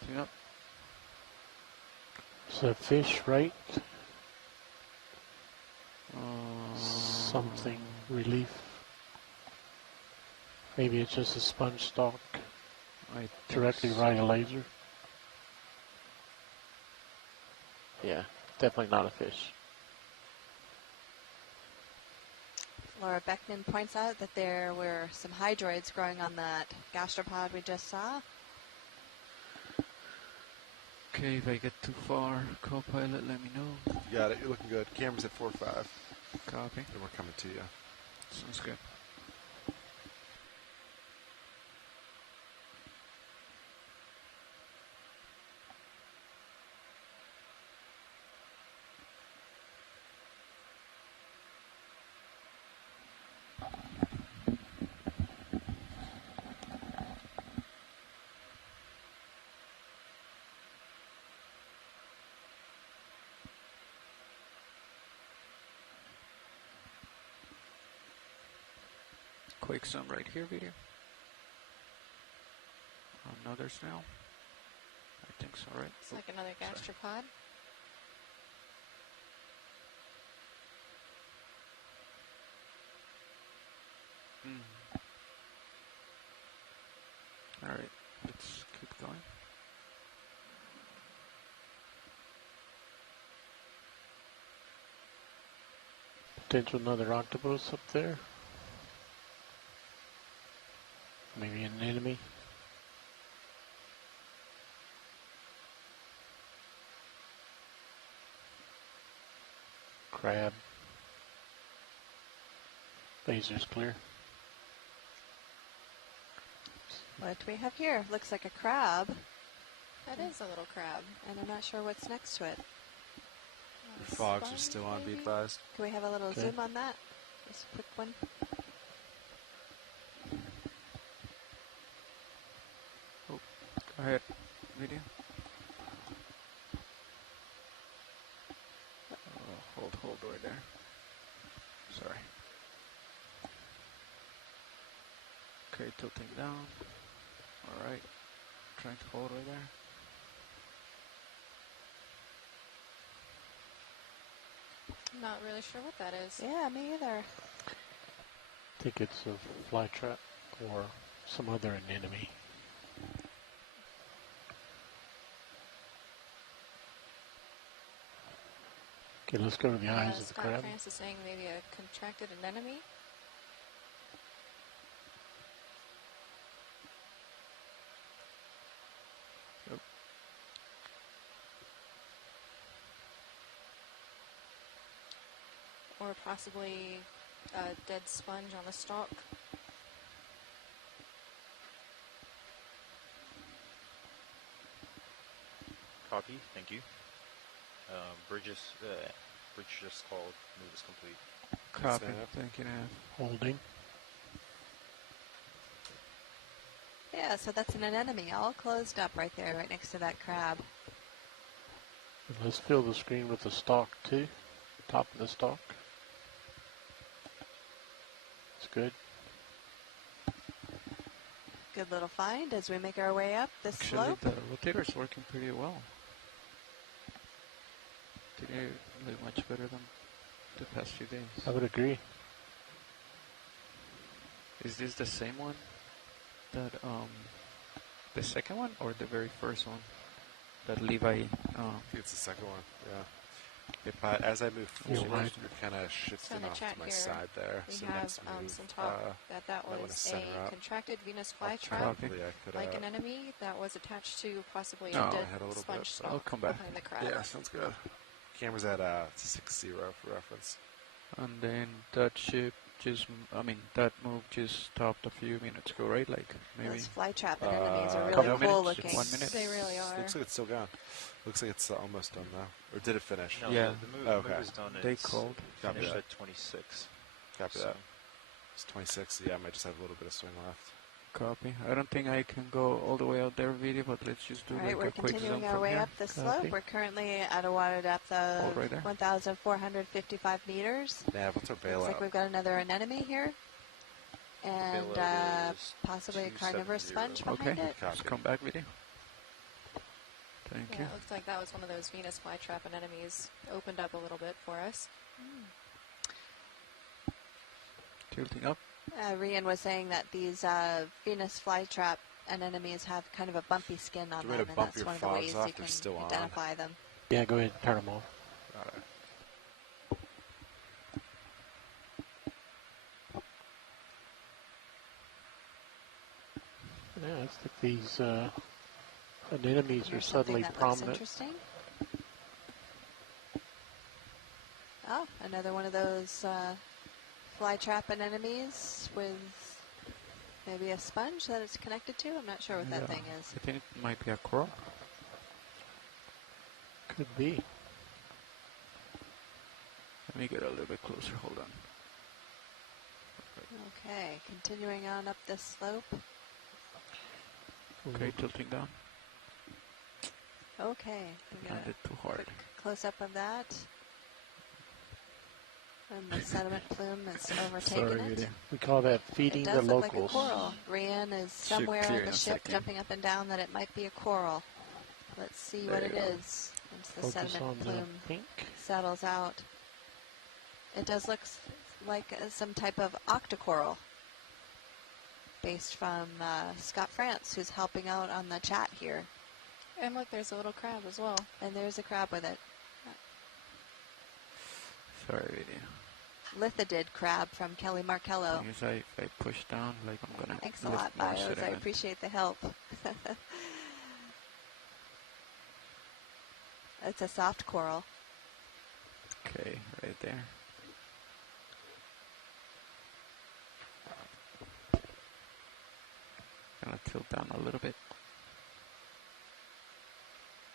Picking up. It's a fish, right? Something. Relief. Maybe it's just a sponge stalk. Directly right a laser. Yeah, definitely not a fish. Laura Beckman points out that there were some hydroids growing on that gastropod we just saw. Okay, if I get too far, co-pilot, let me know. You got it. You're looking good. Camera's at 4.5. Copy. And we're coming to you. Sounds good. Quick zoom right here, video. Another snail. I think so, right? It's like another gastropod. All right, let's keep going. Potential another octopus up there. Maybe an enemy. Crab. Laser's clear. What do we have here? Looks like a crab. That is a little crab. And I'm not sure what's next to it. Your fogs are still on, be advised. Can we have a little Okay. zoom on that? Just a quick one. Go ahead, video. Hold right there. Sorry. Okay, tilting down. All right. Trying to hold right there. Not really sure what that is. Yeah, me either. I think it's a fly trap or some other anemone. Okay, let's go to the eyes of the Scott crab. France is saying maybe a contracted anemone. Yep. Or possibly a dead sponge on the stalk. Copy. Thank you. Bridge just called. Move is complete. Copy. Stand up. Thank you, Nav. Holding. Yeah, so that's an anemone all closed up right there, right next to that crab. And let's fill the screen with the stalk too. Top of the stalk. It's good. Good little find as we make our way up this Actually, slope. the rotator's working pretty well. Today look much better than the past few days. I would agree. Is this the same one that the second one or the very first one that Levi? I think it's the second one. Yeah. If as I move You're forward, right. you're kind of So shifting in the off chat to my here, side there. we So have next move, some talk that might wanna was center a up. contracted Venus flytrap, Alternatively, I could, like an anemone that was attached to possibly No, a dead head a little sponge bit, stalk I'll come back. behind the crab. Yeah, sounds good. Camera's at 6-0 for reference. And then that ship just, that move just stopped a few minutes ago, right? Like maybe Those flytrap anemones are couple really cool minutes, looking. 1 minute. They really are. Looks like it's still going. Looks like it's almost done now. Or did it finish? No, Yeah. the move Okay. is done. They It's called. Copy finished that. at 26. Copy So- that. It's 26. Yeah, I might just have a little bit of swing left. Copy. I don't think I can go all the way out there video, but let's just do All like right, we're a quick zoom continuing our from way here. up the slope. Copy. We're currently at a water depth All of right there. 1,455 meters. Nav, what's our Looks bailout? like we've got another anemone here. And Bailout is possibly a carnivorous 270. sponge behind Okay, it. Copy. just come back video. Thank Yeah, you. it looks like that was one of those Venus flytrap anemones. Opened up a little bit for us. Tilting up. Rian was saying that these Venus flytrap anemones have kind of a bumpy skin on Do you them, want and to bump that's your one of the fogs ways off? you They're can still on. identify them. Yeah, go ahead and turn them off. Got it. Yeah, I think these anemones are Here's suddenly something that looks prominent. interesting. Oh, another one of those flytrap anemones with maybe a sponge that it's connected to. I'm not sure what that Yeah, thing is. I think it might be a coral. Could be. Let me get a little bit closer. Hold on. Okay, continuing on up this slope. Okay, tilting down. Okay, we got Landed too hard. a close-up of that. And the sediment plume is overtaken Sorry, it. video. We call that feeding It the does look like a locals. coral. Rian is somewhere clear on in the a ship second. jumping up and down that it might be a coral. Let's see what There it you go. is once the Focus sediment on the plume pink. settles out. It does look like some type of octocoral based from Scott France, who's helping out on the chat here. And look, there's a little crab as well. And there's a crab with it. Sorry, video. Lithidid crab from Kelly Markello. I guess if I push down, like I'm gonna. Thanks a lift lot, more Bios. I sediment. appreciate the help. It's a soft coral. Okay, right there. Gonna tilt down a little bit.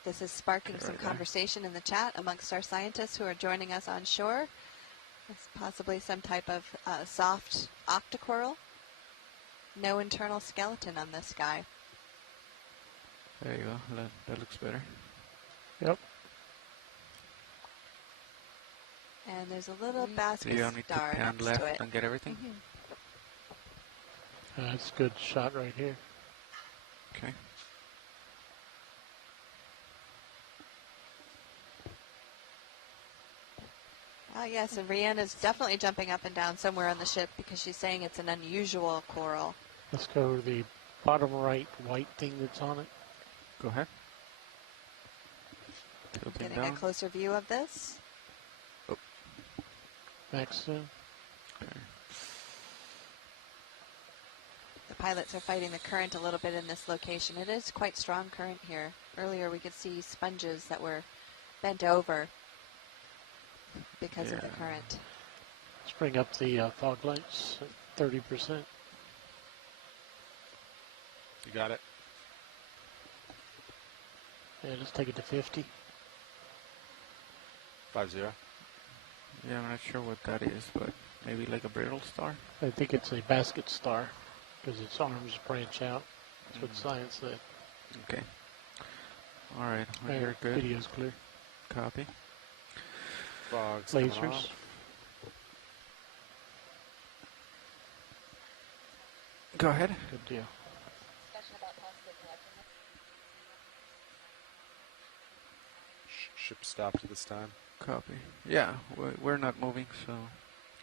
This is sparking Okay, some right there. conversation in the chat amongst our scientists who are joining us on shore. It's possibly some type of soft octocoral. No internal skeleton on this guy. There you go. That looks better. Yep. And there's a little Do basket you want me to star pan next left to it. and get everything? That's a good shot right here. Okay. Ah, yes, and Rihanna is definitely jumping up and down somewhere on the ship because she's saying it's an unusual coral. Let's go to the bottom right white thing that's on it. Go ahead. Tilting Getting down. a closer view of this. Max soon. Okay. The pilots are fighting the current a little bit in this location. It is quite strong current here. Earlier we could see sponges that were bent over because of the current. Let's bring up the fog lights at 30%. You got it. Yeah, let's take it to 50. 50. Yeah, I'm not sure what that is, but maybe like a brittle star. I think it's a basket star because its arms branch out. That's what science said. Okay. All right. Well, Right, you're good. video's clear. Copy. Fog's coming Lasers. off. Go ahead. Good deal. Ship stopped this time. Copy. Yeah, we're not moving, so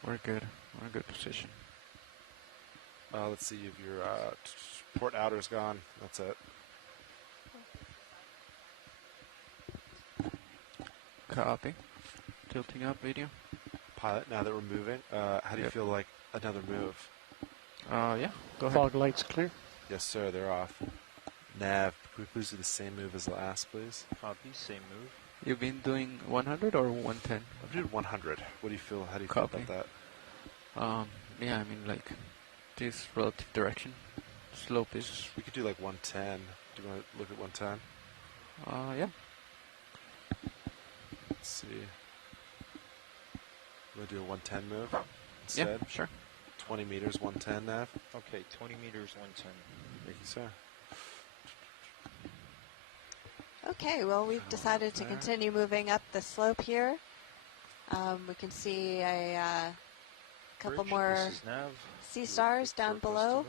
we're good. We're in good position. Let's see if your port outer's gone. That's it. Copy. Tilting up video. Pilot, now that we're moving, how do you feel like another move? Yeah, go ahead. Fog lights clear. Yes, sir, they're off. Nav, could we please do the same move as last, please? Copy, same move. You've been doing 100 or 110? I've did 100. What do you feel? How do you Copy. feel about that? Yeah, I mean like this relative direction. Slope is. We could do like 110. Do you want to look at 110? Yeah. Let's see. You want to do a 110 move instead? Yeah, sure. 20 meters, 110 nav. Okay, 20 meters, 110. Thank you, sir. Okay, well, we've decided to continue moving up the slope here. We can see a couple Bridge, more this is nav. sea stars down below.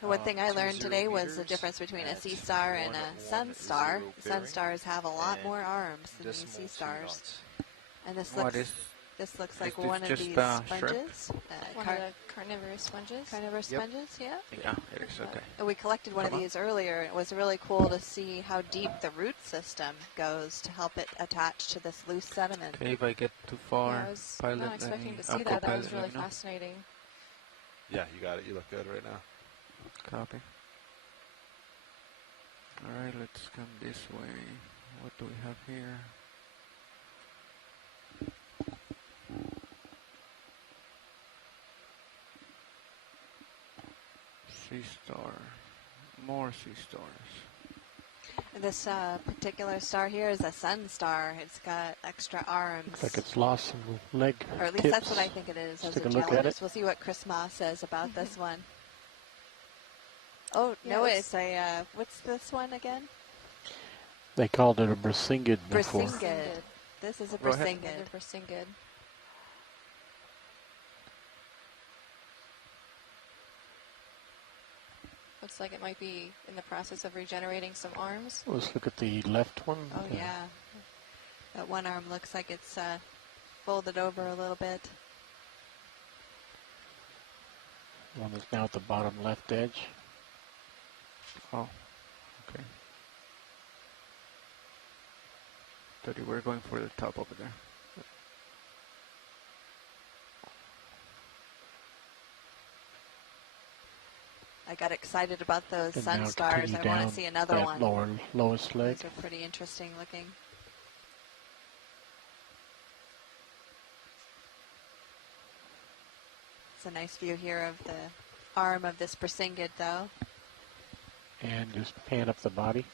One thing I learned today was the difference between a sea star and a sun star. Sun stars have a lot more arms than these sea stars. And this looks like one of these sponges. One of the carnivorous sponges. Carnivorous sponges, yeah. Yeah, it is okay. We collected one of these earlier. It was really cool to see how deep the root system goes to help it attach to this loose sediment. Okay, if I get too far, Yeah, I was pilot, not expecting to see that. That was really fascinating. Yeah, you got it. You look good right now. Copy. Alright, let's come this way. What do we have here? Sea star. More sea stars. This particular star here is a sun star. It's got extra arms. Looks like it's lost some leg Or at least tips. that's what I think it is as Let's a take a look at geologist. it. We'll see what Chris Moss says about this one. Oh, Yeah, no, it's- it's a, what's this one again? They called it a Brisingid before. Brisingid. This is a Go ahead. Brisingid. Brisingid. Looks like it might be in the process of regenerating some arms. Let's look at the left one. Oh, yeah. That one arm looks like it's folded over a little bit. One that's now at the bottom left edge. Oh, okay. Thought you were going for the top over there. I got excited about those And sun now stars. continue I want down to see another that one. lowest leg. Those are pretty interesting looking. It's a nice view here of the arm of this Brisingid, though. And just pan up the body.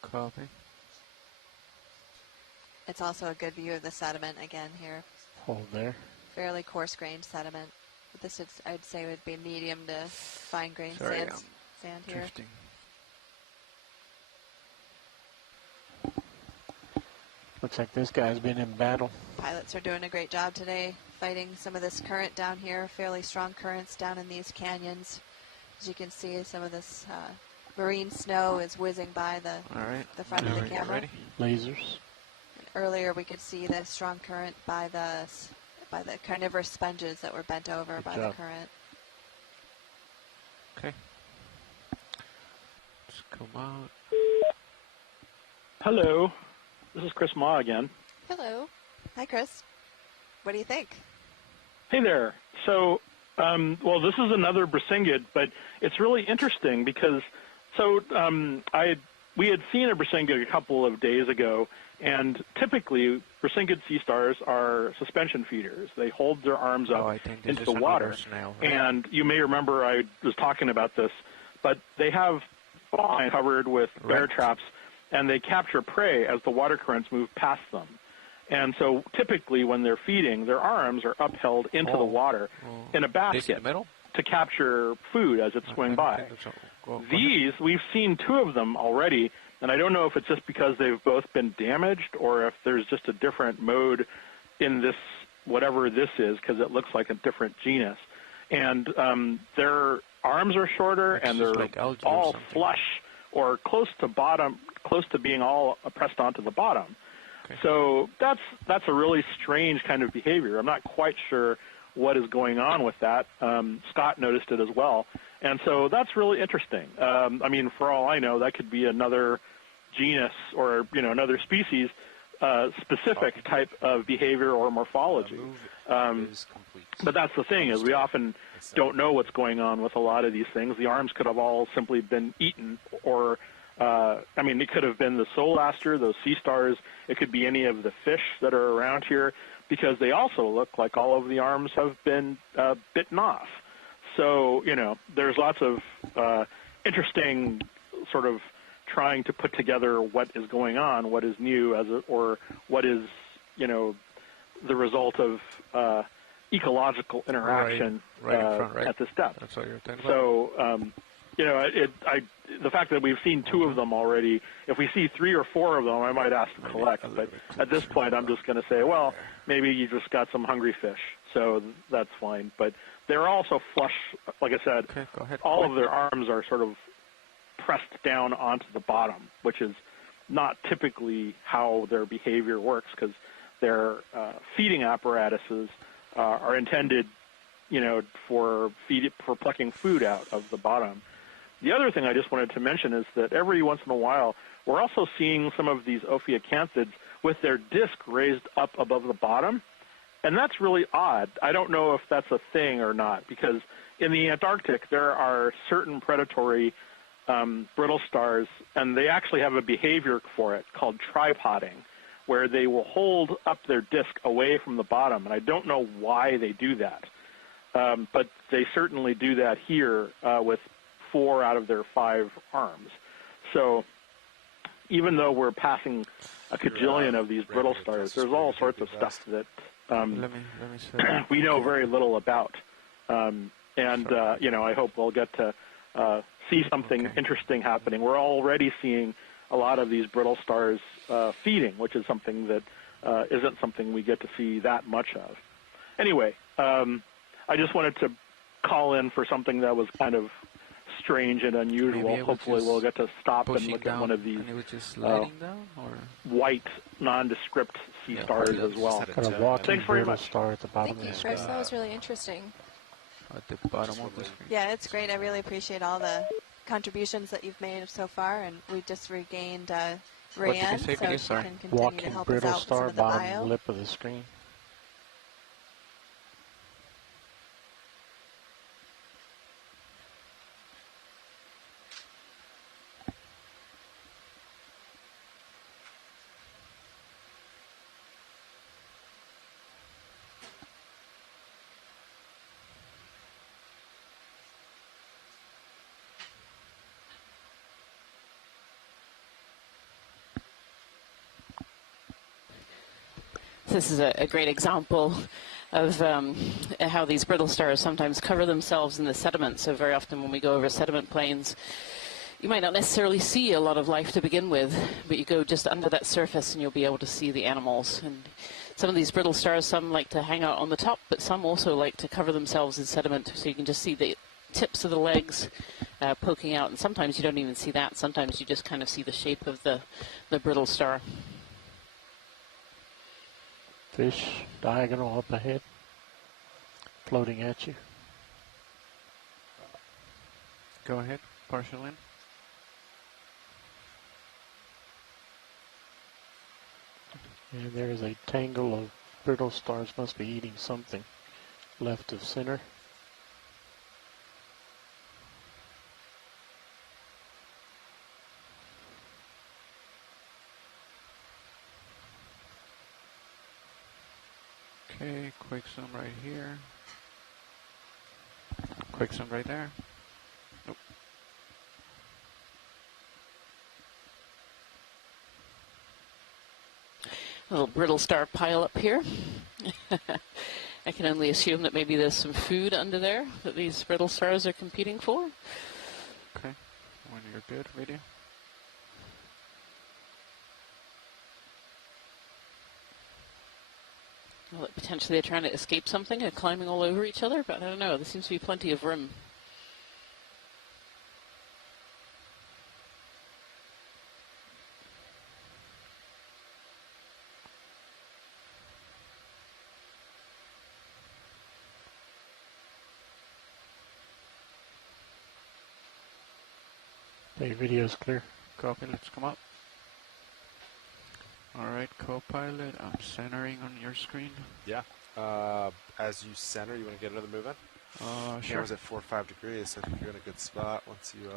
Copy. It's also a good view of the sediment again here. Hold there. Fairly coarse-grained sediment. This is, I'd say, would be medium to fine-grained Sorry, sand here. Drifting. Looks like this guy's been in battle. Pilots are doing a great job today fighting some of this current down here, fairly strong currents down in these canyons. As you can see, some of this marine snow is whizzing by the front of the camera. Ready? Lasers. And earlier we could see the strong current by the carnivorous sponges that were bent over by the current. Okay. Let's come out. Hello, this is Chris Ma again. Hello. Hi, Chris. What do you think? Hey there. So, well, this is another Brisingid, but it's really interesting because, we had seen a Brisingid a couple of days ago, and typically Brisingid sea stars are suspension feeders. They hold their arms up into the water. Snail, right? And you may remember I was talking about this, but they have spine covered with bear traps, and they capture prey as the water currents move past them. And so typically when they're feeding, their arms are upheld into the water in a basket to capture food as it swings by. These, we've seen two of them already, and I don't know if it's just because they've both been damaged or if there's just a different mode in this, whatever this is, because it looks like a different genus. And their arms are shorter, and they're like all flush or close to being all pressed onto the bottom. So that's a really strange kind of behavior. I'm not quite sure what is going on with that. Scott noticed it as well. And so that's really interesting. I mean, for all I know, that could be another genus or, another species specific type of behavior or morphology. But that's the thing, is we often don't know what's going on with a lot of these things. The arms could have all simply been eaten, or it could have been the soulaster, those sea stars. It could be any of the fish that are around here, because they also look like all of the arms have been bitten off. So, there's lots of interesting sort of trying to put together what is going on, what is new, or what is, the result of ecological interaction at this depth. That's what you're talking about. So, the fact that we've seen two of them already, if we see 3 or 4 of them, I might ask to collect. But at this point, I'm just going to say, well, maybe you just got some hungry fish, so that's fine. But they're also flush, like I said, all of their arms are sort of pressed down onto the bottom, which is not typically how their behavior works, because their feeding apparatuses are intended, for plucking food out of the bottom. The other thing I just wanted to mention is that every once in a while, we're also seeing some of these ophiocanthids with their disc raised up above the bottom, and that's really odd. I don't know if that's a thing or not, because in the Antarctic, there are certain predatory brittle stars, and they actually have a behavior for it called tripoding, where they will hold up their disc away from the bottom, and I don't know why they do that. But they certainly do that here with 4 out of their 5 arms. So even though we're passing a cajillion of these brittle stars, there's all sorts of stuff that we know very little about. I hope we'll get to see something interesting happening. We're already seeing a lot of these brittle stars feeding, which is something that isn't something we get to see that much of. Anyway, I just wanted to call in for something that was kind of strange and unusual. Hopefully we'll get to stop and look at one of these white, nondescript sea stars as well. Got a walking Thanks very brittle much. star at the bottom Thank you, of the Chris. screen. That was really interesting. At the bottom of the screen. Yeah, it's great. I really appreciate all the contributions that you've made so far, and we just regained Rayanne, so she can continue to Walking help us brittle out with some star, of the bottom bio. lip of the screen. This is a great example of how these brittle stars sometimes cover themselves in the sediment. So very often when we go over sediment plains, you might not necessarily see a lot of life to begin with, but you go just under that surface and you'll be able to see the animals. And some of these brittle stars, some like to hang out on the top, but some also like to cover themselves in sediment, so you can just see the tips of the legs poking out. And sometimes you don't even see that. Sometimes you just kind of see the shape of the brittle star. Fish diagonal up ahead, floating at you. Go ahead, partial in. And there is a tangle of brittle stars, must be eating something. Left of center. Okay, quick zoom right here. Quick zoom right there. Nope. A little brittle star pile up here. I can only assume that maybe there's some food under there that these brittle stars are competing for. Okay, when you're good, video. Well, potentially they're trying to escape something and climbing all over each other, but I don't know. There seems to be plenty of room. Okay, video's clear. Copy, let's come up. Alright, co-pilot, I'm centering on your screen. Yeah. As you center, you want to get another move in? Sure. Camera's at 4 or 5 degrees, so I think you're in a good spot once you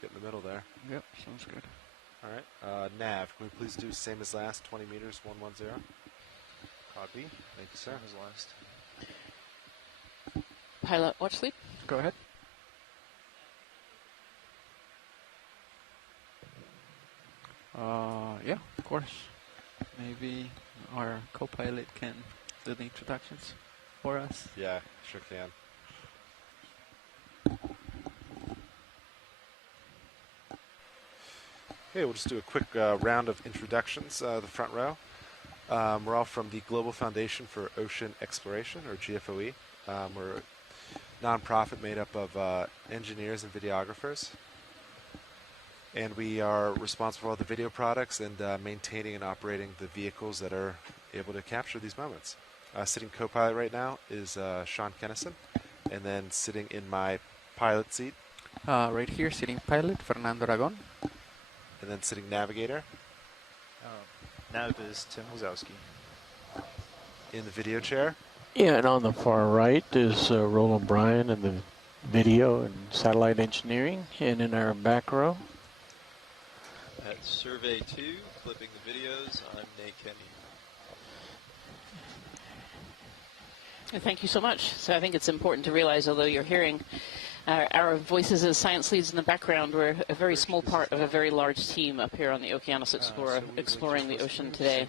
get in the middle there. Yep, sounds good. Alright, nav, can we please do same as last, 20 meters, 110? Copy. Thank you, sir. Same as last. Pilot, watch sleep. Go ahead. Yeah, of course. Maybe our co-pilot can do the introductions for us. Yeah, sure can. Okay, we'll just do a quick round of introductions, the front row. We're all from the Global Foundation for Ocean Exploration, or GFOE. We're a nonprofit made up of engineers and videographers. And we are responsible for all the video products and maintaining and operating the vehicles that are able to capture these moments. Sitting co-pilot right now is Sean Kennison, and then sitting in my pilot seat. Right here, sitting pilot, Fernando Aragon. And then sitting navigator. Nav is Tim Wazowski. In the video chair. Yeah, and on the far right is Roland Bryan in the video and satellite engineering. And in our back row, At Survey 2, clipping the videos, I'm Nate Kenny. Thank you so much. So I think it's important to realize, although you're hearing our voices as science leads in the background, we're a very small part of a very large team up here on the Okeanos Explorer, exploring the ocean today.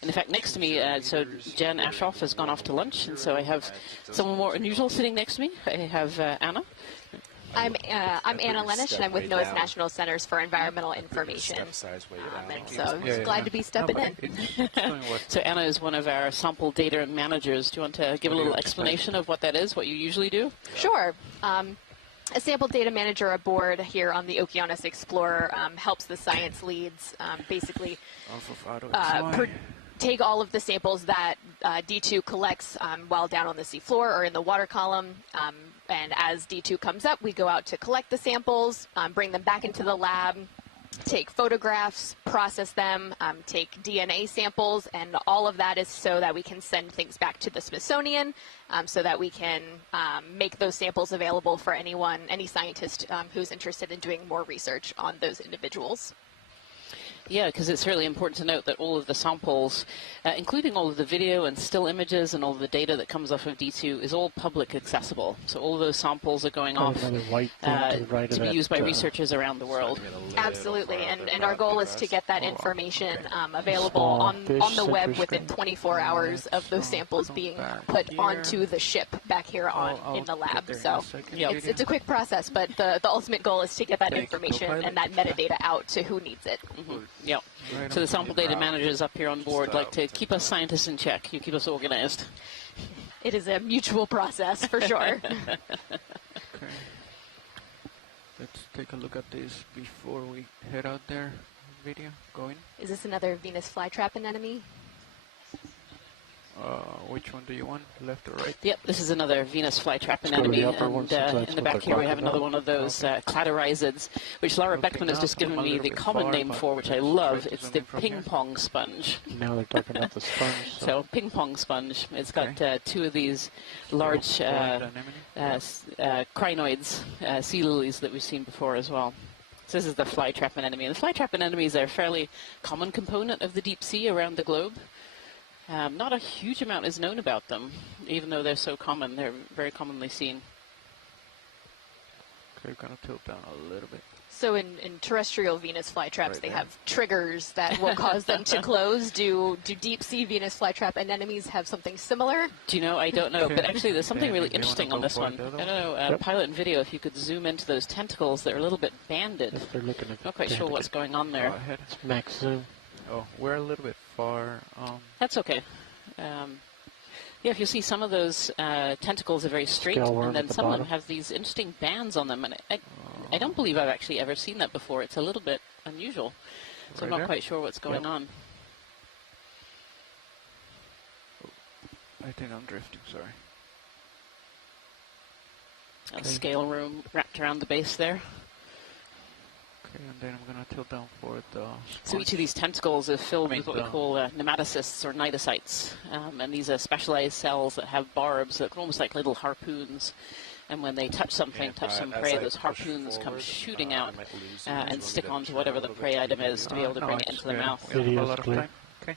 And in fact, next to me, so Jan Ashoff has gone off to lunch, and so I have someone more unusual sitting next to me. I have Anna. I'm Anna Lenish, and I'm with NOAA's National Centers for Environmental Information. And so I'm just glad to be stepping in. So Anna is one of our sample data managers. Do you want to give a little explanation of what that is, what you usually do? Sure. A sample data manager aboard here on the Okeanos Explorer helps the science leads basically take all of the samples that D2 collects while down on the seafloor or in the water column. And as D2 comes up, we go out to collect the samples, bring them back into the lab, take photographs, process them, take DNA samples, and all of that is so that we can send things back to the Smithsonian, so that we can make those samples available for any scientist who's interested in doing more research on those individuals. Yeah, because it's really important to note that all of the samples, including all of the video and still images and all of the data that comes off of D2, is all public accessible. So all of those samples are going off to be used by researchers around the world. Absolutely, and our goal is to get that information available on the web within 24 hours of those samples being put onto the ship back here in the lab. So it's a quick process, but the ultimate goal is to get that information and that metadata out to who needs it. Yep. So the sample data managers up here on board like to keep us scientists in check. You keep us organized. It is a mutual process, for sure. Okay. Let's take a look at this before we head out there. Video, going. Is this another Venus flytrap anemone? Which one do you want, left or right? Yep, this is another Venus flytrap Let's go to the anemone, upper one and since in that's the what back they're here we have talking another about. one of those cladoryzids, which Laura Beckman has just given me the common name for, which I love. It's the ping pong sponge. Now they're talking about the sponge. So ping pong sponge. It's got two of these large crinoids, sea lilies that we've seen before as well. So this is the flytrap anemone. And the flytrap anemones are a fairly common component of the deep sea around the globe. Not a huge amount is known about them, even though they're so common. They're very commonly seen. Okay, we're going to tilt down a little bit. So in terrestrial Venus flytraps, they have triggers that will cause them to close. Do deep sea Venus flytrap anemones have something similar? Do you know? I don't know. But actually, there's something really interesting on this one. I don't know, pilot and video, if you could zoom into those tentacles that are a little bit banded. If they're looking at Not quite sure what's going on there. It's max zoom. Oh, we're a little bit far. That's okay. Yeah, if you see some of those tentacles are very straight, Scale and then at the some of them bottom. have these interesting bands on them. And I don't believe I've actually ever seen that before. It's a little bit unusual. So I'm not quite sure what's going on. I think I'm drifting, sorry. A scale room wrapped around the base there. Okay, and then I'm going to tilt down for the... So each of these tentacles is filled with what we call nematocysts or cnidocytes. And these are specialized cells that have barbs that are almost like little harpoons. And when they touch something, touch some prey, those harpoons come shooting out and stick onto whatever the prey item is to be able to bring it into the mouth. Video's clear. Okay.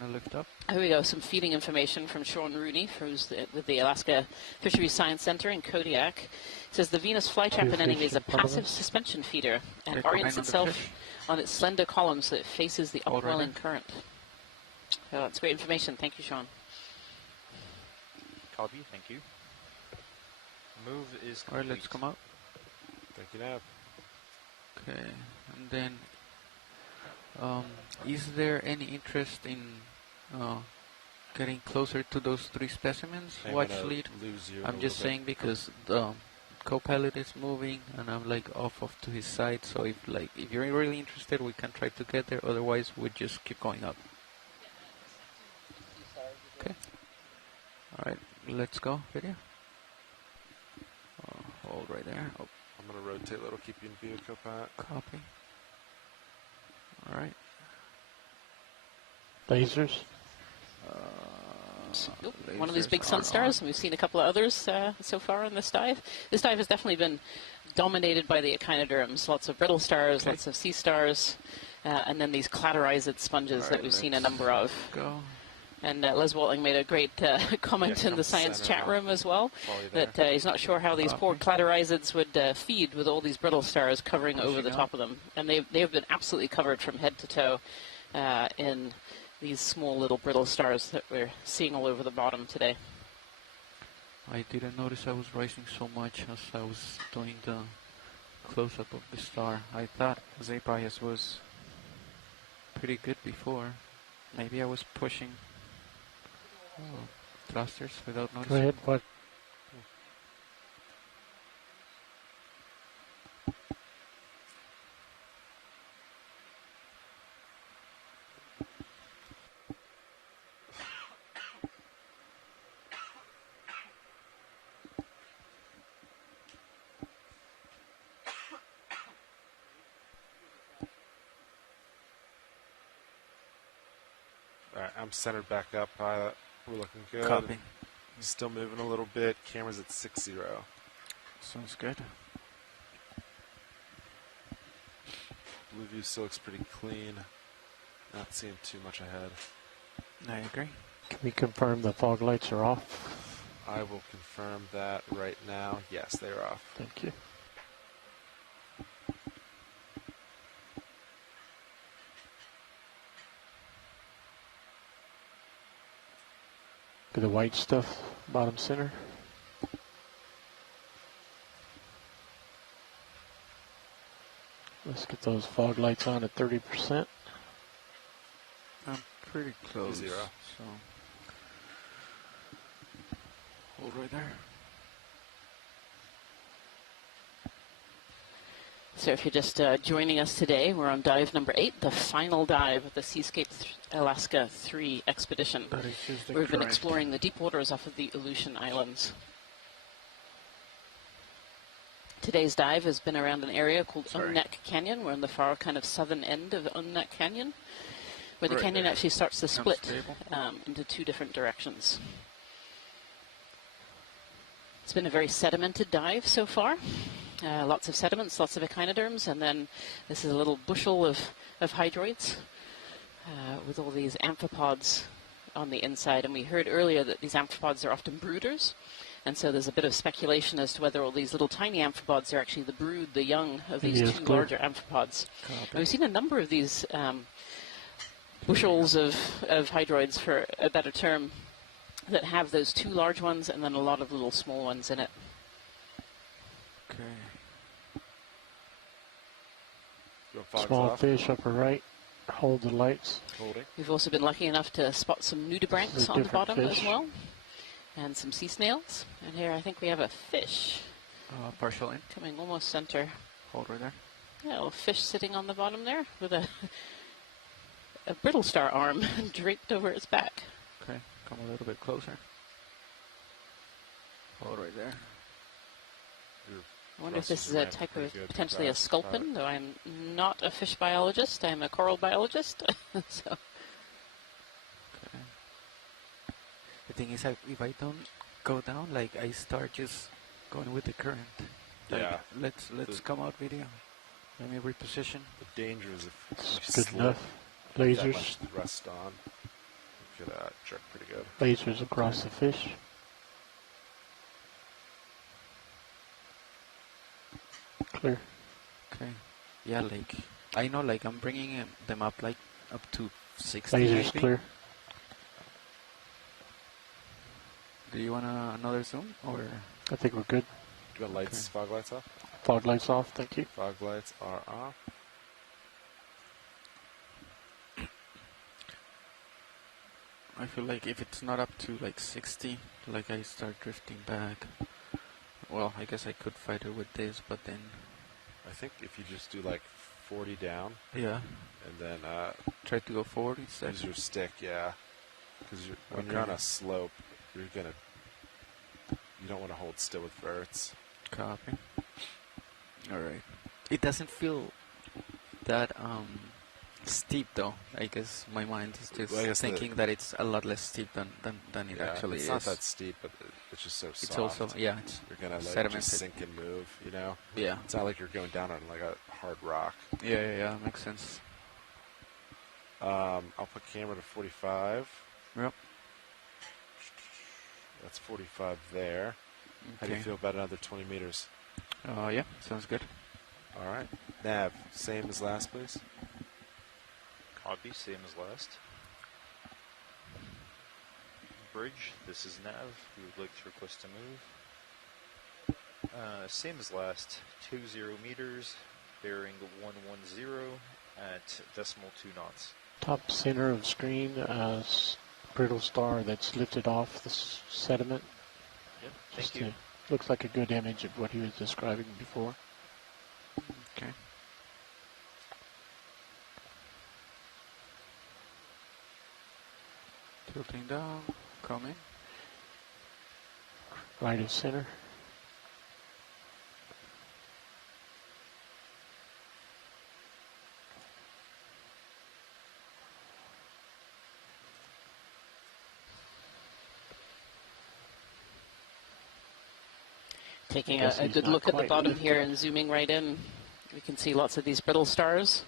Going to lift up. Here we go, some feeding information from Sean Rooney, who's with the Alaska Fisheries Science Center in Kodiak. It says the Venus flytrap anemone is a passive suspension feeder and orients itself on its slender column so it faces the upwelling current. So that's great information. Thank you, Sean. Copy, thank you. Move is complete. All right, let's come up. Thank you, Nav. Okay, and then is there any interest in getting closer to those three specimens? Watch lead. I'm just saying because the co-pilot is moving and I'm like off to his side. So if you're really interested, we can try to get there. Otherwise, we just keep going up. Okay. All right, let's go. Video. Hold right there. Oh. I'm going to rotate a little, keep you in view, co-pilot. Copy. All right. Lasers. One of these big sun stars, and we've seen a couple of others so far in this dive. This dive has definitely been dominated by the echinoderms. Lots of brittle stars, lots of sea stars, and then these cladoryzid sponges that we've seen a number of. Go. And Les Walting made a great comment in the science chat room as well, that he's not sure how these poor cladoryzids would feed with all these brittle stars covering over the top of them. And they've been absolutely covered from head to toe in these small little brittle stars that we're seeing all over the bottom today. I didn't notice I was rising so much as I was doing the close-up of the star. I thought Z bias was pretty good before. Maybe I was pushing thrusters without noticing. Go ahead, what? Alright, I'm centered back up, pilot. We're looking good. Copy. Still moving a little bit. Camera's at 6-0. Sounds good. Blue view still looks pretty clean. Not seeing too much ahead. I agree. Can we confirm the fog lights are off? I will confirm that right now. Yes, they are off. Thank you. Look at the white stuff, bottom center. Let's get those fog lights on at 30%. I'm pretty close. 0. So hold right there. So if you're just joining us today, we're on dive number 8, the final dive of the Seascape Alaska 3 expedition. We've been exploring the deep waters off of the Aleutian Islands. Today's dive has been around an area called Umnak Canyon. We're in the far kind of southern end of Umnak Canyon, where the canyon actually starts to split into 2 different directions. It's been a very sedimented dive so far. Lots of sediments, lots of echinoderms, and then this is a little bushel of hydroids with all these amphipods on the inside. And we heard earlier that these amphipods are often brooders, and so there's a bit of speculation as to whether all these little tiny amphipods are actually the brood, the young of these 2 larger amphipods. And we've seen a number of these bushels of hydroids, for a better term, that have those 2 large ones and then a lot of little small ones in it. Okay. Small fish upper right. Hold the lights. Holding. We've also been lucky enough to spot some nudibranchs on the bottom as well, and some sea snails. And here I think we have a fish. Partial in. Coming almost center. Hold right there. Yeah, a little fish sitting on the bottom there with a brittle star arm draped over its back. Okay, come a little bit closer. Hold right there. I wonder if this is a type of, potentially a sculpin, though I'm not a fish biologist. I'm a coral biologist. So. Okay. The thing is, if I don't go down, like I start just going with the current. Like, Yeah. Let's come out video. Let me reposition. The danger is if you Good slip, enough. that Lasers. much rust on, you could jerk pretty good. Lasers across the fish. Clear. Okay. Yeah, like I know, like I'm bringing them up like up to 60. Lasers maybe. clear. Do you want another zoom or? I think we're good. Do you want lights, fog lights off? Fog lights off, thank you. Fog lights are off. I feel like if it's not up to like 60, like I start drifting back. Well, I guess I could fight it with this, but then... I think if you just do like 40 down. Yeah. And then... try to go forward instead. Use your stick, yeah. Because when you're on a slope, you're gonna... You don't want to hold still with verts. Copy. Alright. It doesn't feel that steep though. I guess my mind is just thinking that it's a lot less steep than it actually is. It's not that steep, but it's just so soft. It's also, yeah, it's you're gonna like sedimented. just sink and move, you know? Yeah. It's not like you're going down on like a hard rock. Yeah, makes sense. I'll put camera to 45. Yep. That's 45 there. How do you feel about another 20 meters? Yeah, sounds good. All right. Nav, same as last, please. Copy, same as last. Bridge, this is Nav. We would like to request to move. Same as last, 20 meters, bearing 110 at decimal 2 knots. Top center of screen, brittle star that's lifted off the sediment. Yep, thank you. Looks like a good image of what he was describing before. Okay. Tilting down, coming. Right of center. Taking a good look at the bottom here and zooming right in, we can see lots of these brittle stars.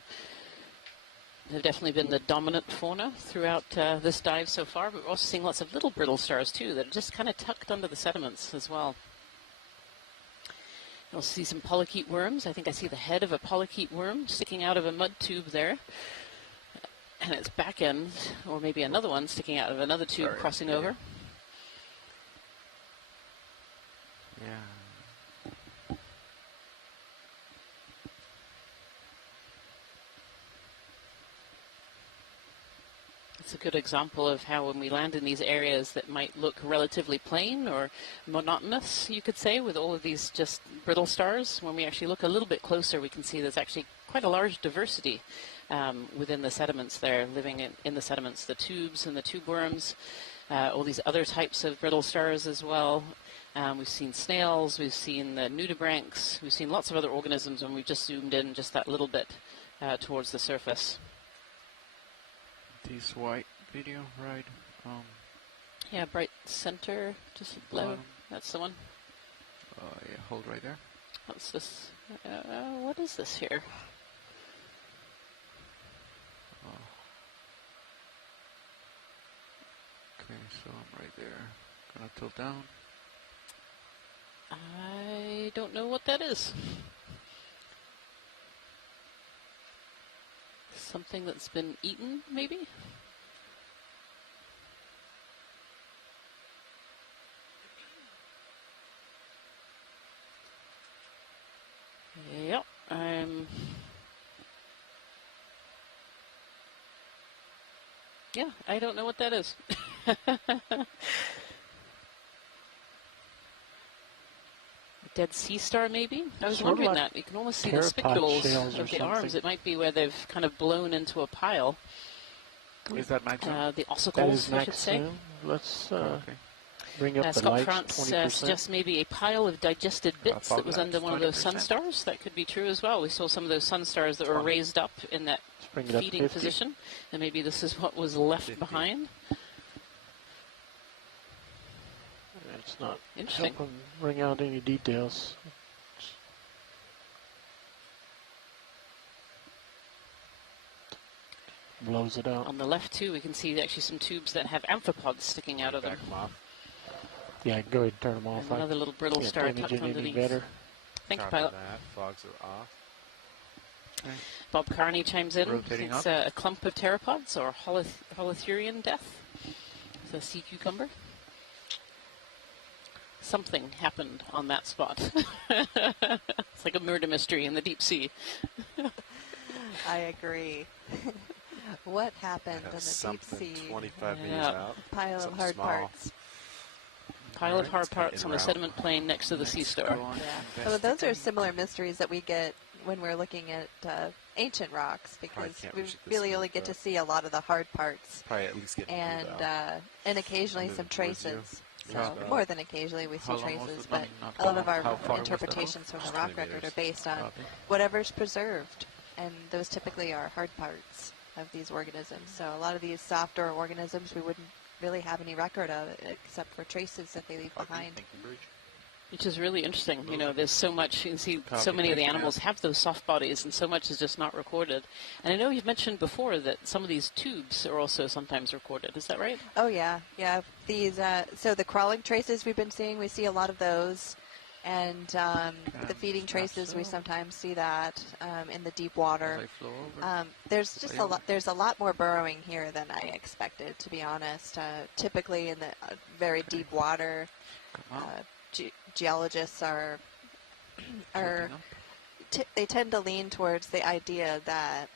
They've definitely been the dominant fauna throughout this dive so far, but we're also seeing lots of little brittle stars too that are just kind of tucked under the sediments as well. You'll see some polychaete worms. I think I see the head of a polychaete worm sticking out of a mud tube there. And its back end, or maybe another one sticking out of another tube crossing over. Yeah. It's a good example of how when we land in these areas that might look relatively plain or monotonous, you could say, with all of these just brittle stars, when we actually look a little bit closer, we can see there's actually quite a large diversity within the sediments there, living in the sediments, the tubes and the tube worms, all these other types of brittle stars as well. We've seen snails, we've seen the nudibranchs, we've seen lots of other organisms when we've just zoomed in just that little bit towards the surface. This white video, right? Yeah, bright center, just below. Bottom. That's the one. Yeah, hold right there. What's this? What is this here? Okay, so I'm right there. Gonna tilt down. I don't know what that is. Something that's been eaten, maybe? Yep, yeah, I don't know what that is. Dead sea star, maybe? I was Sort of wondering like that. You can almost see the pteropod spicules shells or of the something. arms. It might be where they've kind of blown into a pile. Is that max? The That ossicles, is I should say. maximum. Let's Okay. bring up the Scott lights, France 20%. suggests maybe a pile of digested bits fog that was lights, under one of those sun 20%. stars. That could be true as well. We saw some of those sun stars that were 20. raised up in that Let's bring it up feeding 50. position, and maybe this is what was left 50. behind. It's not Interesting. helping bring out any details. Blows it out. On the left, too, we can see actually some tubes that have amphipods sticking out of them. Back them off. Yeah, go ahead and turn them off. And another little brittle Can't star damage tucked it any underneath. better. Thank you, Copy pilot. that. Fogs are off. Bob Carney chimes in. Rotating It's up. a clump of pteropods or holothurian death. It's a sea cucumber. Something happened on that spot. It's like a murder mystery in the deep sea. I agree. What happened in the deep Something sea? 25 meters Yeah. out. Pile of Something hard small. parts. Pile of Alright, hard it's kinda parts in on the route. sediment plain next to the sea star. Yeah. So those are similar mysteries that we get when we're looking at ancient rocks, because can't we reach it this really smooth, only get to but- see a lot of the hard parts, Probably at least get and occasionally I'm some moving towards you. traces. Yeah. So more than occasionally we see How long was traces, the but run? Not a lot how of our far was the run? interpretations from the 20 rock record meters. are based on Copy. whatever's preserved, and those typically are hard parts of these organisms. So a lot of these softer organisms we wouldn't really have any record of, except for traces that they leave behind. Thank you, Bridge. Which is really interesting. You know, there's so much, you can see so Copy. many of the Thank you, animals have those soft bodies, and so much is just not recorded. And I know you've mentioned before that some of these tubes are also sometimes recorded. Is that right? Oh yeah. These so the crawling traces we've been seeing, we see a lot of those, and the feeding traces we sometimes see that in the deep water. As I flow over. There's just a lot. There's a lot more burrowing here than I expected, to be honest. Typically in the very deep water, Come on. geologists are Tilting up. they tend to lean towards the idea that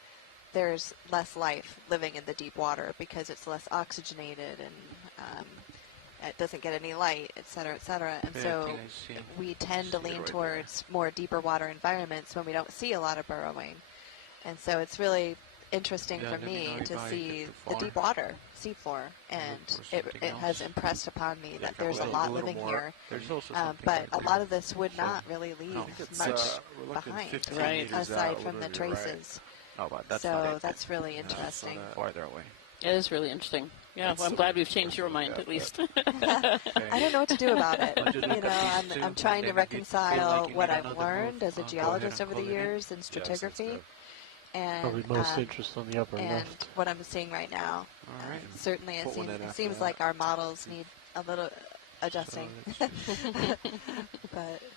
there's less life living in the deep water because it's less oxygenated and it doesn't get any light, et cetera, et cetera. And Okay, I so think I see. we tend to See it lean right towards more deeper water environments when we don't see a lot of burrowing. And so it's really interesting Yeah, for let me me know if to I see get too the far. deep water, seafloor, and for it something has else. impressed upon me that couple there's a of- lot a little living more. here. There's also But something a right lot there. of this would So- not really leave No, It's, much we're looking behind, 15 Right. meters aside out, from the a little to your right. traces. Oh, but that's not So it. that's really it's interesting. not Farther away. It is really interesting. Yeah, It's well, I'm sort glad of we've changed your mind, yeah, at least. I don't know what to do about it. Once you You look know, at these two, I'm trying then to you need to feel reconcile like you what need I've another learned move. as a Go ahead geologist and over the call it in. years in Yes, that's stratigraphy good. Probably and most interest on the upper and left. what I'm seeing right now. All right. Certainly, Put one in it after seems that. like our models need a little adjusting. So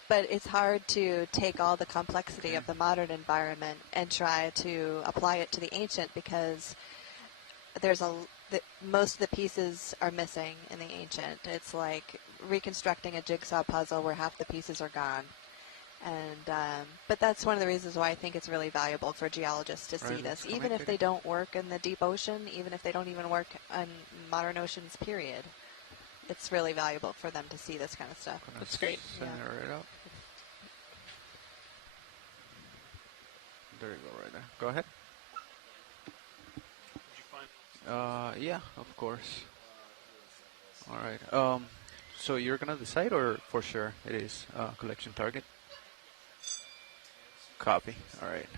but it's hard to take all the complexity of the modern environment and try to apply it to the ancient, because most of the pieces are missing in the ancient. It's like reconstructing a jigsaw puzzle where half the pieces are gone. And but that's one of the reasons why I think it's really valuable for geologists to see this, even if they don't work in the deep ocean, even if they don't even work on modern oceans, period. It's really valuable for them to see this kind of stuff. That's great. Center it up. There you go, right there. Go ahead. Yeah, of course. All right. So you're gonna decide, or for sure it is collection target? Copy. All right.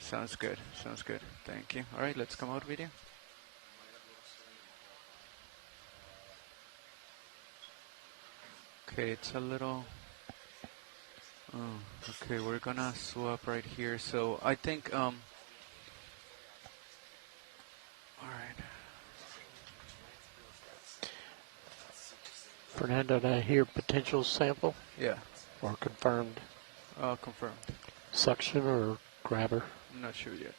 Sounds good. Sounds good. Thank you. All right, let's come out video. Okay, it's a little... Oh, okay, we're gonna swap right here. So I think, all right. Fernando, did I hear potential sample? Yeah. Or confirmed? Confirmed. Suction or grabber? I'm not sure yet.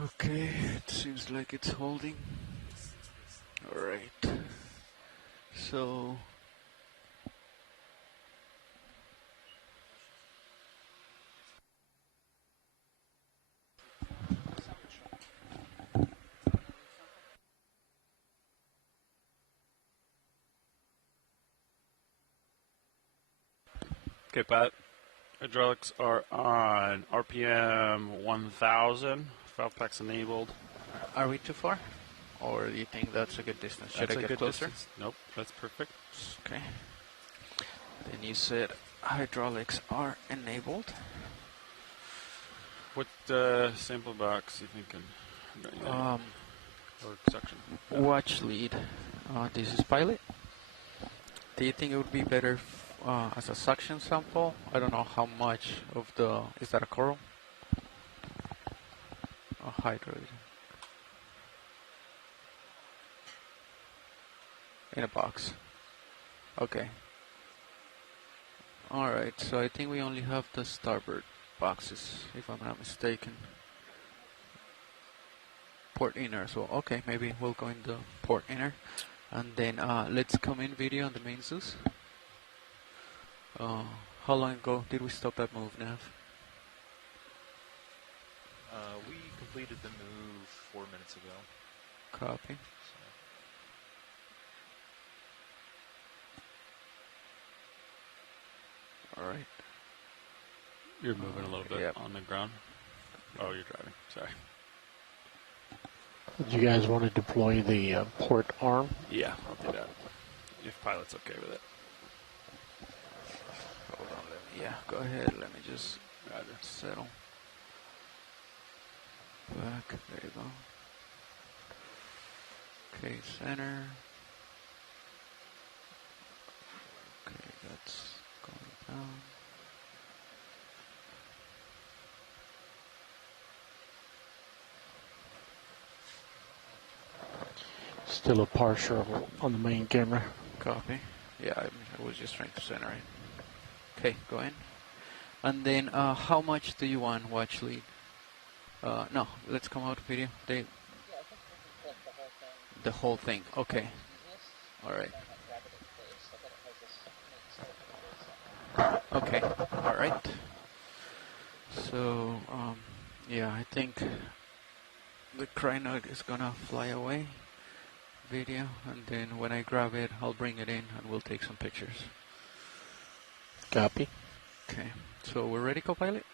Okay, it seems like it's holding. All right. So... Okay, Pat. Hydraulics are on RPM 1000. Valve pack's enabled. Are we too far? Or do you think that's a good distance? Should That's I a get good closer? distance. Nope, that's perfect. Okay. Then you said hydraulics are enabled. What sample box you thinking? Or suction? Watch lead. This is pilot. Do you think it would be better as a suction sample? I don't know how much of the... Is that a coral? A hydrate. In a box. Okay. Alright, so I think we only have the starboard boxes, if I'm not mistaken. Port inner as well. Okay, maybe we'll go in the port inner. And then let's come in video on the main Zeus. How long ago did we stop that move, Nav? We completed the move 4 minutes ago. Copy. All right. You're moving a little bit Yep. on the ground. Oh, you're driving. Sorry. Do you guys want to deploy the port arm? Yeah, I'll do that. If pilot's okay with it. Hold on, yeah, go ahead. Let me just settle. Back. There you go. Okay, center. Okay, that's going down. Still a partial on the main camera. Copy. Yeah, I was just trying to center it. Okay, go in. And then, how much do you want watch lead? No, let's come out video. The whole thing. Okay. All right. Okay. All right. So, yeah, I think the crinoid is gonna fly away. Video, and then when I grab it, I'll bring it in and we'll take some pictures. Copy. Okay. So we're ready, co-pilot?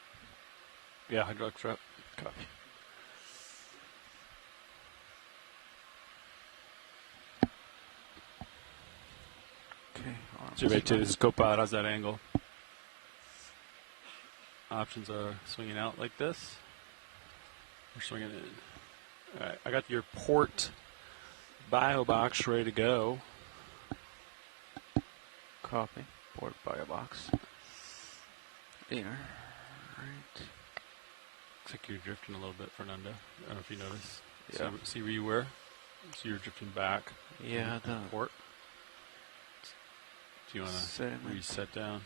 Yeah, hydraulics are up. Copy. Okay. GV2, this is co-pilot. How's that angle? Options are swinging out like this. We're swinging in. All right, I got your port bio box ready to go. Copy. Port bio box. Inner. Right. Looks like you're drifting a little bit, Fernando. I don't know if you noticed. Yeah. See where you were? So you're drifting back. Yeah, the port. Do you want to reset down?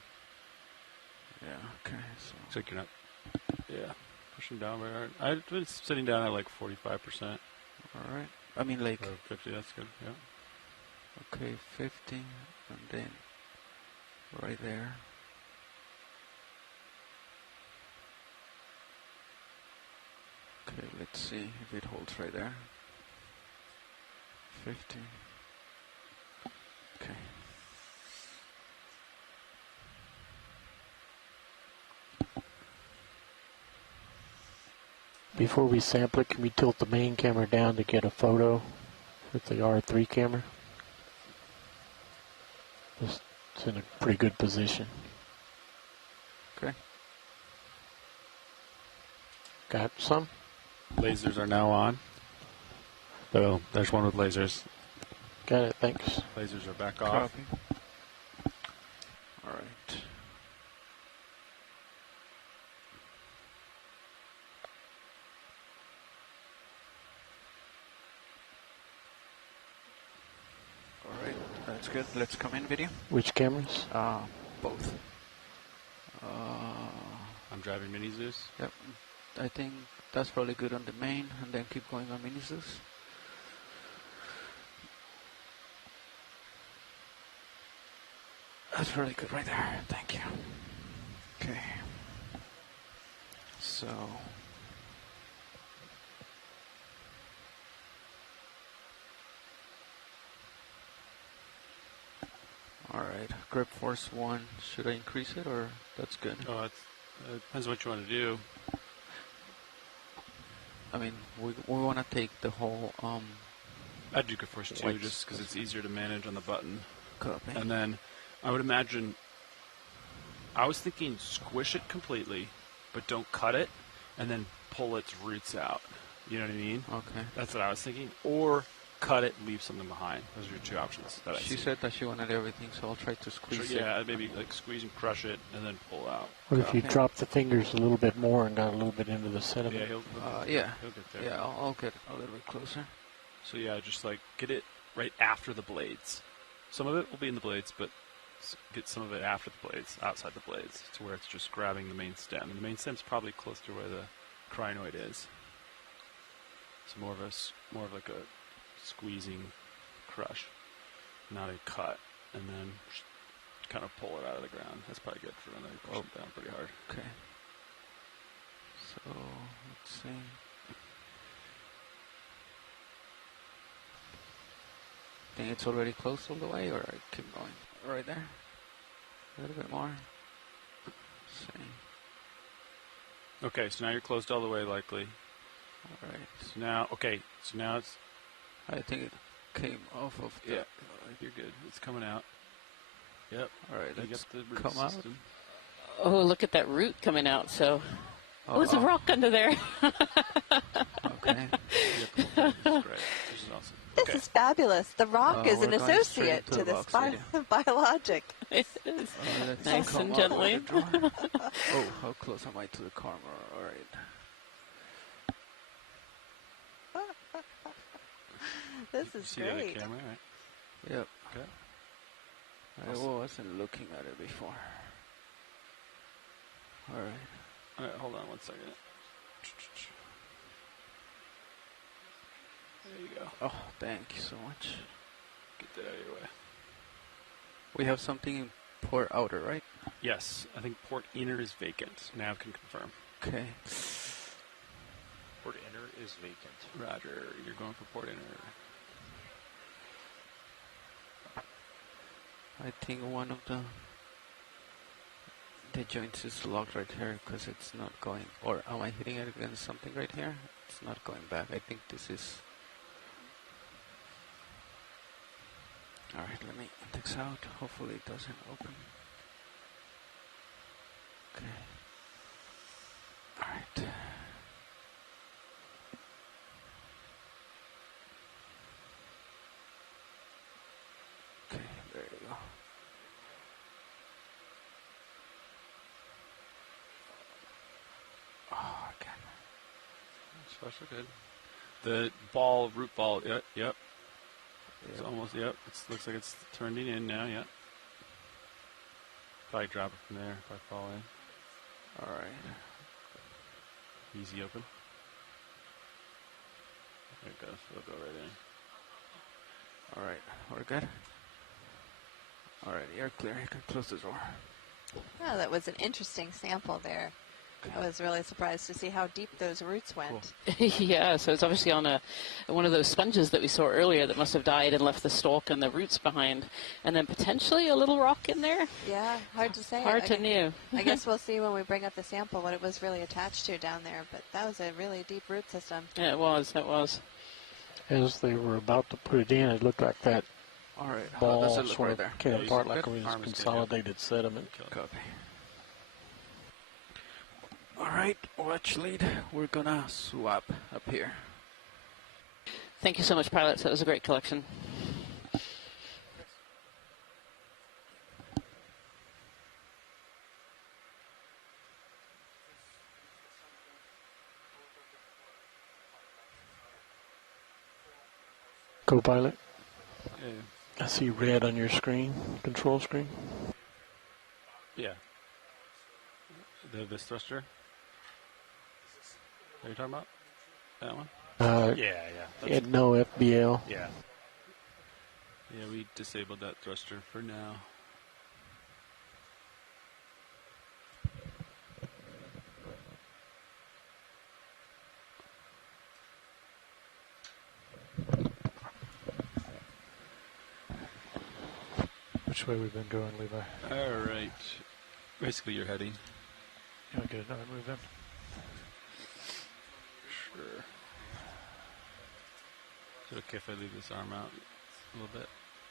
Yeah, okay. So looks like you're not. Yeah. Pushing pushing down very hard. I've been sitting down at like 45%. All right. I mean, like... Or 50, that's good, yeah. Okay, 50, and then right there. Okay, let's see if it holds right there. 50. Okay. Before we sample it, can we tilt the main camera down to get a photo with the R3 camera? It's in a pretty good position. Okay. Got some? Lasers are now on. Oh, there's one with lasers. Got it, thanks. Lasers are back off. Copy. All right. All right, that's good. Let's come in video. Which cameras? Both. I'm driving Mini Zeus. Yep. I think that's probably good on the main, and then keep going on Mini Zeus. That's really good right there. Thank you. Okay. So. All right. Grip force 1. Should I increase it, or that's good? Oh, it depends what you want to do. I mean, we want to take the whole. I'd do grip force 2 just because it's easier to manage on the button. Copy. And then I would imagine. I was thinking squish it completely, but don't cut it, and then pull its roots out. You know what I mean? Okay. That's what I was thinking. Or cut it, leave something behind. Those are your two options. That She said that she wanted everything, so I'll try to squeeze it. Yeah, maybe like squeeze and crush it, and then pull out. What if you drop the fingers a little bit more and got a little bit into the sediment? Yeah, he'll get there. Yeah, I'll get a little bit closer. So yeah, just like get it right after the blades. Some of it will be in the blades, but get some of it after the blades, outside the blades, to where it's just grabbing the main stem. And the main stem's probably close to where the crinoid is. It's more of like a squeezing crush, not a cut, and then just kind of pull it out of the ground. That's probably good for when they push it down pretty hard. Okay. So let's see. Think it's already close all the way, or I keep going? Right there. A little bit more. Let's see. Okay, so now you're closed all the way, likely. All right. So now it's. I think it came off of. Yeah, you're good. It's coming out. Yep. All right. You Let's got the root come out. system. Oh, look at that root coming out. So, there's a Oh. rock under there. Okay. This is great. This is awesome. This is fabulous. The rock is we're an going straight associate into to the this box biologic. It is. Let's Nice come and out gently. of the drawer. Oh, how close am I to the camera? All right. This You is see that great. camera, right? Yep. Okay. I wasn't looking at it before. All right. All right, hold on one second. There you go. Oh, thank you so much. Get that out of your way. We have something in port outer, right? Yes, I think port inner is vacant. Nav can confirm. Okay. Port inner is vacant. Roger, you're going for port inner. I think one of the joints is locked right here because it's not going. Or am I hitting it against something right here? It's not going back. I think this is. All right, let me index out. Hopefully it doesn't open. Okay. All right. Okay, there you go. Oh, again. So far, so good. The ball, root ball, yep. It's almost, it looks like it's turning in now, yep. Probably drop it from there if I fall in. All right. Easy open. There it goes. We'll go right in. All right, we're good. All right, you're clear. You can close the door. Oh, that was an interesting sample there. I was really surprised to see how deep those roots went. Yeah, so it's obviously on one of those sponges that we saw earlier that must have died and left the stalk and the roots behind. And then potentially a little rock in there. Yeah, hard to say. Hard to know. I guess we'll see when we bring up the sample what it was really attached to down there. But that was a really deep root system. Yeah, it was. As they were about to put it in, it looked like that All right, how ball does it look sort right of there? came apart like Good? it was Arm is good, consolidated sediment. Copy. All right, watch lead. We're gonna swap up here. Thank you so much, pilots. That was a great collection. Co-pilot, Yeah. I see red on your screen, control screen. Yeah. This thruster? Are you talking about? That one? Yeah. Had no FBL. Yeah. Yeah, we disabled that thruster for now. Which way we've been going, Levi? All right. Basically, you're heading. You want to get another move in? Sure. Is it okay if I leave this arm out a little bit?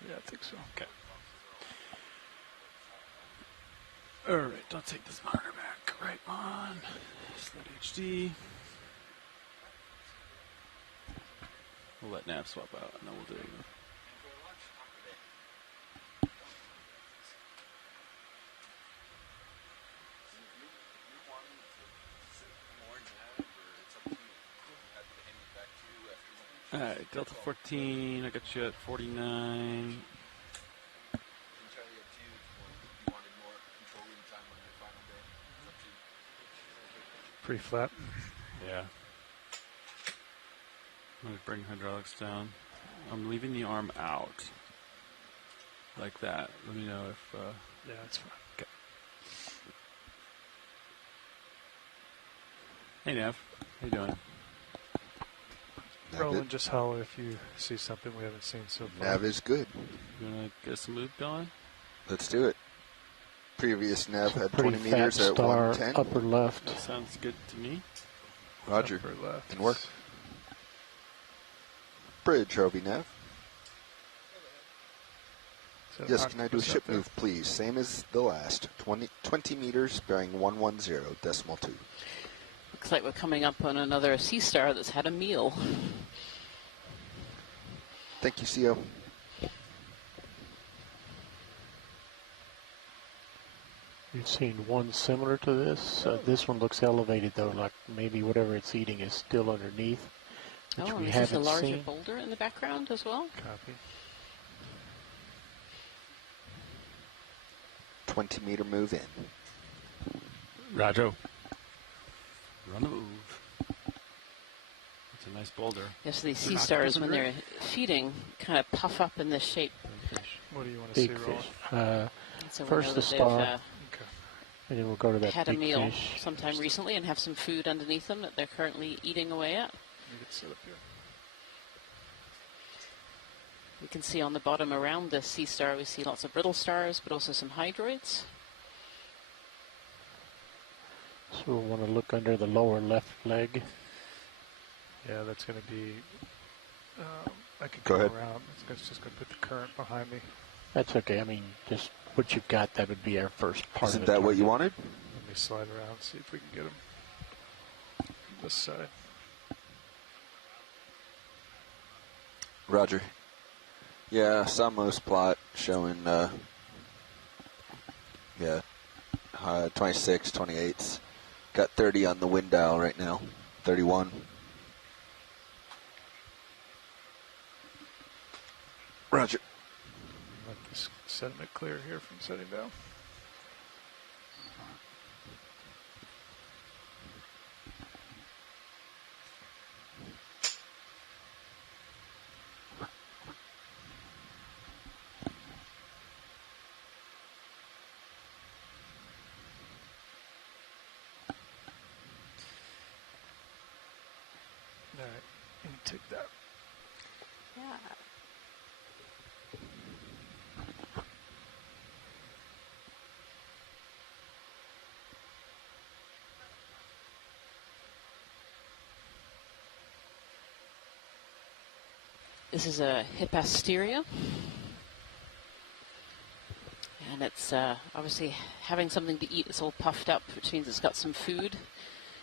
Yeah, I think so. Okay. All right, don't take this monitor back. Right on. Sled HD. We'll let Nav swap out, and then we'll do it. All right, Delta 14, I got you at 49. Pretty flat. Yeah. I'm going to bring hydraulics down. I'm leaving the arm out. Like that. Let me know if... Yeah, that's fine. Okay. Hey, Nav. How you doing? Roland, just holler if you see something we haven't seen so far. Nav is good. You want to get some move going? Let's do it. Previous nav had Pretty 20 fat meters at star 110. upper left. That sounds good to me. Roger. Upper left. Can work. Bridge, Roby Nav. So Yes, can I do a ship move, please? Same as the last. 20 meters, bearing 110.2. Looks like we're coming up on another sea star that's had a meal. Thank you, CO. You've seen one similar to this. This one looks elevated though, like maybe whatever it's eating is still underneath, which Oh, we is this a haven't larger seen. boulder in the background as well? Copy. 20-meter move in. Roger. Run the move. It's a nice boulder. Yes, these sea stars, when they're feeding, kind of puff up in this shape. What do you want to see, Big Roland? fish. So we First know the that they've, star, and then we'll go to that had a big meal fish. sometime recently and have some food underneath them that they're currently eating away at. You get set up here. We can see on the bottom around the sea star, we see lots of brittle stars, but also some hydroids. So we'll want to look under the lower left leg. Yeah, that's going to be... I could Go go ahead. around. It's just going to put the current behind me. That's okay. I mean, just what you've got, that would be our first part Isn't of the that what you target. wanted? Let me slide around, see if we can get him from this side. Roger. Yeah, Samos plot showing, 26, 28. Got 30 on the wind dial right now. 31. Roger. Let this sediment clear here from setting down. All right, you can take that. Yeah. This is a Hippasteria. And it's obviously having something to eat. It's all puffed up, which means it's got some food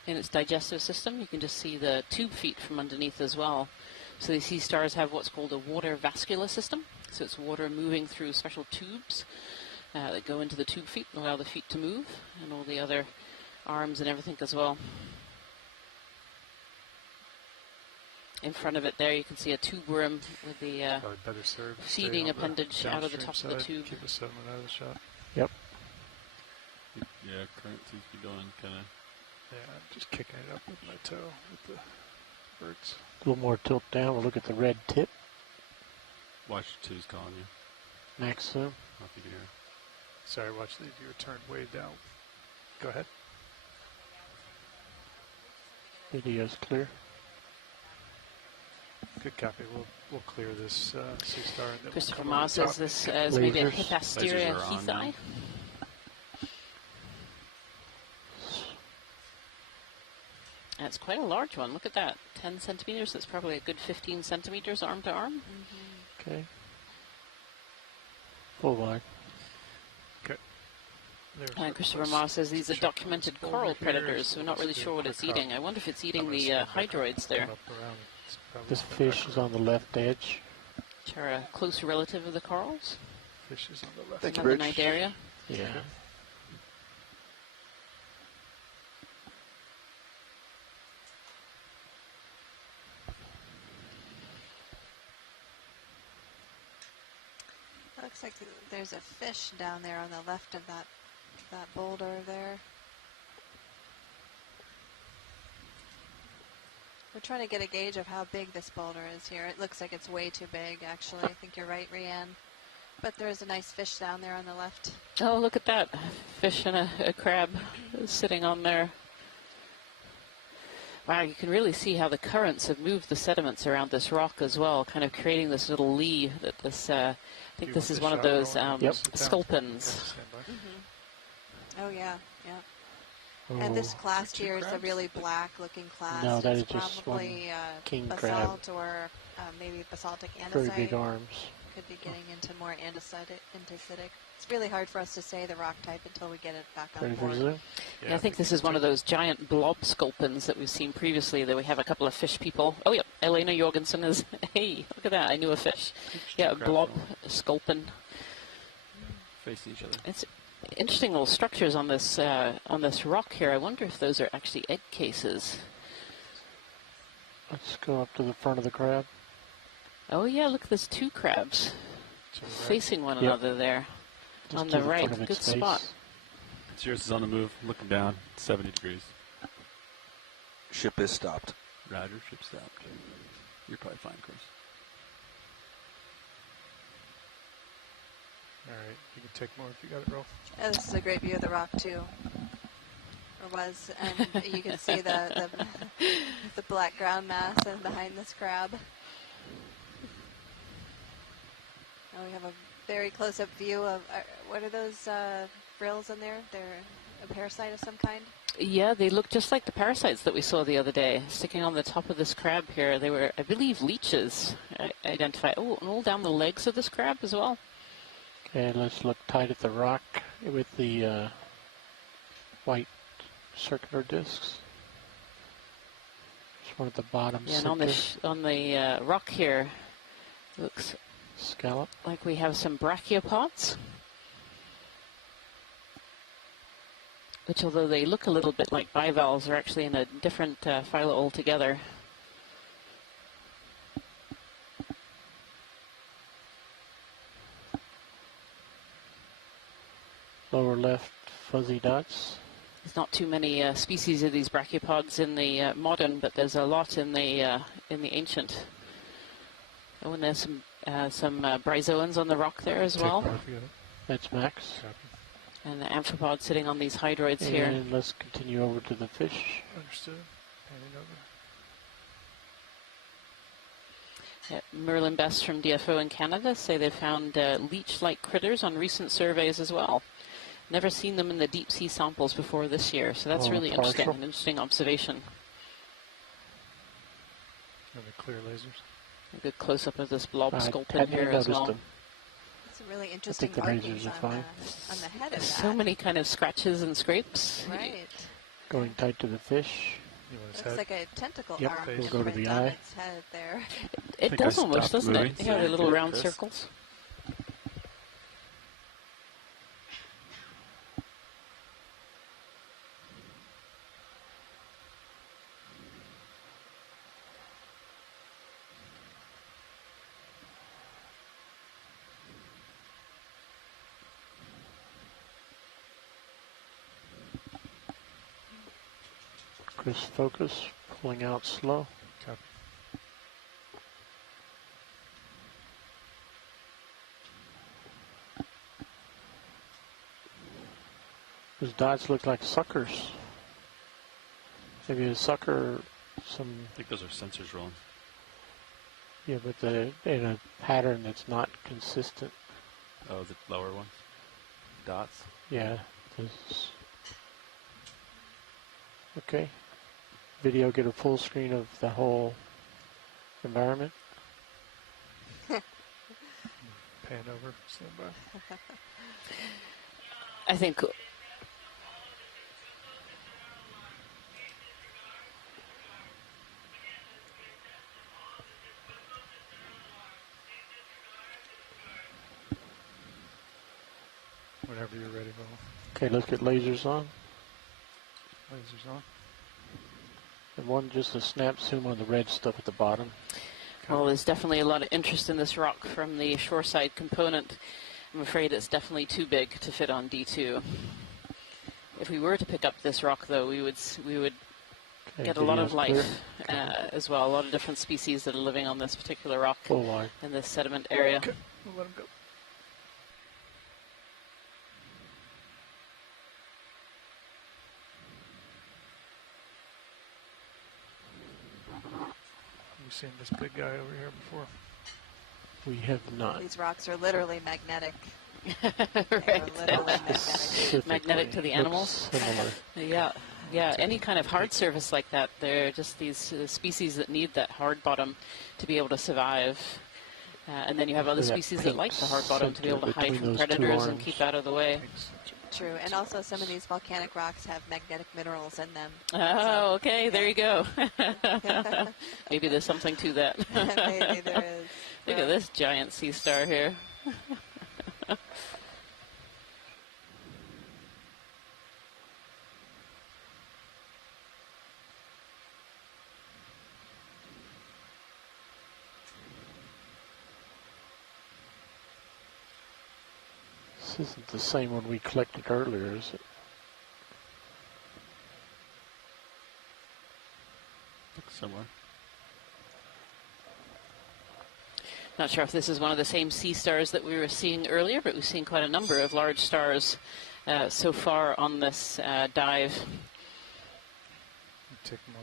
in its digestive system. You can just see the tube feet from underneath as well. So these sea stars have what's called a water vascular system. So it's water moving through special tubes that go into the tube feet and allow the feet to move, and all the other arms and everything as well. In front of it there, you can see a tube worm with the better serve feeding appendage out of the top of the tube. Keep a sediment out of the shot. Yep. Yeah, current seems to be going kind of. Yeah, I'm just kicking it up with my toe with the birds. A little more tilt down. We'll look at the red tip. Watch two's calling you. Max zoom. Off you here. Sorry, watch the viewer turn way down. Go ahead. Video's clear. Good copy. We'll clear this sea star. And then Christopher we'll Moss says this is maybe a Hippasteria heathi. That's quite a large one. Look at that. 10 centimeters. That's probably a good 15 centimeters arm to arm. Okay. Full wide. Okay. And Christopher Moss says these are documented coral predators, so we're not really sure what it's eating. I wonder if it's eating the hydroids there. This fish is on the left edge. Which are a close relative of the corals. Fish is on the left. Thank you, Another Bridge. Cnidaria. Yeah. Looks like there's a fish down there on the left of that boulder there. We're trying to get a gauge of how big this boulder is here. It looks like it's way too big, actually. I think you're right, Rianne. But there is a nice fish down there on the left. Oh, look at that. Fish and a crab sitting on there. Wow, you can really see how the currents have moved the sediments around this rock as well, kind of creating this little lee that this, I think this is one of those sculpins. Oh, yeah, yeah. And this clast here is a really black-looking clast. No, that is it's just probably one king basalt crab. or maybe basaltic andesite. Very big arms. Could be getting into more andesitic. It's really hard for us to say the rock type until we get it back on board. Yeah, I think this is one of those giant blob sculpins that we've seen previously, that we have a couple of fish people. Oh, yeah, Elena Jorgensen is, hey, look at that, I knew a fish. Yeah, a blob sculpin. Facing each other. It's interesting little structures on this rock here. I wonder if those are actually egg cases. Let's go up to the front of the crab. Oh yeah, look, there's two crabs facing one another there. Just on to the the right, front of good its spot. face. Yours is on the move, looking down, 70 degrees. Ship is stopped. Roger, ship stopped. You're probably fine, Chris. All right, you can take more if you got it, Rolf. Yeah, this is a great view of the rock too, or was, and you can see the black ground mass and behind this crab. Now we have a very close-up view of what are those frills in there? They're a parasite of some kind. Yeah, they look just like the parasites that we saw the other day, sticking on the top of this crab here. They were, I believe, leeches. Identified. Oh, and all down the legs of this crab as well. Okay, let's look tight at the rock with the white circular discs. Just one at the bottom. Yeah, and on the rock here, looks scallop like we have some brachiopods, which, although they look a little bit like bivalves, are actually in a different phyla altogether. Lower left, fuzzy dots. There's not too many species of these brachiopods in the modern, but there's a lot in the ancient. Oh, and there's some bryozoans on the rock there as well. That's Max. And the amphipod sitting on these hydroids here. And let's continue over to the fish. Understood. Handing over. Merlin Best from DFO in Canada say they found leech-like critters on recent surveys as well. Never seen them in the deep sea samples before this year, so that's really interesting, an interesting observation. Are they clear lasers? A good close-up of this blob sculpin here as well. It's a really interesting markings on the head of that. So many kind of scratches and scrapes. Right. Going tight to the fish. Looks like a tentacle arm. We'll go to the eye. Its head there. It does almost, doesn't it? Yeah, the little round circles. Chris, focus, pulling out slow. Okay. Those dots look like suckers. Maybe a sucker, some... I think those are sensors rolling. Yeah, but in a pattern that's not consistent. Oh, the lower ones? Dots? Yeah. Okay. Video, get a full screen of the whole environment. Pan over, stand by. I think Whenever you're ready, Will. Okay, let's get lasers on. Lasers on. And one, just a snap zoom on the red stuff at the bottom. Well, there's definitely a lot of interest in this rock from the shoreside component. I'm afraid it's definitely too big to fit on D2. If we were to pick up this rock, though, we would get a lot of life as well. A lot of different species that are living on this particular rock in this sediment area. Okay. We'll let him go. We've seen this big guy over here before. We have not. These rocks are literally magnetic. Right. Magnetic to the animals. Yeah, yeah. Any kind of hard surface like that, they're just these species that need that hard bottom to be able to survive. And then you have other species that like the hard bottom to be able to hide from predators and keep out of the way. True, and also some of these volcanic rocks have magnetic minerals in them. Oh, okay, there you go. Maybe there's something to that. Maybe there is. Look at this giant sea star here. This isn't the same one we collected earlier, is it? Looks similar. Not sure if this is one of the same sea stars that we were seeing earlier, but we've seen quite a number of large stars so far on this dive. Take more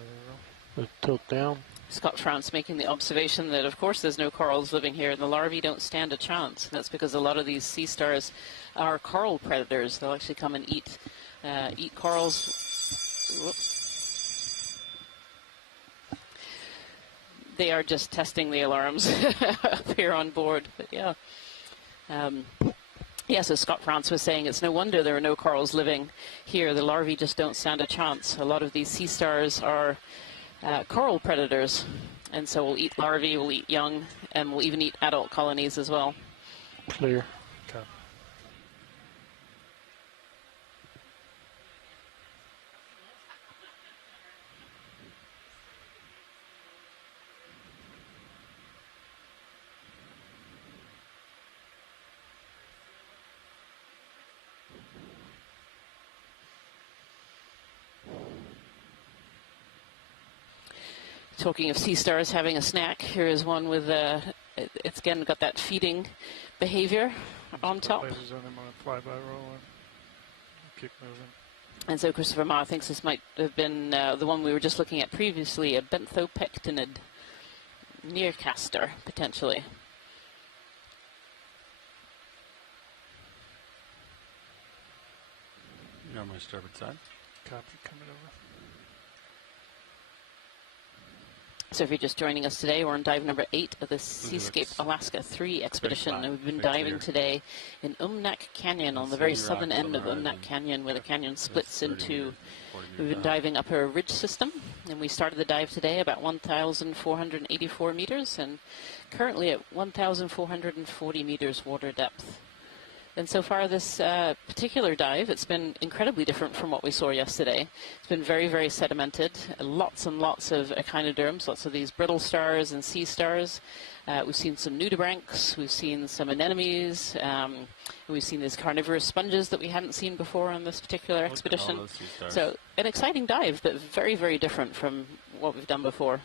there, tilt down. Scott France making the observation that, of course, there's no corals living here, and the larvae don't stand a chance. And that's because a lot of these sea stars are coral predators. They'll actually come and eat corals. Whoop. They are just testing the alarms up here on board. But yeah. Yeah, so Scott France was saying it's no wonder there are no corals living here. The larvae just don't stand a chance. A lot of these sea stars are coral predators, and so we'll eat larvae, we'll eat young, and we'll even eat adult colonies as well. Clear. Okay. Talking of sea stars having a snack, here is one with, it's again got that feeding behavior on top. Lasers on them on a flyby roll. Keep moving. And so Christopher Ma thinks this might have been the one we were just looking at previously, a benthopectinid. near caster, potentially. You're on my starboard side. Copy, coming over. So if you're just joining us today, we're on dive number 8 of the Seascape Alaska 3 expedition. And we've been diving today in Umnak Canyon, on the very southern end of Umnak Canyon, where the canyon splits into... We've been diving up a ridge system, and we started the dive today about 1,484 meters, and currently at 1,440 meters water depth. And so far this particular dive, it's been incredibly different from what we saw yesterday. It's been very, very sedimented, lots and lots of echinoderms, lots of these brittle stars and sea stars. We've seen some nudibranchs, we've seen some anemones, we've seen these carnivorous sponges that we hadn't seen before on this particular expedition. So an exciting dive, but very, very different from what we've done before.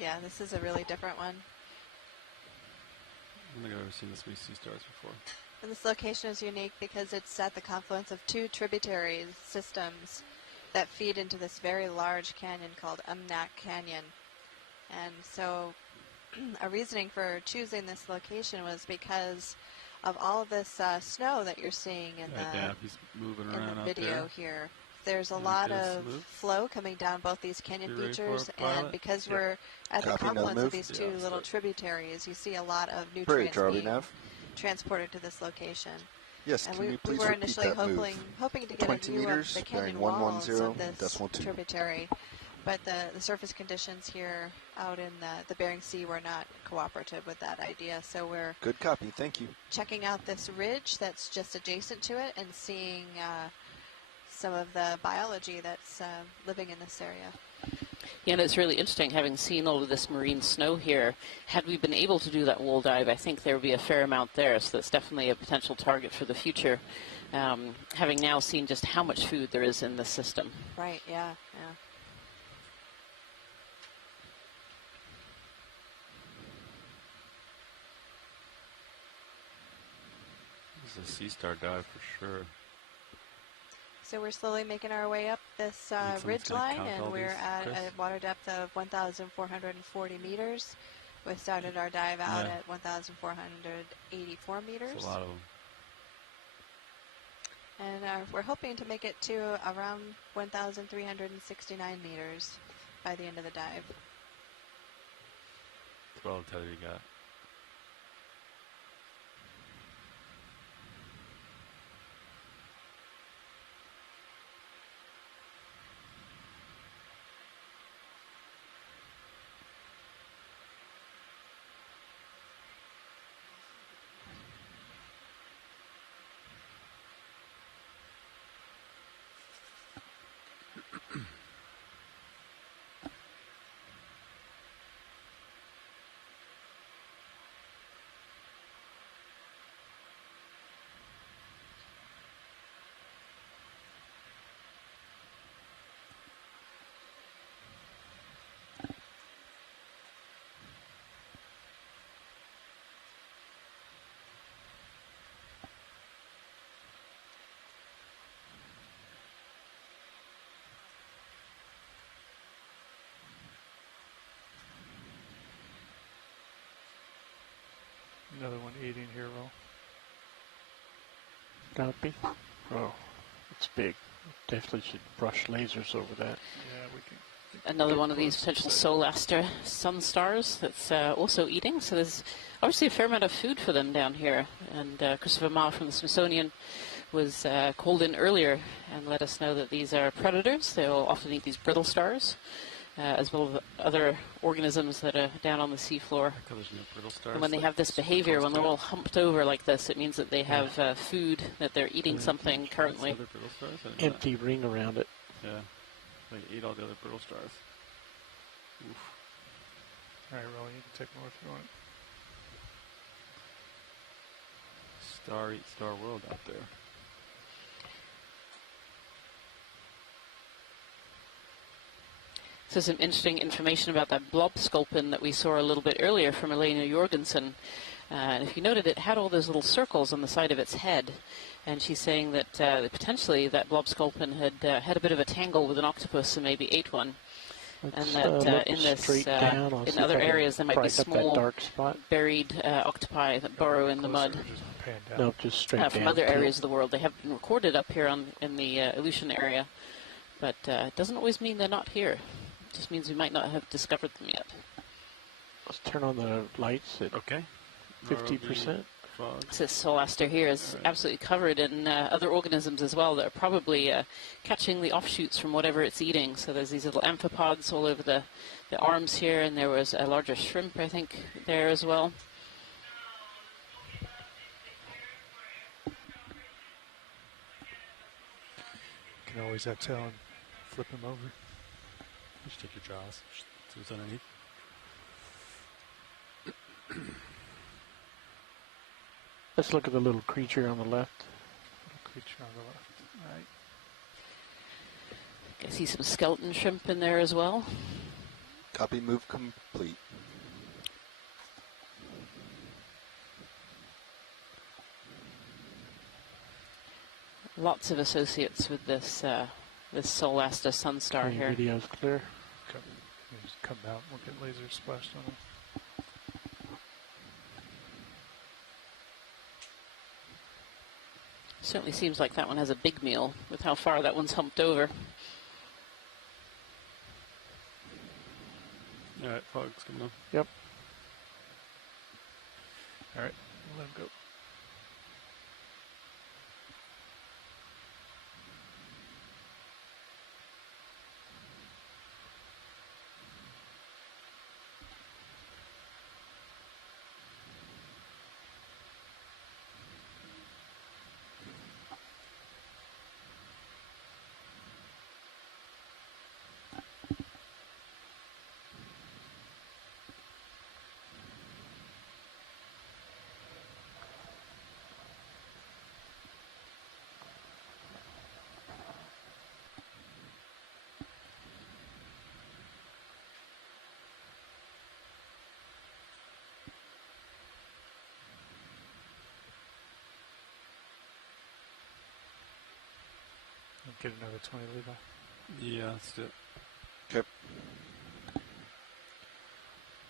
Yeah, this is a really different one. I don't think I've ever seen this many sea stars before. And this location is unique because it's at the confluence of 2 tributary systems that feed into this very large canyon called Umnak Canyon. And so a reasoning for choosing this location was because of all of this snow that you're seeing in the video here. There's a lot of flow coming down both these canyon features, and because we're at the confluence of these 2 little tributaries, you see a lot of nutrients being transported to this location. Yes, and can you please we were repeat initially that hoping to get 20 a view meters, of the canyon bearing walls of this 110.2. tributary, but the surface conditions here out in the Bering Sea were not cooperative with that idea. So we're good copy. Thank you. Checking out this ridge that's just adjacent to it and seeing some of the biology that's living in this area. Yeah, and it's really interesting, having seen all of this marine snow here. Had we been able to do that wall dive, I think there would be a fair amount there, so that's definitely a potential target for the future, having now seen just how much food there is in this system. Right, yeah, yeah. This is a sea star dive for sure. So we're slowly making our way up this ridge line, and we're at a water depth of 1,440 meters. We started our dive out at 1,484 meters. That's a lot of them. And we're hoping to make it to around 1,369 meters by the end of the dive. That's what I'll tell you got. Another one eating here, Ro. Copy. Oh, it's big. Definitely should brush lasers over that. Yeah, we can. Another one of these potential Solaster sun stars that's also eating. So there's obviously a fair amount of food for them down here. And Christopher Ma from the Smithsonian was called in earlier and let us know that these are predators. They'll often eat these brittle stars, as well as other organisms that are down on the seafloor. And when they have this behavior, when they're all humped over like this, it means that they have food, that they're eating something currently. Empty ring around it. Yeah. They eat all the other brittle stars. Oof. All right, Rowan, you can take more if you want. Star eat star world out there. So some interesting information about that blob sculpin that we saw a little bit earlier from Elena Jorgensen. And if you noted, it had all those little circles on the side of its head. And she's saying that potentially that blob sculpin had had a bit of a tangle with an octopus and maybe ate one. And Let's, that look in this, straight down. I'll in see other if I can areas, there might be price up that small dark spot. buried octopi that burrow in the mud. Nope, just straight down. From other Tilt. areas of the world. They have been recorded up here in the Aleutian area, but it doesn't always mean they're not here. It just means we might not have discovered them yet. Let's turn on the lights at 50%. This Solaster here is absolutely covered in other organisms as well that are probably catching the offshoots from whatever it's eating. So there's these little amphipods all over the arms here, and there was a larger shrimp, I think, there as well. You can always exhale and flip him over. Just take your jaws. See what's underneath. Let's look at the little creature on the left. Little creature on the left. All right. I see some skeleton shrimp in there as well. Copy, move complete. Lots of associates with this this Solaster Sunstar here. Video's clear. Okay. You just come out. We'll get laser splashed on him. Certainly seems like that one has a big meal with how far that one's humped over. All right, fog's coming on. Yep. All right, let him go. Get another 20, Levi. Yeah, let's do it. Okay.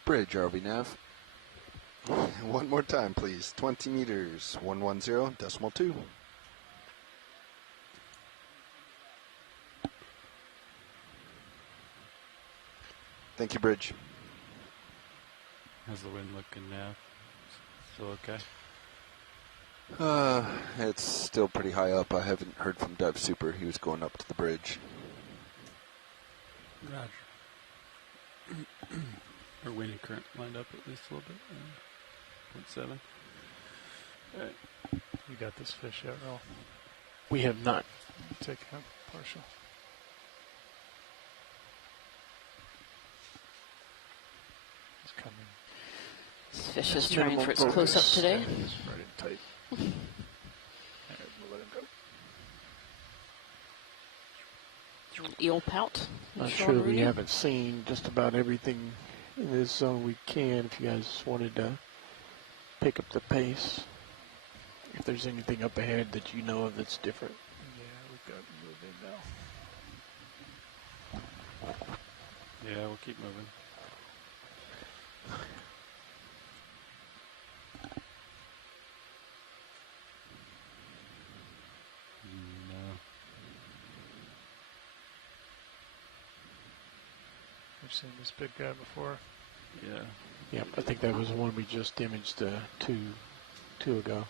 Bridge, RV nav. One more time, please. 20 meters, 110.2. Thank you, Bridge. How's the wind looking now? Still okay? It's still pretty high up. I haven't heard from Dive Super. He was going up to the bridge. Roger. Our wind and current lined up at least a little bit. 0.7. All right. You got this fish yet, Earl? We have not. Take him partial. He's coming. This fish is trying for its close-up today. Right in tight. All right, we'll let him go. Eel pout. Not sure we haven't seen just about everything in this zone we can. If you guys wanted to pick up the pace, if there's anything up ahead that you know of that's different. Yeah, we've got moving now. Yeah, we'll keep moving. We've seen this big guy before. Yeah. Yep, I think that was the one we just imaged two ago.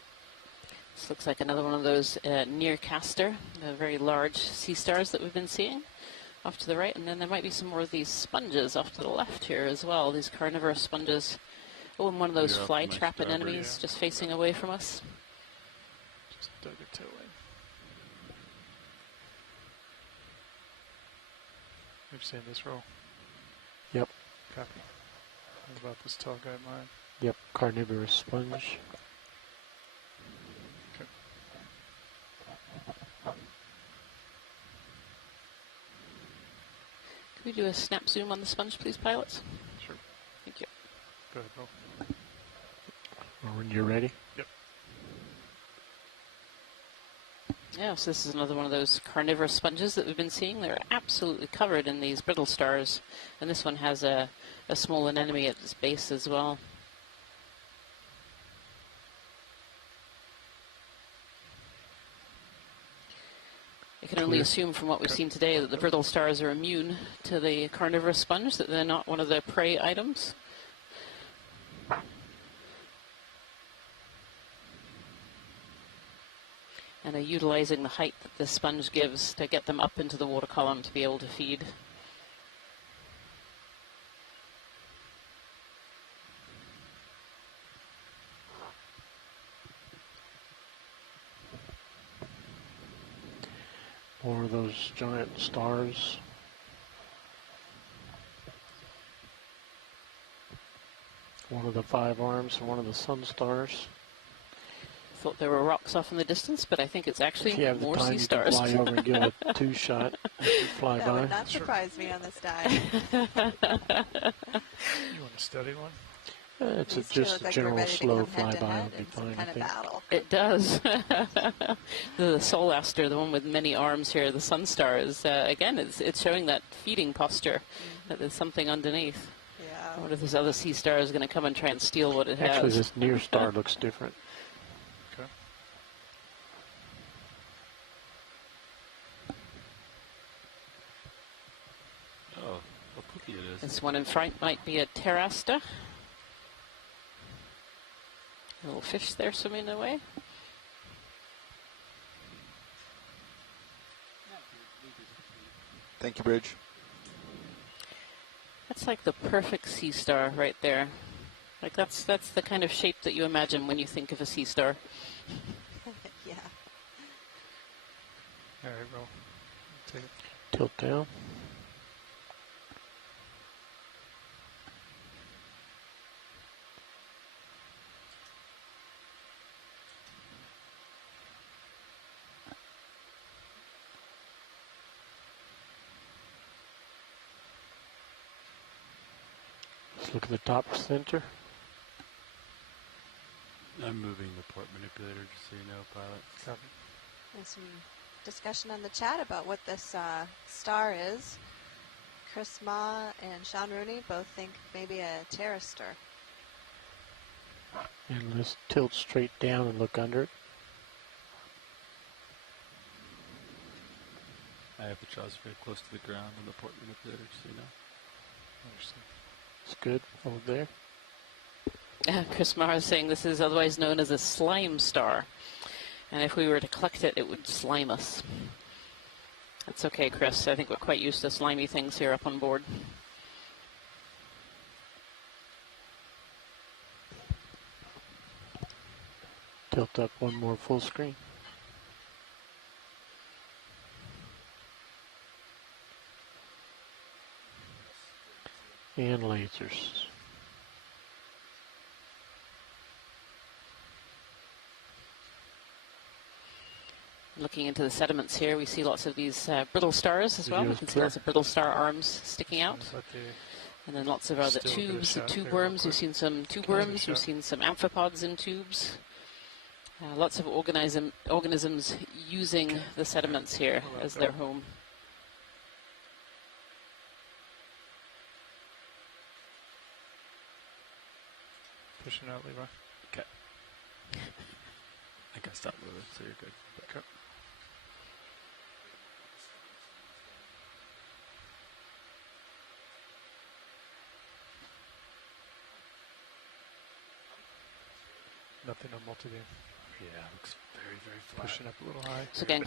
This looks like another one of those near caster, the very large sea stars that we've been seeing off to the right. And then there might be some more of these sponges off to the left here as well, these carnivorous sponges. Oh, and one of those fly trap anemones just facing away from us. Just dug a toe in. We've seen this roll. Yep. Copy. What about this tall guy mine? Yep, carnivorous sponge. Okay. Can we do a snap zoom on the sponge, please, pilots? Sure. Thank you. Go ahead, roll. When you're ready. Yep. Yeah, so this is another one of those carnivorous sponges that we've been seeing. They're absolutely covered in these brittle stars, and this one has a small anemone at its base as well. I can only assume from what we've seen today that the brittle stars are immune to the carnivorous sponge, that they're not one of the prey items. And are utilizing the height that the sponge gives to get them up into the water column to be able to feed. More of those giant stars. One of the 5 arms and one of the sun stars. Thought there were rocks off in the distance, but I think it's actually if you have more the time, sea stars. You can fly over and get a 2-shot as you fly That by. would not surprise me on this dive. You want to study one? It's These two just look a like they're general ready to slow come head to flyby head will be in some fine, I kind of think. battle. It does. The Soul Aster, the one with many arms here, the sun star, is again, it's showing that feeding posture, that there's something underneath. Yeah. I wonder if this other sea star is going to come and try and steal what it Actually, has. this near star looks different. Okay. Oh, what cookie it is. This one in front might be a pterasta. A little fish there swimming away. Thank you, Bridge. That's like the perfect sea star right there. Like that's the kind of shape that you imagine when you think of a sea star. Yeah. All right, roll. Take it. Tilt down. Let's look at the top center. I'm moving the port manipulator, just so you know, pilot. Copy. There's some discussion on the chat about what this star is. Chris Ma and Sean Rooney both think maybe a pteroster. And let's tilt straight down and look under it. I have the jaws very close to the ground on the port manipulator, just so you know. It's good over there. Chris Marr is saying this is otherwise known as a slime star. And if we were to collect it, it would slime us. That's okay, Chris. I think we're quite used to slimy things here up on board. Tilt up one more full screen. And lasers. Looking into the sediments here, we see lots of these brittle stars as well. We can see lots of brittle star arms sticking out. And then lots of other tubes, tube worms. We've seen some tube worms. We've seen some amphipods in tubes. Lots of organisms using the sediments here as their home. Pushing out, Levi. Okay. I think I stopped moving, so you're good. Okay. Nothing on multi-beam. Yeah, looks very, very flat. Pushing up a little high. So again,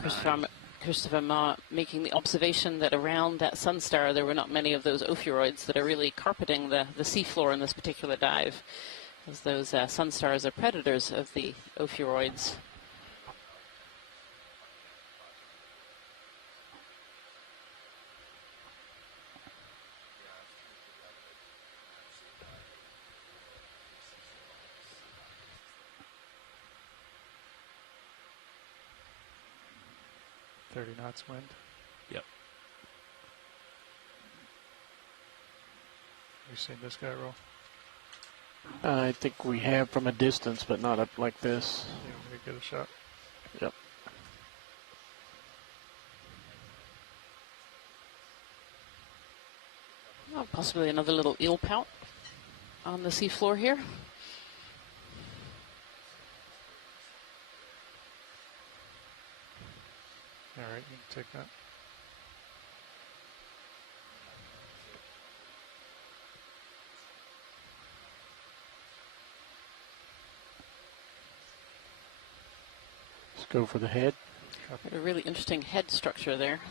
Christopher Ma making the observation that around that sun star there were not many of those ophiuroids that are really carpeting the seafloor in this particular dive, as those sun stars are predators of the ophiuroids. Knots wind. Yep. You seen this guy roll? I think we have from a distance, but not up like this. You want me to get a shot? Yep. Possibly another little eel pout on the seafloor here. All right, you can take that. Let's go for the head. A really interesting head structure there.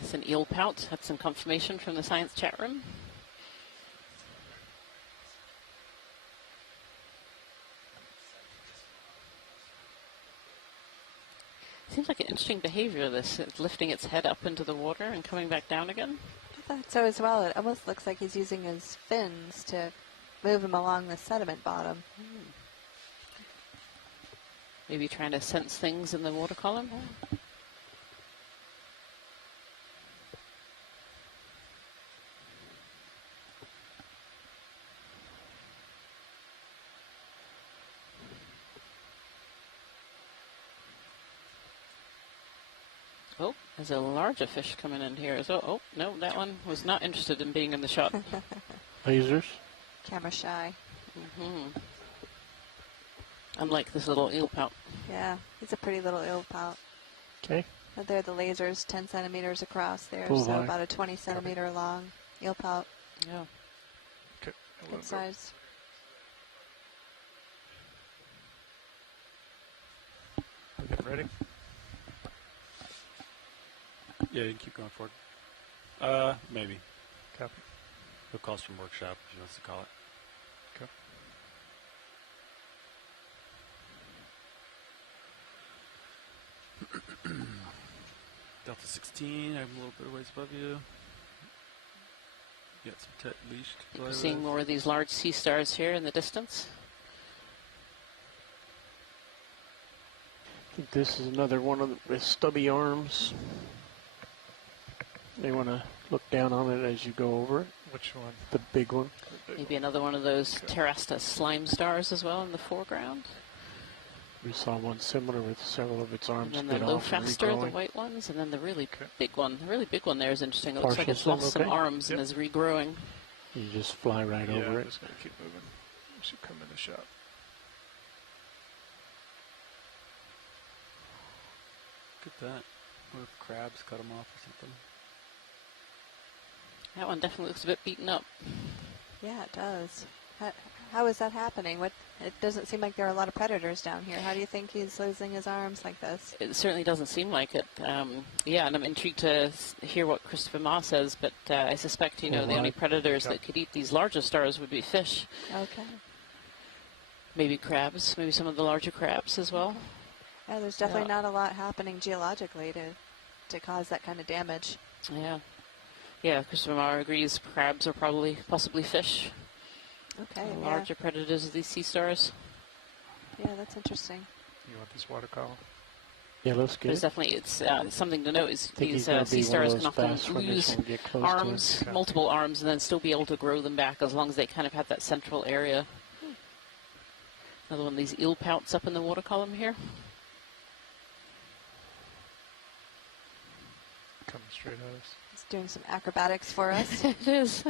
That's an eel pout. Had some confirmation from the science chat room. Seems like an interesting behavior, this, lifting its head up into the water and coming back down again. I thought so as well. It almost looks like he's using his fins to move him along the sediment bottom. Maybe trying to sense things in the water column. Oh, there's a larger fish coming in here as well. Oh, no, that one was not interested in being in the shot. Lasers. Camera shy. Unlike this little eel pout. Yeah, he's a pretty little eel pout. Okay. They're the lasers, 10 centimeters across there, Full so high. about a 20 centimeter long eel pout. Yeah. Okay. Good size. We're getting ready. Yeah, you can keep going forward. Maybe. Copy. He'll call us from workshop if he wants to call it. Okay. Delta 16, I'm a little bit of ways above you. Got some leash to play Seeing with. more of these large sea stars here in the distance. I think this is another one of the stubby arms. You want to look down on it as you go over it. Which one? The big one. Maybe another one of those Terrasta slime stars as well in the foreground. We saw one similar with several of its arms. And then the low faster, the white ones, and then the really big one. The really big one there is interesting. It looks like it's lost some arms and is regrowing. You just fly right over I'm it. just going to keep moving. We should come in the shot. Look at that. What if crabs cut them off or something? That one definitely looks a bit beaten up. Yeah, it does. How is that happening? It doesn't seem like there are a lot of predators down here. How do you think he's losing his arms like this? It certainly doesn't seem like it. Yeah, and I'm intrigued to hear what Christopher Ma says, but I suspect, the only predators that could eat these larger stars would be fish. Okay. Maybe crabs, maybe some of the larger crabs as well. Yeah, there's definitely not a lot happening geologically to cause that kind of damage. Yeah. Yeah, Christopher Ma agrees crabs are possibly fish. Okay, larger predators of these sea stars. Yeah, that's interesting. You want this water column? Yeah, looks good. There's definitely, it's something to note is these sea stars can often lose arms, multiple arms, and then still be able to grow them back as long as they kind of have that central area. Another one of these eel pouts up in the water column here. Coming straight at us. It's doing some acrobatics for us. It is.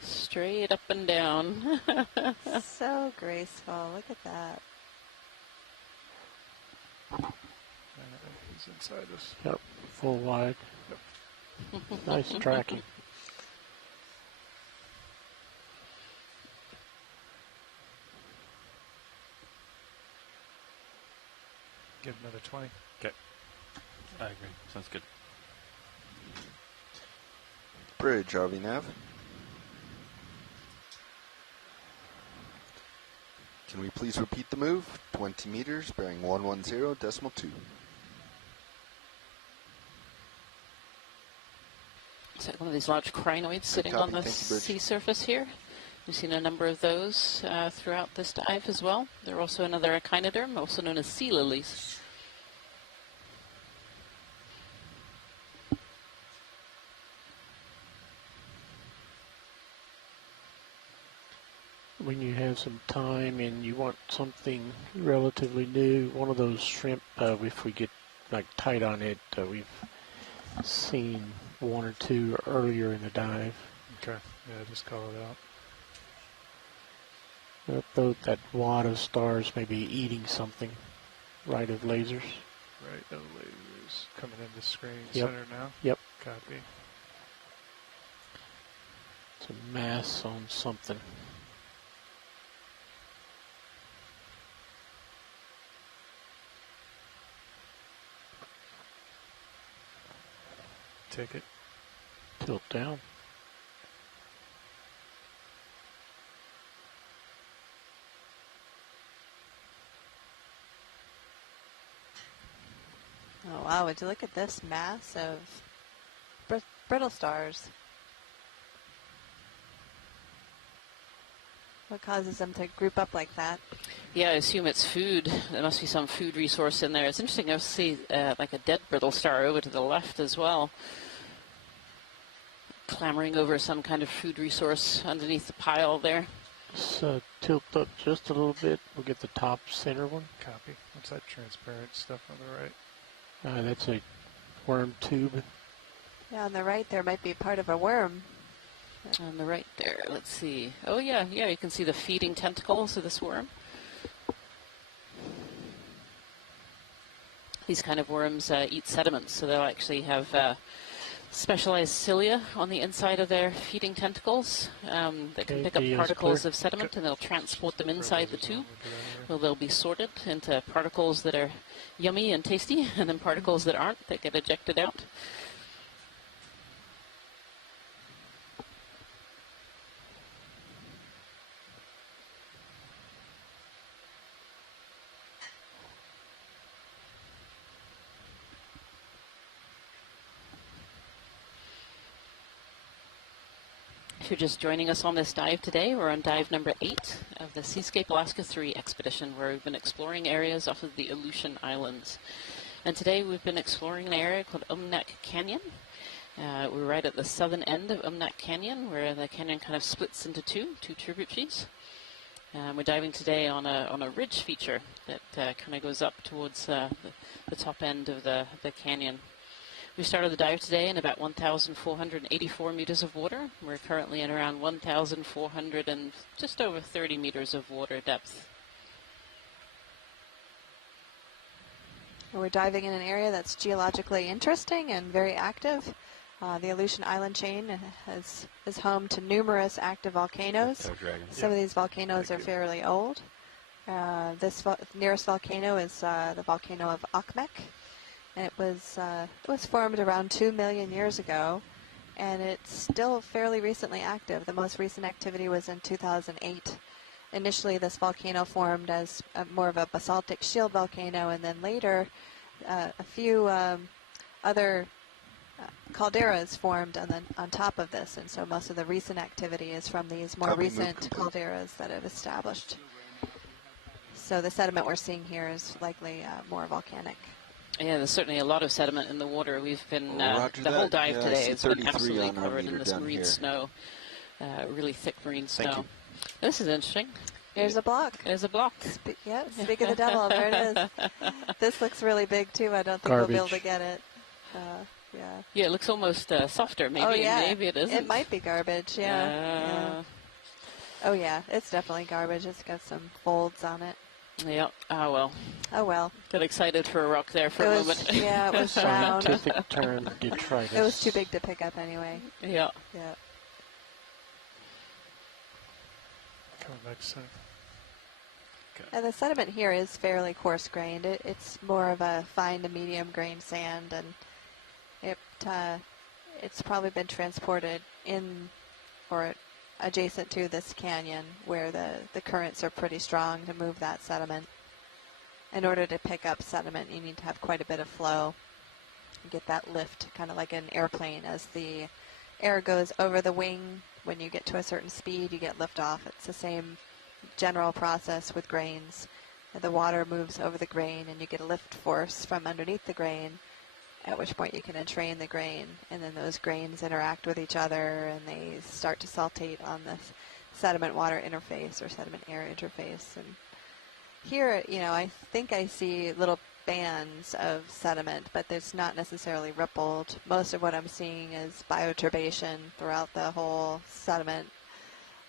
Straight up and down. So graceful. Look at that. He's inside us. Yep, full wide. Yep. Nice tracking. Get another 20. Okay. I agree. Sounds good. Bridge, RV Nav. Can we please repeat the move? 20 meters, bearing 110.2. Is that one of these large crinoids sitting on the sea surface here? We've seen a number of those throughout this dive as well. There are also another echinoderm, also known as sea lilies. when you have some time and you want something relatively new, one of those shrimp, if we get like tight on it, we've seen one or two earlier in the dive. Okay, yeah, just call it out. Though that wad of stars may be eating something, right of lasers. Right, no lasers coming into screen Yep. center now. Yep. Copy. It's a mass on something. Take it. Tilt down. Oh wow, would you look at this mass of brittle stars? What causes them to group up like that? Yeah, I assume it's food. There must be some food resource in there. It's interesting to see like a dead brittle star over to the left as well, clambering over some kind of food resource underneath the pile there. Let's tilt up just a little bit. We'll get the top center one. Copy. What's that transparent stuff on the right? That's a worm tube. Yeah, on the right there might be part of a worm. On the right there, let's see. Oh yeah, you can see the feeding tentacles of this worm. These kind of worms eat sediments, so they'll actually have specialized cilia on the inside of their feeding tentacles that can pick up particles of sediment, and they'll transport them inside the tube. Well, they'll be sorted into particles that are yummy and tasty, and then particles that aren't, that get ejected out. If you're just joining us on this dive today, we're on dive number 8 of the Seascape Alaska 3 expedition, where we've been exploring areas off of the Aleutian Islands. And today we've been exploring an area called Umnak Canyon. We're right at the southern end of Umnak Canyon, where the canyon kind of splits into two tributaries. We're diving today on a ridge feature that kind of goes up towards the top end of the canyon. We started the dive today in about 1,484 meters of water. We're currently in around 1,400 and just over 30 meters of water depth. We're diving in an area that's geologically interesting and very active. The Aleutian Island chain is home to numerous active volcanoes. Some of these volcanoes are fairly old. This nearest volcano is the volcano of Umnak. And it was formed around 2 million years ago, and it's still fairly recently active. The most recent activity was in 2008. Initially, this volcano formed as more of a basaltic shield volcano, and then later a few other calderas formed on top of this, and so most of the recent activity is from these more recent calderas that have established. So the sediment we're seeing here is likely more volcanic. Yeah, there's certainly a lot of sediment in the water. We've been, the whole dive today has been absolutely covered in this marine snow, really thick marine snow. This is interesting. There's a block. There's a block. Yeah, speak of the devil, there it is. This looks really big too. I don't think we'll be able to get it. Yeah. Yeah, it looks almost softer. Maybe, oh, yeah. Maybe it isn't. It might be garbage, yeah. Oh yeah, it's definitely garbage. It's got some folds on it. Yeah. Oh well. Oh well. Got excited for a rock there for a moment. Yeah, it was round. Scientific term, detritus. It was too big to pick up anyway. Yeah. Yeah. Coming back soon. Okay. And the sediment here is fairly coarse-grained. It's more of a fine to medium-grained sand, and it's probably been transported in or adjacent to this canyon where the currents are pretty strong to move that sediment. In order to pick up sediment, you need to have quite a bit of flow. You get that lift, kind of like an airplane. As the air goes over the wing, when you get to a certain speed, you get lift off. It's the same general process with grains. The water moves over the grain, and you get a lift force from underneath the grain, at which point you can entrain the grain, and then those grains interact with each other, and they start to saltate on the sediment-water interface or sediment-air interface. And here, you know, I think I see little bands of sediment, but it's not necessarily rippled. Most of what I'm seeing is bioturbation throughout the whole sediment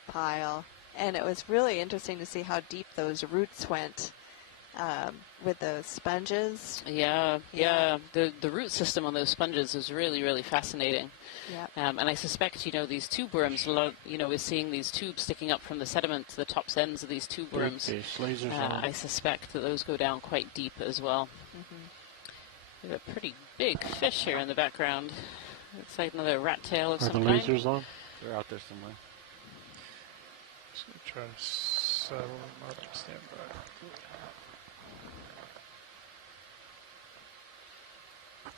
pile. And it was really interesting to see how deep those roots went with those sponges. Yeah. The root system on those sponges is really, really fascinating. Yeah. And I suspect, you know, these tube worms, you know, we're seeing these tubes sticking up from the sediment to the top ends of these tube worms. I suspect that those go down quite deep as well. We have a pretty big fish here in the background. Looks like another rat tail of some kind. Are the lasers on? They're out there somewhere. Just going to try to settle them up and stand by.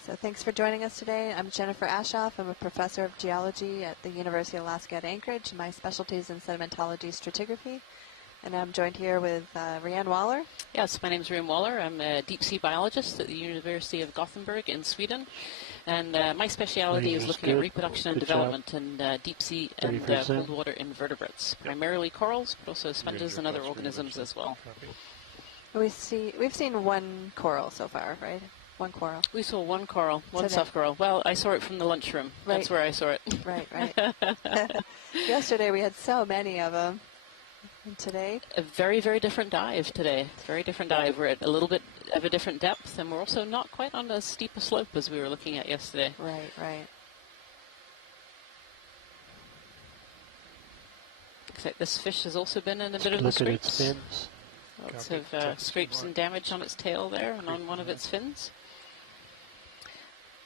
So thanks for joining us today. I'm Jennifer Ashoff. I'm a professor of geology at the University of Alaska at Anchorage. My specialty is in sedimentology stratigraphy. And I'm joined here with Rianne Waller. Yes, my name is Rianne Waller. I'm a deep sea biologist at the University of Gothenburg in Sweden. And my specialty is looking at reproduction and development in deep sea and cold water invertebrates. Primarily corals, but also sponges and other organisms as well. We've seen one coral so far, right? One coral. We saw one coral, one soft coral. Well, I saw it from the lunchroom. Right. That's where I saw it. Right. Yesterday we had so many of them. And today? A very, very different dive today. Very different dive. We're at a little bit of a different depth, and we're also not quite on as steep a slope as we were looking at yesterday. Right. Looks like this fish has also been in a bit of the scrapes. Look at its fins. Lots of scrapes and damage on its tail there and on one of its fins.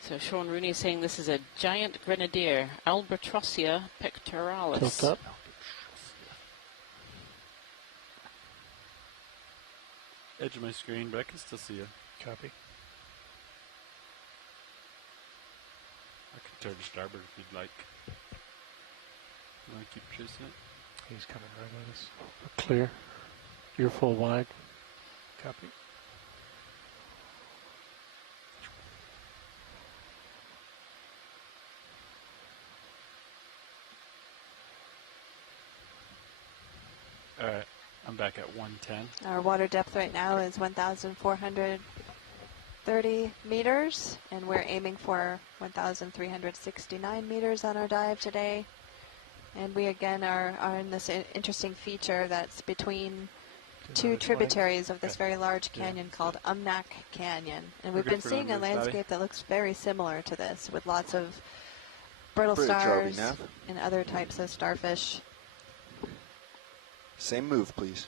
So Sean Rooney is saying this is a giant grenadier, Albatrossia pectoralis. Tilt up. Edge of my screen, but I can still see you. Copy. I can turn to starboard if you'd like. You want to keep chasing it? He's coming right at us. Clear. You're full wide. Copy. All right. I'm back at 110. Our water depth right now is 1,430 meters, and we're aiming for 1,369 meters on our dive today. And we again are in this interesting feature that's between two tributaries of this very large canyon called Umnak Canyon. And we've been seeing a landscape that looks very similar to this, with lots of brittle stars and other types of starfish. Same move, please.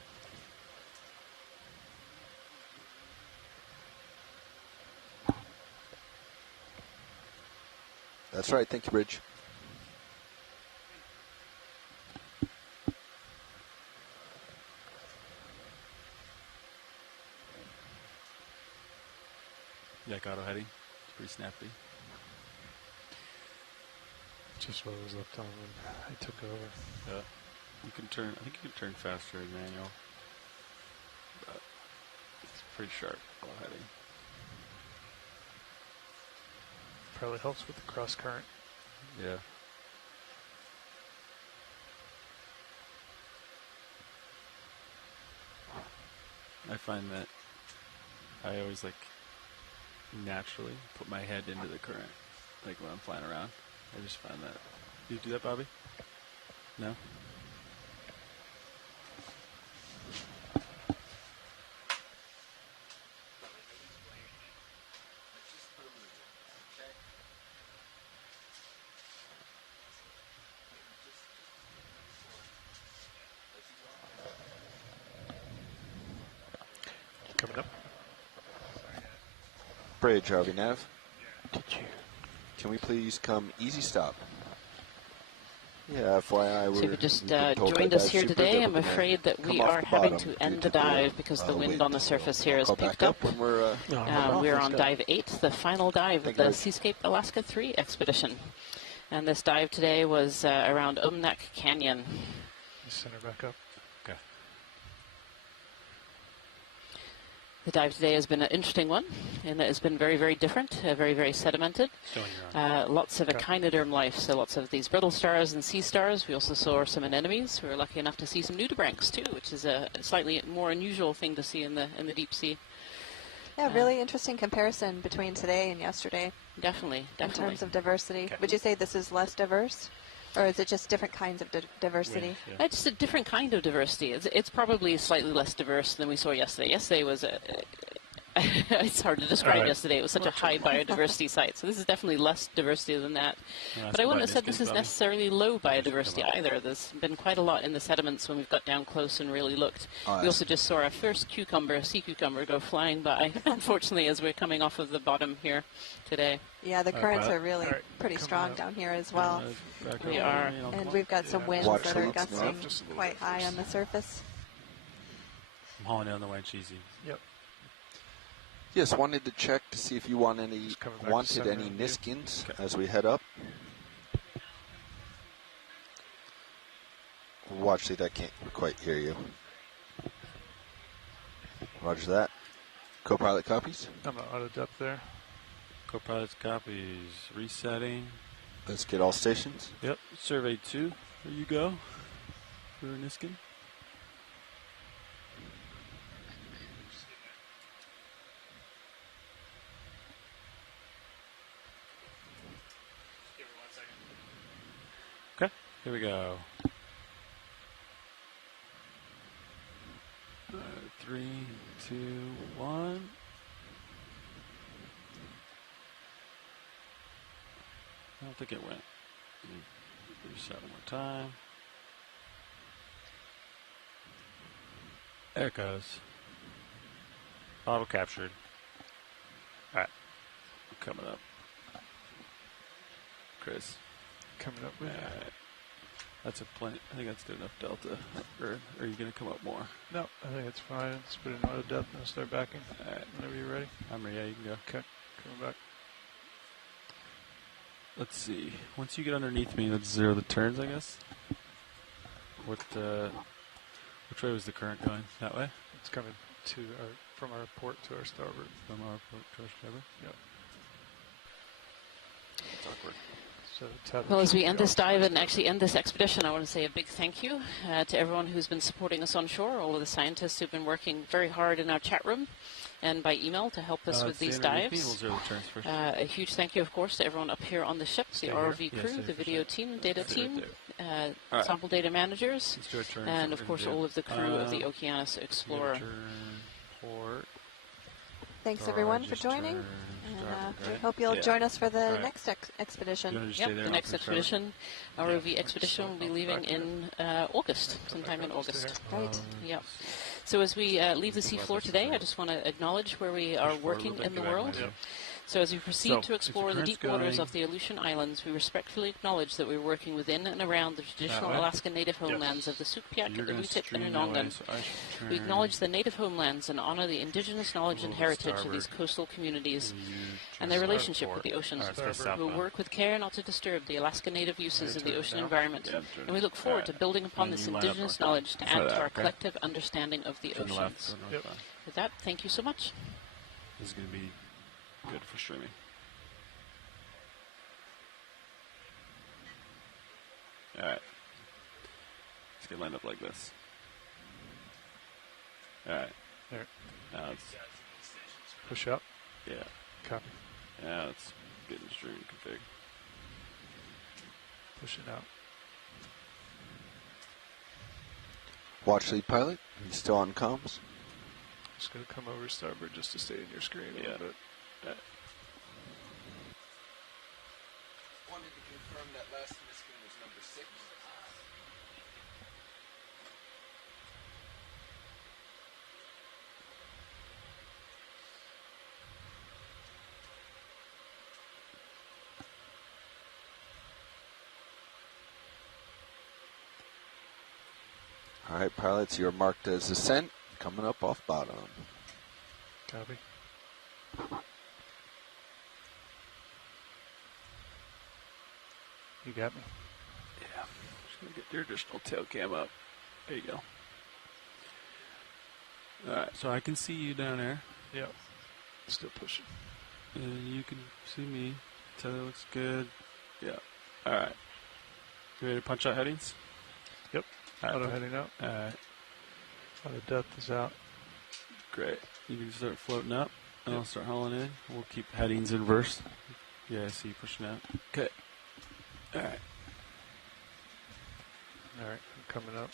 That's right. Thank you, Bridge. Yeah, auto heading. It's pretty snappy. Just what was left on when I took over. Yeah. You can turn. I think you can turn faster in manual. But it's pretty sharp auto heading. Probably helps with the cross current. Yeah. I find that I always naturally put my head into the current, when I'm flying around. I just find that. Do you do that, Bobby? No? Coming up. Bridge, RV Nav. Can we please come easy stop? Yeah, FYI, so if you just joined us here today, I'm afraid that we are having to end the dive because the wind on the surface here has picked up. When we're on dive 8, the final dive of the Seascape Alaska 3 expedition. And this dive today was around Umnak Canyon. Center back up. Okay. The dive today has been an interesting one, and it has been very, very different, very, very sedimented. Lots of echinoderm life, so lots of these brittle stars and sea stars. We also saw some anemones. We were lucky enough to see some nudibranchs too, which is a slightly more unusual thing to see in the deep sea. Yeah, really interesting comparison between today and yesterday. Definitely. In terms of diversity. Would you say this is less diverse? Or is it just different kinds of diversity? It's a different kind of diversity. It's probably slightly less diverse than we saw yesterday. Yesterday was it's hard to describe yesterday. It was such a high biodiversity site. So this is definitely less diversity than that. But I wouldn't have said this is necessarily low biodiversity either. There's been quite a lot in the sediments when we've got down close and really looked. We also just saw our first sea cucumber, go flying by, unfortunately, as we're coming off of the bottom here today. Yeah, the currents are really pretty strong down here as well. We are. And we've got some winds that are gusting quite high on the surface. I'm hauling down the white cheesy. Yep. Yes, wanted to check to see if you wanted any Niskins as we head up. Watch, I can't quite hear you. Roger that. Co-pilot copies. I'm out of depth there. Co-pilot's copies. Resetting. Let's get all stations. Yep. Survey 2. There you go. For Niskin. Okay. Here we go. 3, 2, 1. I don't think it went. Reset one more time. There it goes. Auto captured. Alright. Coming up. Chris. Coming up with That's a plenty. I think that's good enough delta. Or are you going to come up more? No, I think it's fine. Let's put it in auto depth and start backing. Alright. Whenever you're ready. I'm ready. Yeah, you can go. Okay. Coming back. Let's see. Once you get underneath me, let's zero the turns, I guess. Which way was the current going? That way? It's coming from our port to our starboard. From our port to our starboard? Yep. It's awkward. Well, as we end this dive and actually end this expedition, I want to say a big thank you to everyone who's been supporting us on shore, all of the scientists who've been working very hard in our chat room and by email to help us with these dives. A huge thank you, of course, to everyone up here on the ship, the ROV crew, the video team, data team, sample data managers, and, of course, all of the crew of the Okeanos Explorer. Thanks, everyone, for joining. And we hope you'll join us for the next expedition. Yep, the next expedition, ROV expedition, will be leaving in August, sometime in August. Right. Yep. So as we leave the seafloor today, I just want to acknowledge where we are working in the world. So as we proceed to explore the deep waters of the Aleutian Islands, we respectfully acknowledge that we're working within and around the traditional Alaskan native homelands of the Sugpiaq, Inuit, and Unongan. We acknowledge the native homelands and honor the indigenous knowledge and heritage of these coastal communities and their relationship with the oceans. We will work with care not to disturb the Alaskan native uses of the ocean environment, and we look forward to building upon this indigenous knowledge to add to our collective understanding of the oceans. With that, thank you so much. This is going to be good for streaming. Alright. Let's get lined up like this. Alright. There. Now let's push up. Yeah. Copy. Now let's get in streaming config. Push it out. Watch lead pilot. He's still on comms. Just going to come over starboard just to stay in your screen a little bit. Wanted to confirm that last Niskin was number 6. All right, pilots, you're marked as ascent, coming up off bottom. Copy. You got me? Yeah. Just going to get your additional tail cam up. There you go. Alright, so I can see you down there. Yep. Still pushing. And you can see me. Tether looks good. Yeah. All right. You ready to punch out headings? Yep. All right, Auto heading up. All right. Auto depth is out. Great. You can start floating up, and I'll start hauling in. We'll keep headings inverse. Yeah, I see you pushing out. Okay. All right. All right. I'm coming up.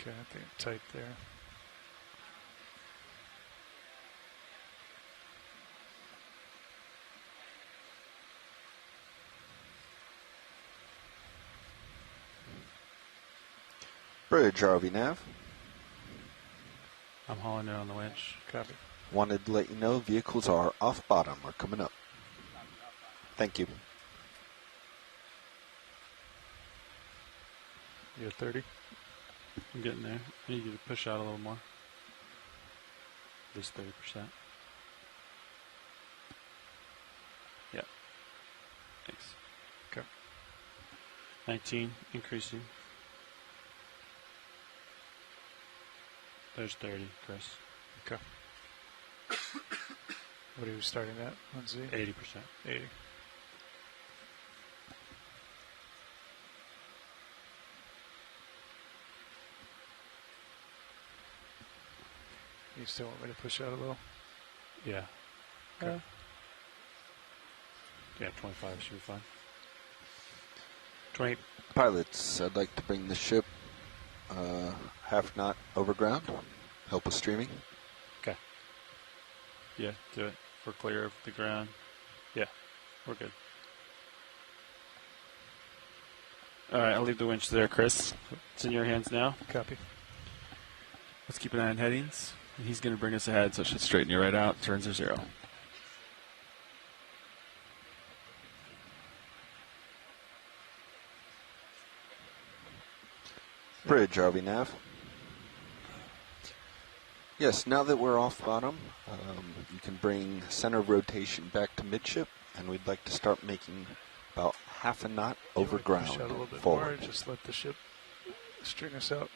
Okay, I think I'm tight there. Bridge, RV Nav. I'm hauling in on the winch. Copy. Wanted to let you know vehicles are off bottom or coming up. Thank you. You're 30? I'm getting there. I need you to push out a little more. Just 30%. Yeah. Thanks. Okay. 19, increasing. There's 30, Chris. Okay. What are you starting at on Z? 80%. 80. You still want me to push out a little? Yeah. Okay. Yeah, 25 should be fine. 20. Pilots, I'd like to bring the ship half knot over ground. Help with streaming. Okay. Yeah, do it. We're clear of the ground. Yeah, we're good. All right, I'll leave the winch there, Chris. It's in your hands now. Copy. Let's keep an eye on headings. He's going to bring us ahead, so it should straighten you right out. Turns are 0. Bridge, RV Nav. Yes, now that we're off bottom, you can bring center of rotation back to midship, and we'd like to start making about half a knot over ground Push out a little bit forward. more. Just let the ship string us out.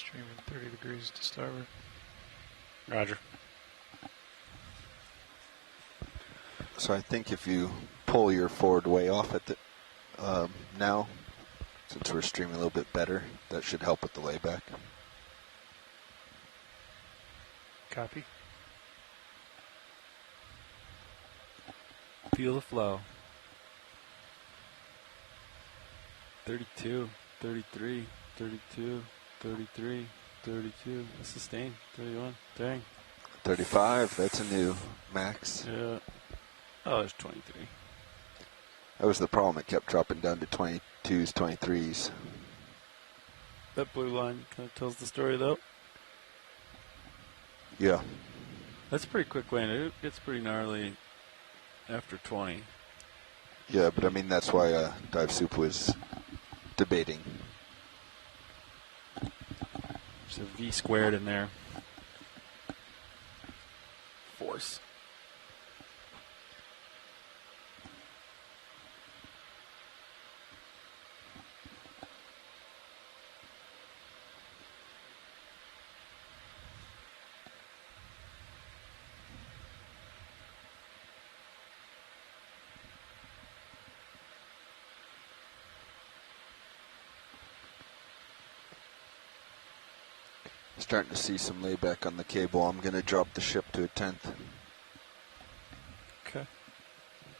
Streaming 30 degrees to starboard. Roger. So I think if you pull your forward way off at the now, since we're streaming a little bit better, that should help with the layback. Copy. Feel the flow. 32, 33, 32, 33, 32. Sustain. 31. Dang. 35, that's a new max. Yeah. Oh, there's 23. That was the problem. It kept dropping down to 22s, 23s. That blue line kind of tells the story, though. Yeah. That's pretty quick lane. It gets pretty gnarly after 20. Yeah, but I mean, that's why Dive Soup was debating. There's a V squared in there. Force. Starting to see some layback on the cable. I'm going to drop the ship to a 10th. Okay.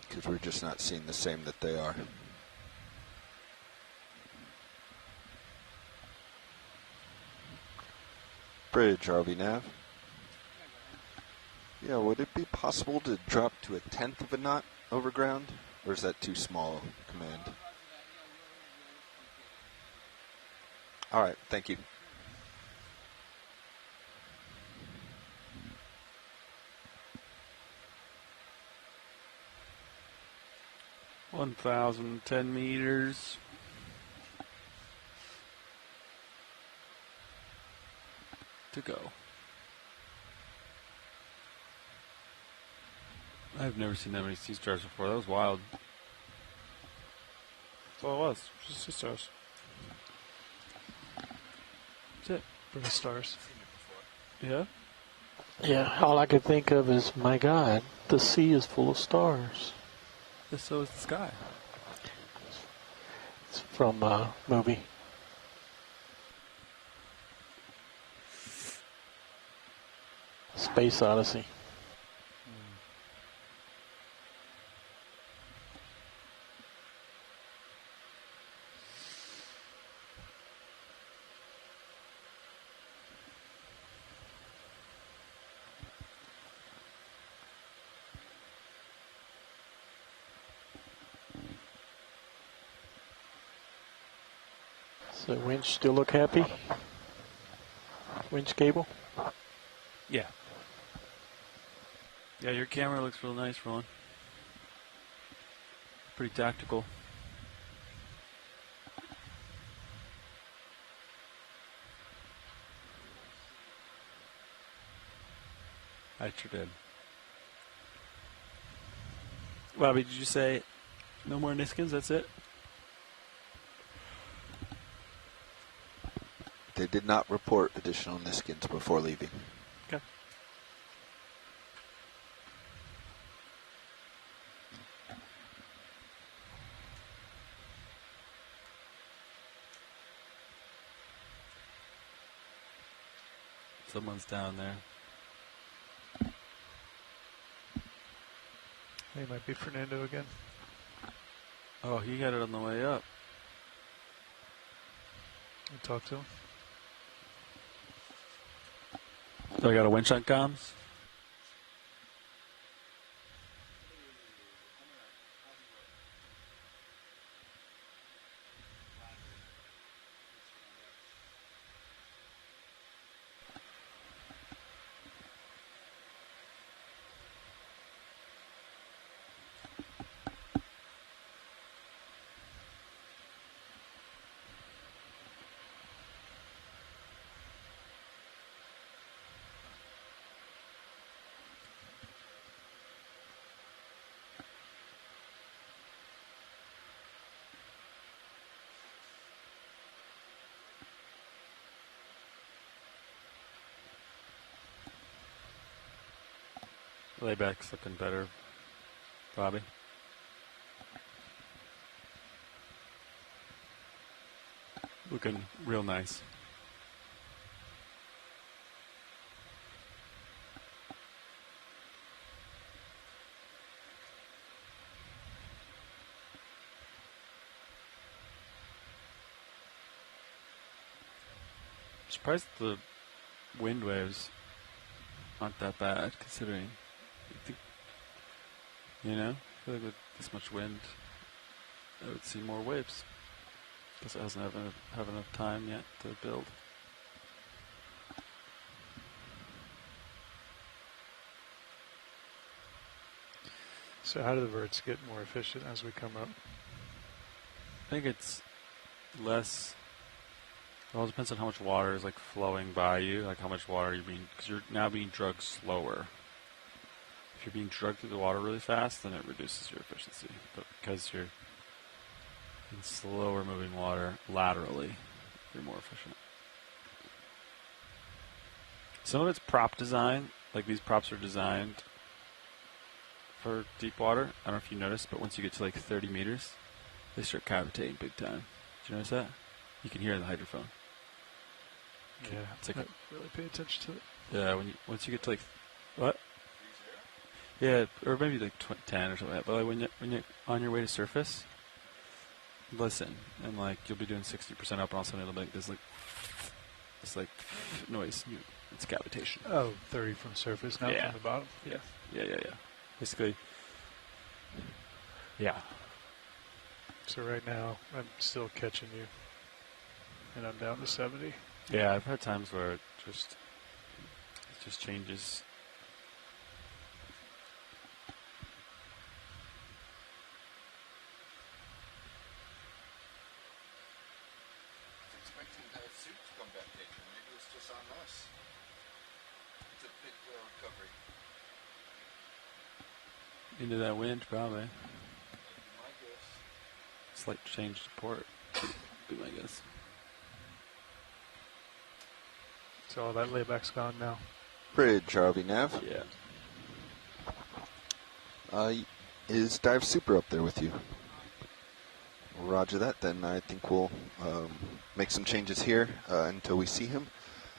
Because we're just not seeing the same that they are. Bridge, RV nav. Yeah, would it be possible to drop to a 10th of a knot over ground? Or is that too small a command? All right, thank you. $1,010 meters. To go. I've never seen that many sea stars before. That was wild. That's all it was. Just sea stars. That's it. For the stars. Yeah? Yeah, all I could think of is, my God, the sea is full of stars. So is the sky. It's from a movie. Space Odyssey. So winch still look happy? Winch cable? Yeah. Yeah, your camera looks real nice, Ron. Pretty tactical. I sure did. Bobby, did you say no more Niskins? That's it? They did not report additional Niskins before leaving. Okay. Someone's down there. It might be Fernando again. Oh, he got it on the way up. You talk to him. So I got a winch on comms. Layback's looking better, Bobby. Looking real nice. I'm surprised the wind waves aren't that bad, considering. You know, I feel like with this much wind, I would see more waves. Guess it hasn't have enough time yet to build. So how do the verts get more efficient as we come up? I think it's less. It all depends on how much water is like flowing by you, like how much water you're being, because you're now being drugged slower. If you're being drugged through the water really fast, then it reduces your efficiency. But because you're in slower moving water laterally, you're more efficient. Some of it's prop design, like these props are designed for deep water. I don't know if you noticed, but once you get to like 30 meters, they start cavitating big time. Did you notice that? You can hear the hydrophone. Yeah, it's like I really pay attention to it. Yeah, once you get to like what? Yeah, or maybe like 10 or something like that. But like when you're on your way to surface, listen, and like you'll be doing 60% up, and all of a sudden it'll make this like noise. It's cavitation. Oh, 30 from surface, not Yeah. from the bottom? Yeah. Basically, yeah. So right now, I'm still catching you, and I'm down to 70. Yeah, I've had times where it just changes. Expecting to have soup to come back in. Maybe it's just on us. It's a big recovery. Into that wind, probably. My guess. Slight change to port, be my guess. So all that layback's gone now. Bridge, RV Nav. Yeah. Is Dive Super up there with you? Roger that. Then I think we'll make some changes here until we see him.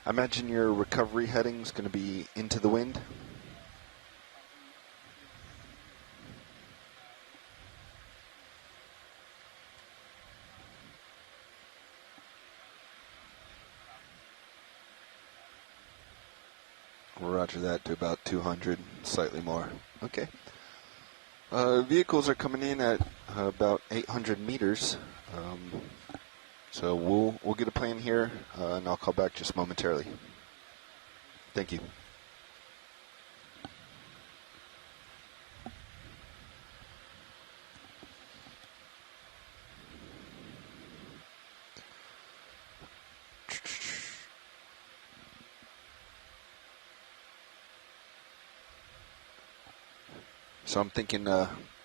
I imagine your recovery heading's going to be into the wind. Roger that, to about 200, slightly more. Okay. Vehicles are coming in at about 800 meters. So we'll get a plan here, and I'll call back just momentarily. Thank you. So I'm thinking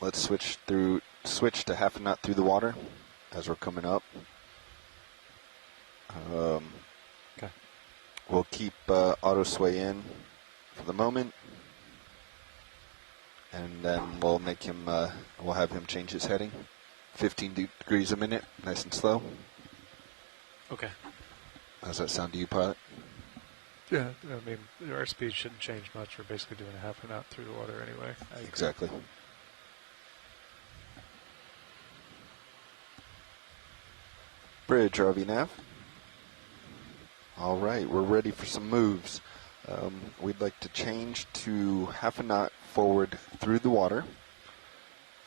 let's switch to half a knot through the water as we're coming up. Okay. We'll keep auto sway in for the moment, and then we'll make him. We'll have him change his heading. 15 degrees a minute, nice and slow. Okay. How's that sound to you, pilot? Yeah, I mean, our speed shouldn't change much. We're basically doing a half a knot through the water anyway. Exactly. Bridge, RV Nav. All right, we're ready for some moves. We'd like to change to half a knot forward through the water.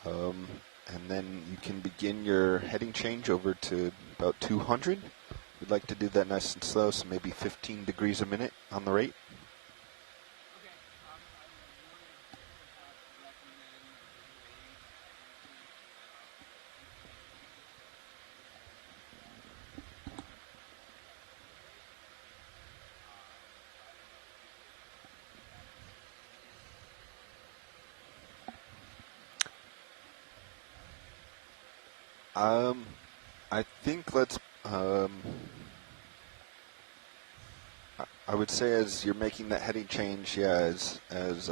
And then you can begin your heading change over to about 200. We'd like to do that nice and slow, so maybe 15 degrees a minute on the rate. I think let's, I would say as you're making that heading change, yeah, as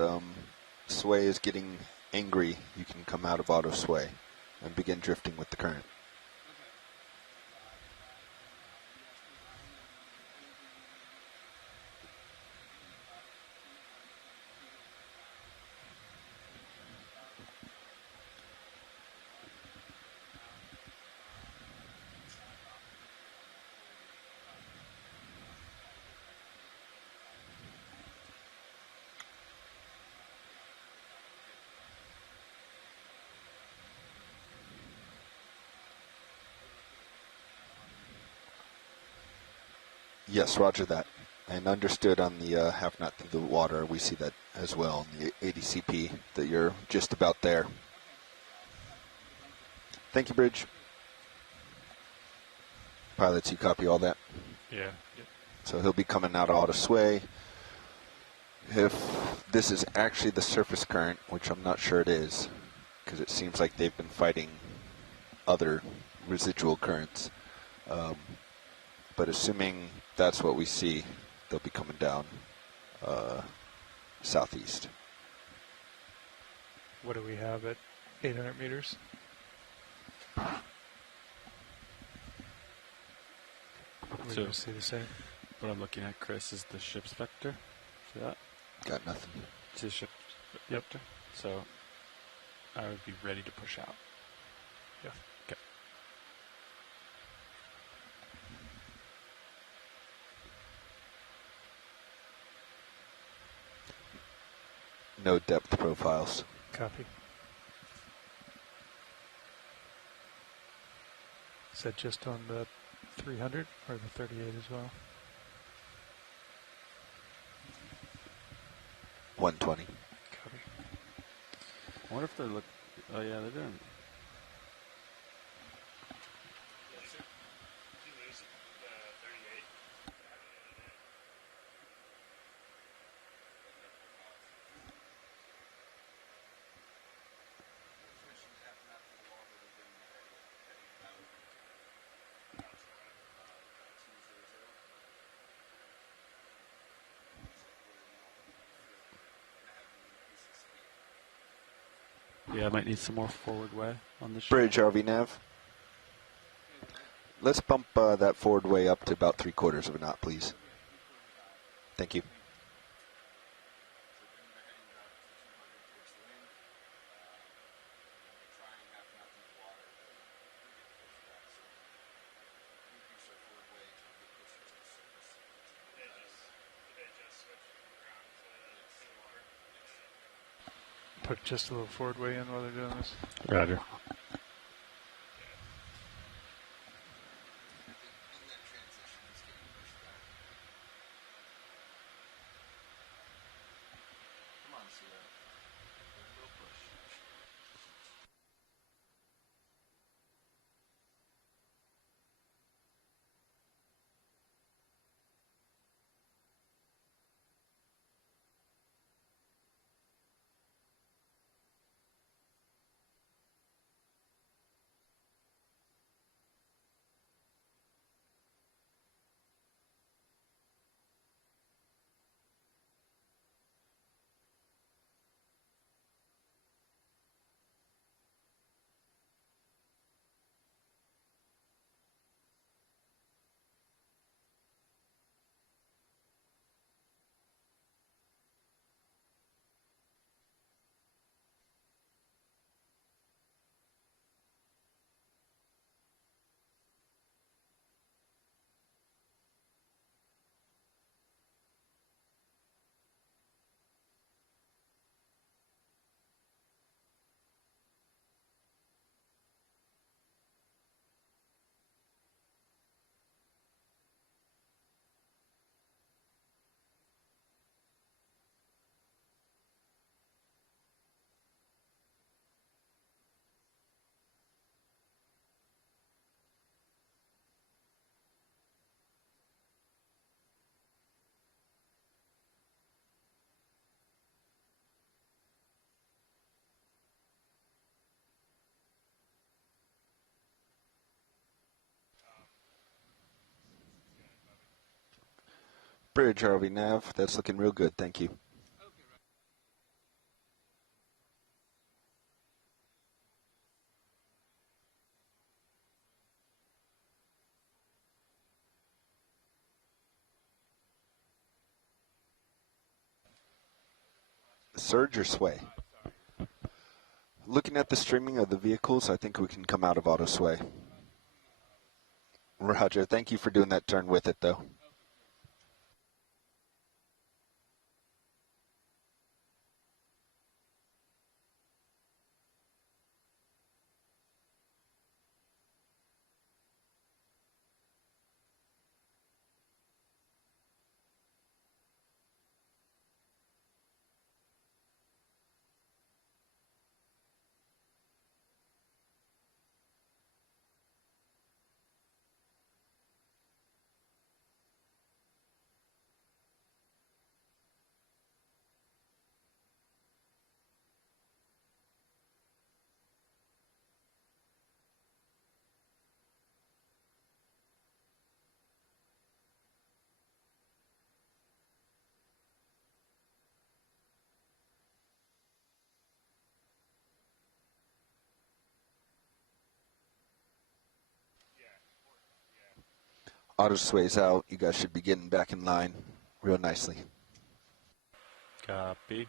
sway is getting angry, you can come out of auto sway and begin drifting with the current. Yes, roger that. And understood on the half knot through the water, we see that as well in the ADCP, that you're just about there. Thank you, Bridge. Pilots, you copy all that? Yeah. So he'll be coming out of auto sway. If this is actually the surface current, which I'm not sure it is, because it seems like they've been fighting other residual currents. But assuming that's what we see, they'll be coming down southeast. What do we have at 800 meters? So, We see the same. What I'm looking at, Chris, is the ship's vector. See that? Got nothing. It's the ship vector. So I would be ready to push out. Yeah. Okay. No depth profiles. Copy. Is that just on the 300 or the 38 as well? 120. Copy. I wonder if they're looking. Oh, yeah, they're doing. Yeah, I might need some more forward way on the ship. Bridge, RV nav. Let's bump that forward way up to about 3/4 of a knot, please. Thank you. Put just a little forward way in while they're doing this. Roger. Bridge, RV nav. That's looking real good. Thank you. surge or sway? Looking at the streaming of the vehicles, I think we can come out of auto sway. Roger. Thank you for doing that turn with it, though. Auto sway's out. You guys should be getting back in line real nicely. Copy.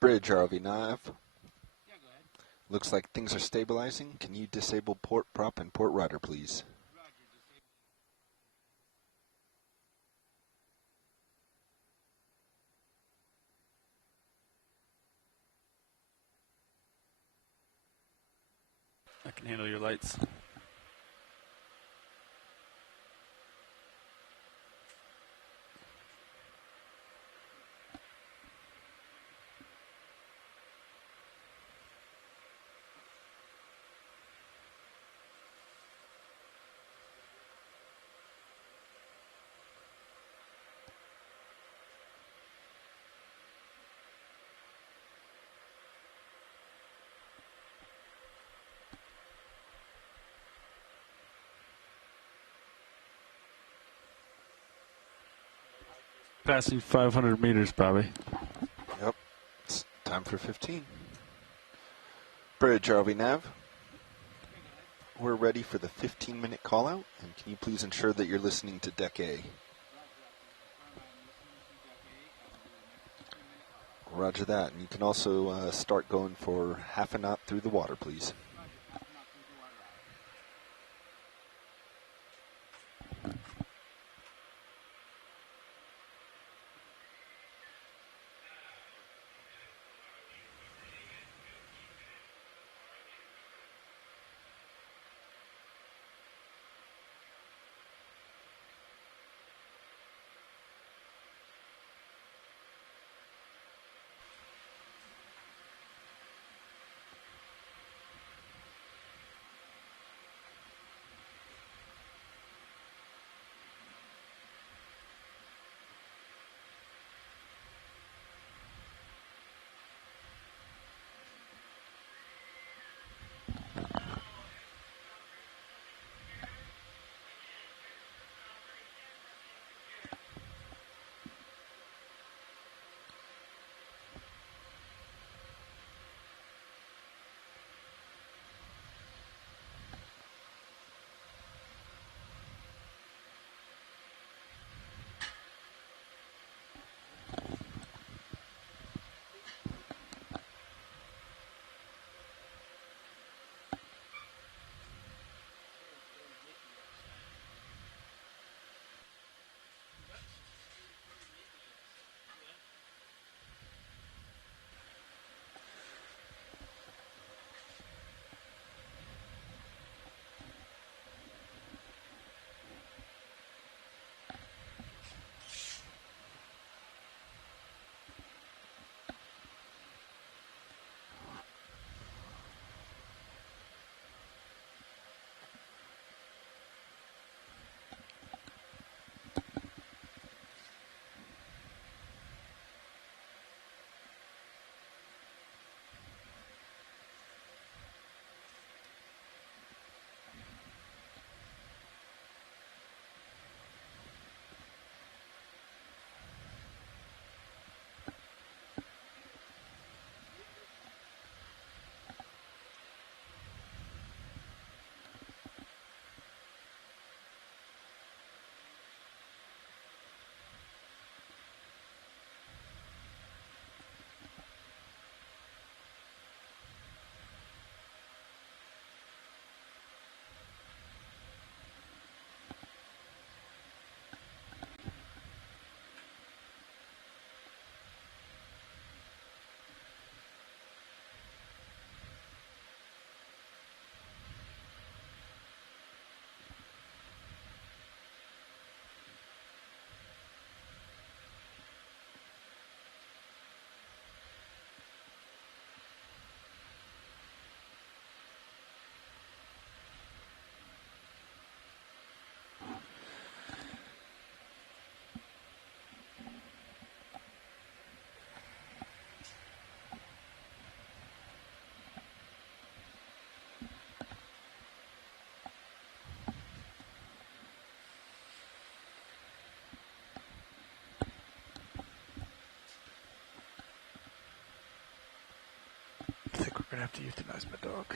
Bridge, RV9. Looks like things are stabilizing. Can you disable port prop and port rudder, please? I can handle your lights. Passing 500 meters, Bobby. Yep. It's time for 15. Bridge, RV9. We're ready for the 15-minute call-out, and can you please ensure that you're listening to Deck A? Roger that. And you can also start going for half a knot through the water, please. think we're going to have to euthanize my dog.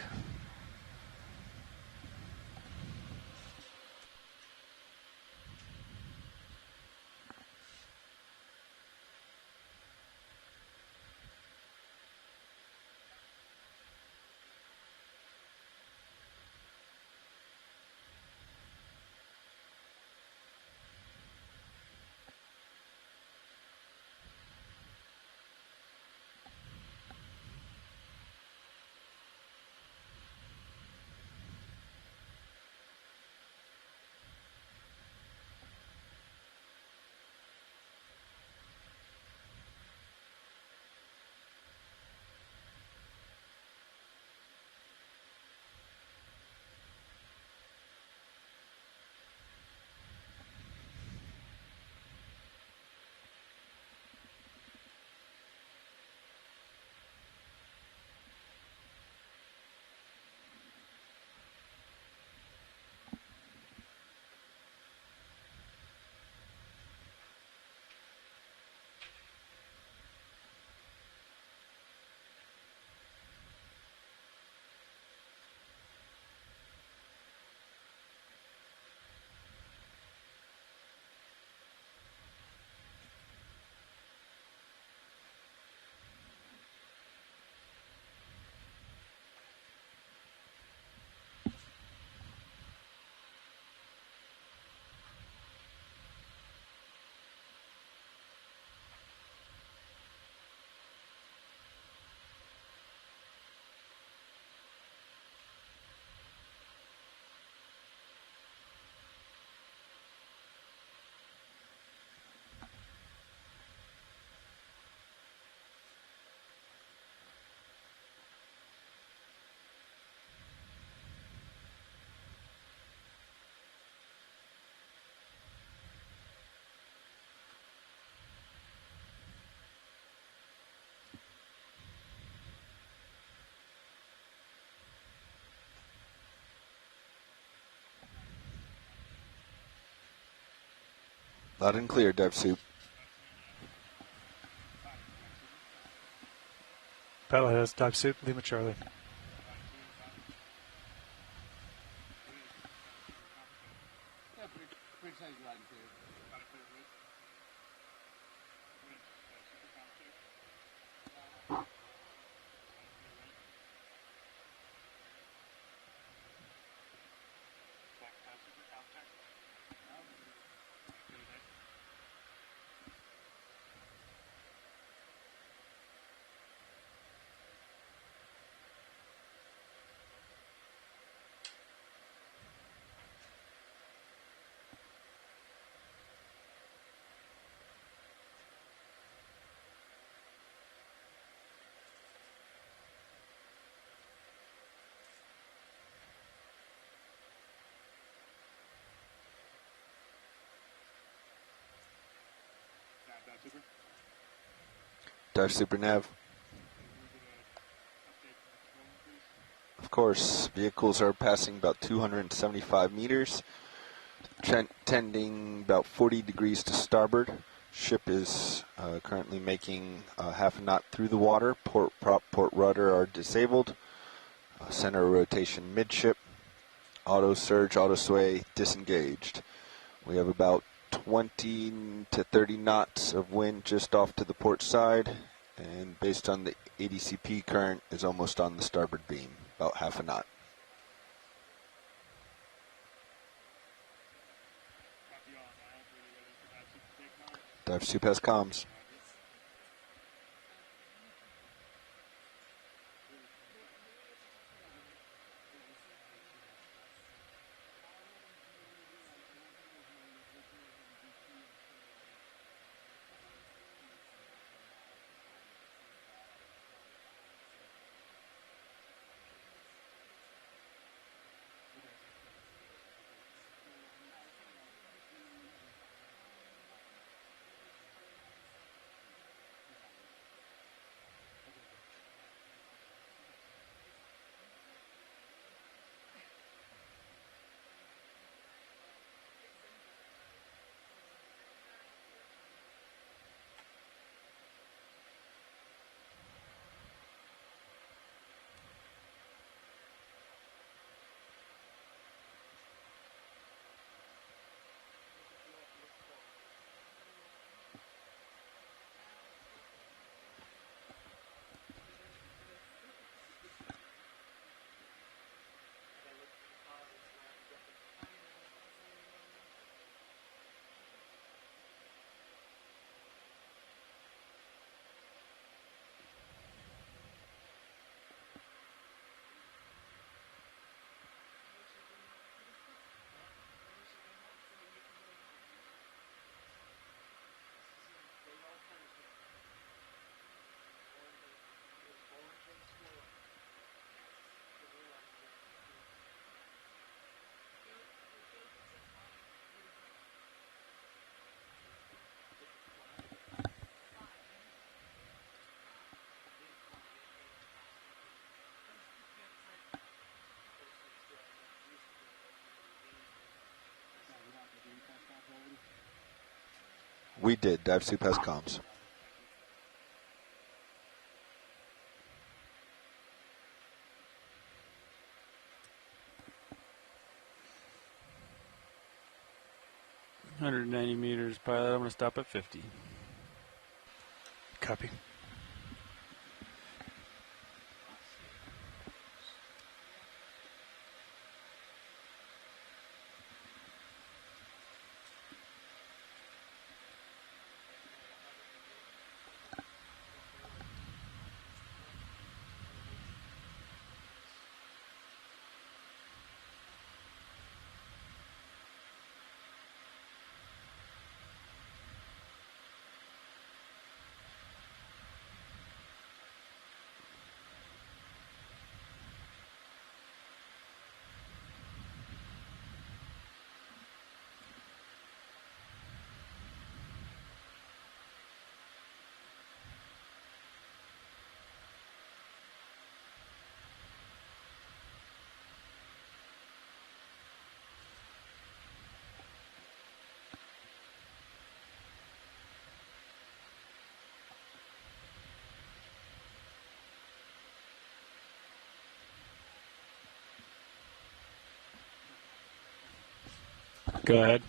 Loud and clear, Dive Soup. Battle has Dive Soup, Lima Charlie. Dive Super Nav. Of course, vehicles are passing about 275 meters, tending about 40 degrees to starboard. Ship is currently making half a knot through the water. Port prop, port rudder are disabled. Center rotation midship. Auto surge, auto sway disengaged. We have about 20 to 30 knots of wind just off to the port side, and based on the ADCP current is almost on the starboard beam, about half a knot. Dive Soup has comms. We did. Dive Soup has comms. $190 meters, pilot. I'm going to stop at 50. Copy. Go ahead.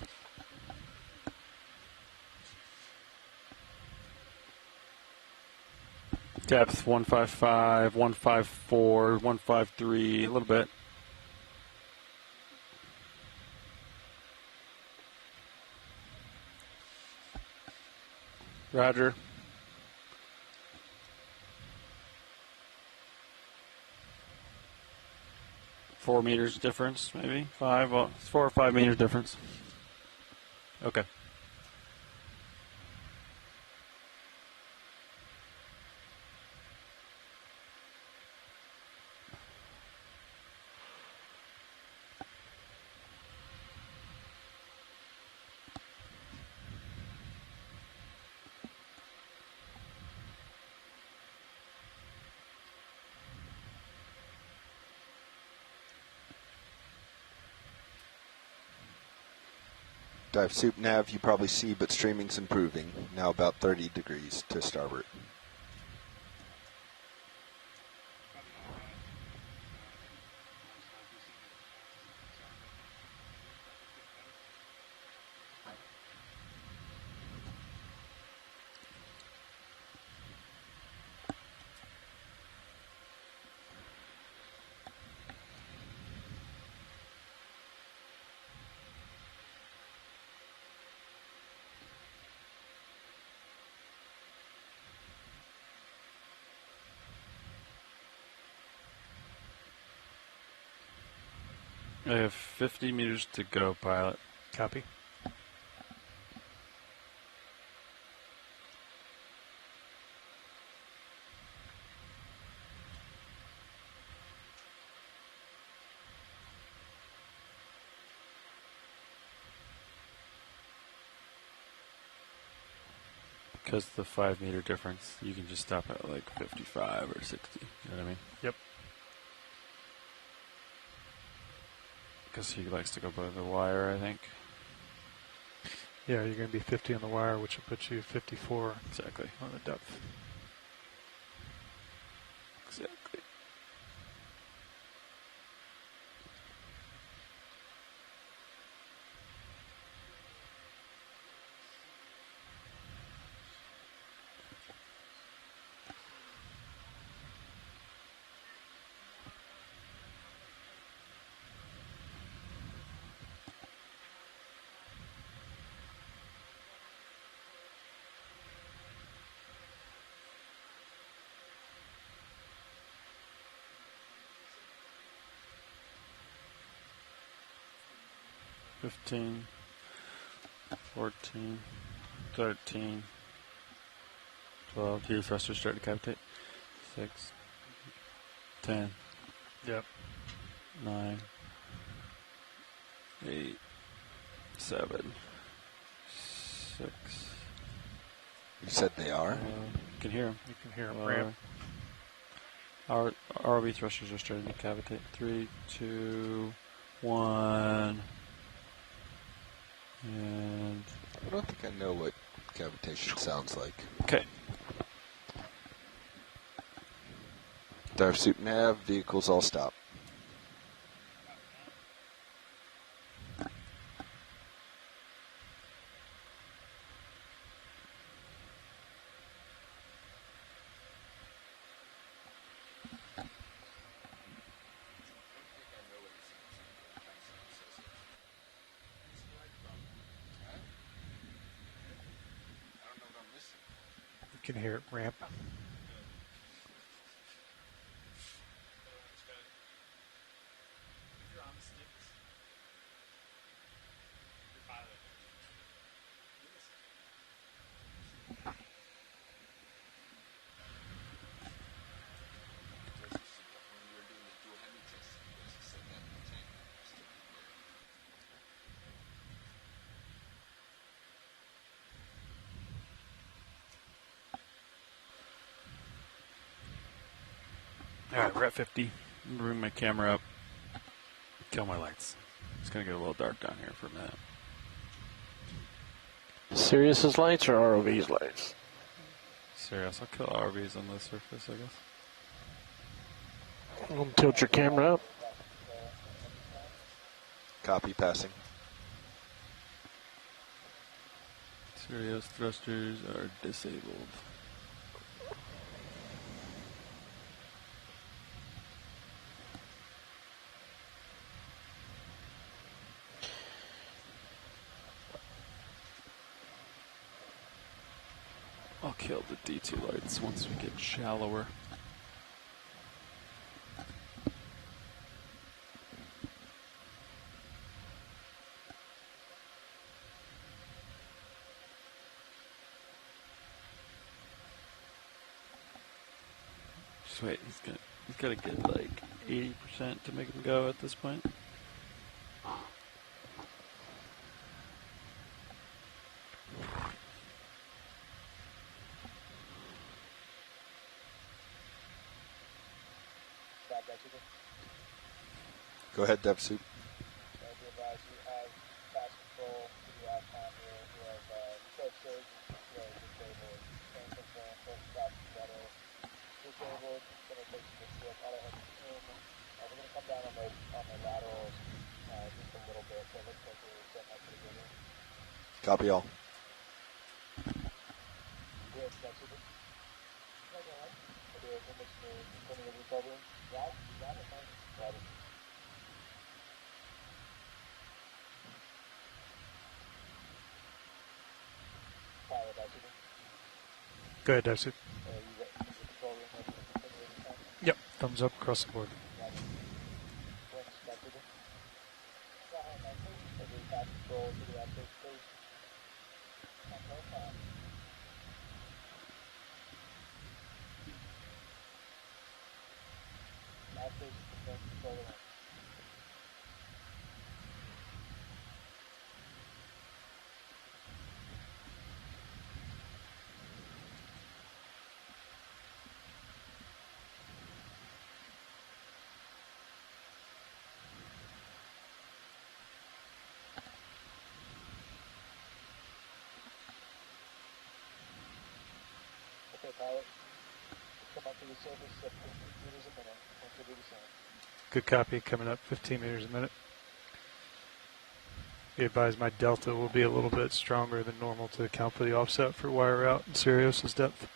Depth 155, 154, 153, a little bit. Roger. $4 meters difference, maybe 5. Well, it's 4 or 5 meters difference. Okay. Dive Soup nav, you probably see, but streaming's improving. Now about 30 degrees to starboard. I have 50 meters to go, pilot. Copy. Because the 5 meter difference, you can just stop at like 55 or 60. You know what I mean? Yep. Because he likes to go by the wire, I think. Yeah, you're going to be 50 on the wire, which will put you 54 exactly on the depth. Exactly. $15, $14, $13, $12. Gear thrusters start to cavitate. $6, $10. Yep. $9, $8, $7, $6. You said they are? You can hear them. You can hear them ramp. Our ROV thrusters are starting to cavitate. 3, 2, 1. And I don't think I know what cavitation sounds like. Okay. Dive suit nav, vehicles all stop. You can hear it ramp. All right, we're at 50. I'm gonna bring my camera up. Kill my lights. It's gonna get a little dark down here for a minute. Sirius's lights or ROV's lights? Serious. I'll kill RVs on the surface, I guess. Tilt your camera up. Copy, passing. Sirius thrusters are disabled. I'll kill the D2 lights once we get shallower. Just wait, he's gotta get like 80% to make him go at this point. Go ahead, Dev Suit. Copy all. Go ahead, Darcy. Yep, thumbs up across the board. Good copy, coming up 15 meters a minute. Be advised my delta will be a little bit stronger than normal to account for the offset for wire route and Sirius's depth.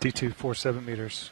D2, 47 meters.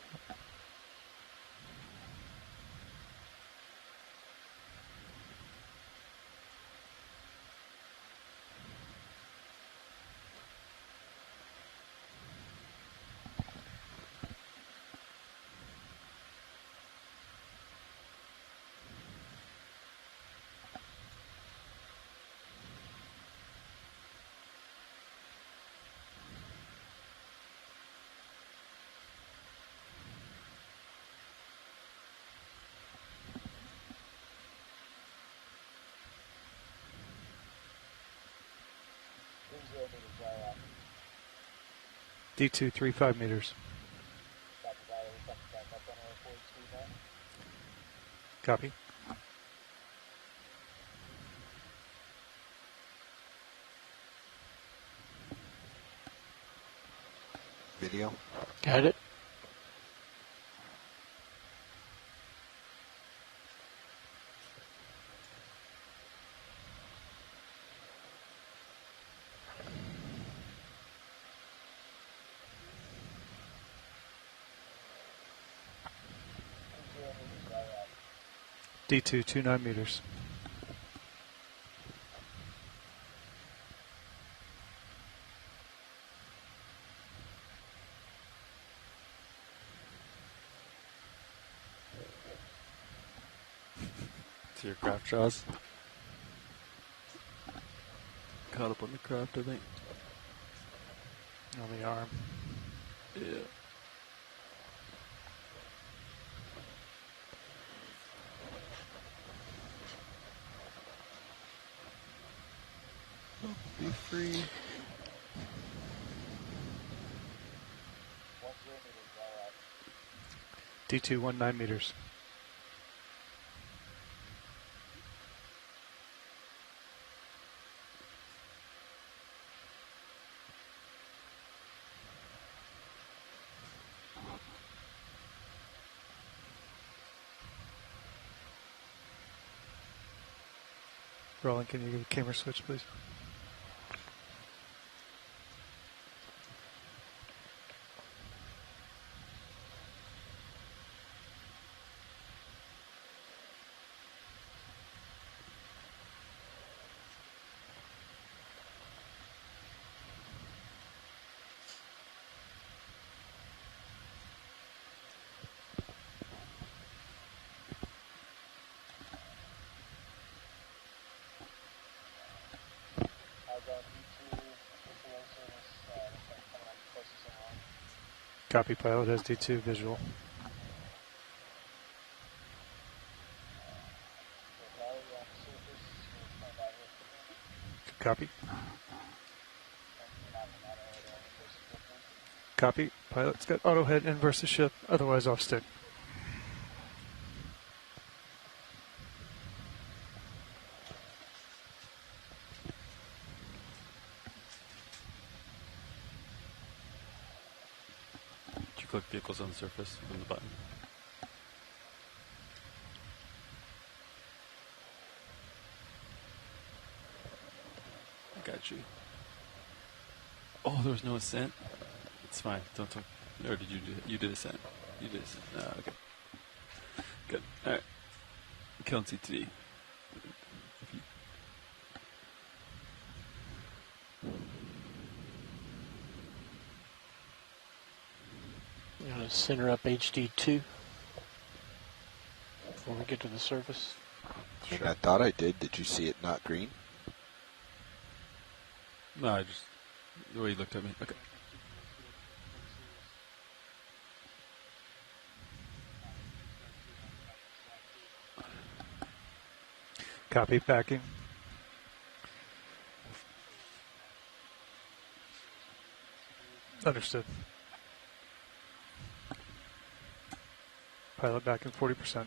D235 meters. Copy. Video. Got it. D229 meters. To your craft jaws. Caught up on the craft, I think. On the arm. Yeah. Be free. D219 meters. Roland, can you give a camera switch, please? Copy, pilot has D2 visual. Copy. Copy. Pilot's got auto head inverse the ship, otherwise off stick. Did you click vehicles on the surface from the button? I got you. Oh, there was no ascent? It's fine. Don't talk. Or did you do it? You did ascent. You did ascent. Ah, okay. Good. Alright. Killing CTD. I'm going to center up HD2 before we get to the surface. And I thought I did. Did you see it not green? No, I just... The way you looked at me. Okay. Copy, backing. Understood. Pilot backing 40%.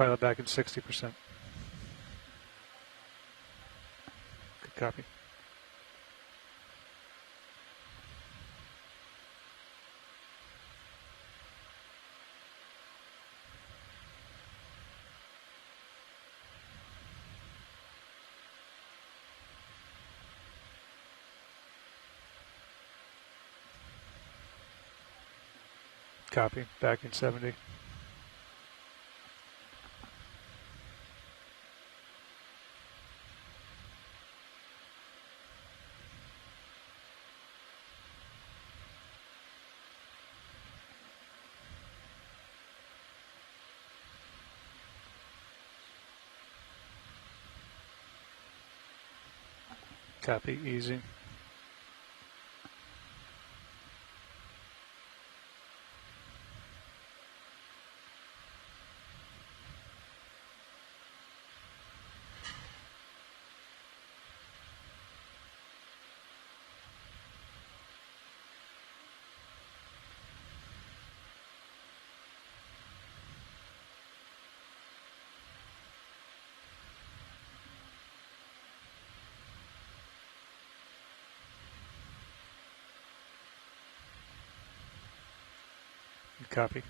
Pilot back at 60%. Good copy. Copy. Back in 70. Copy. Easy. Copy.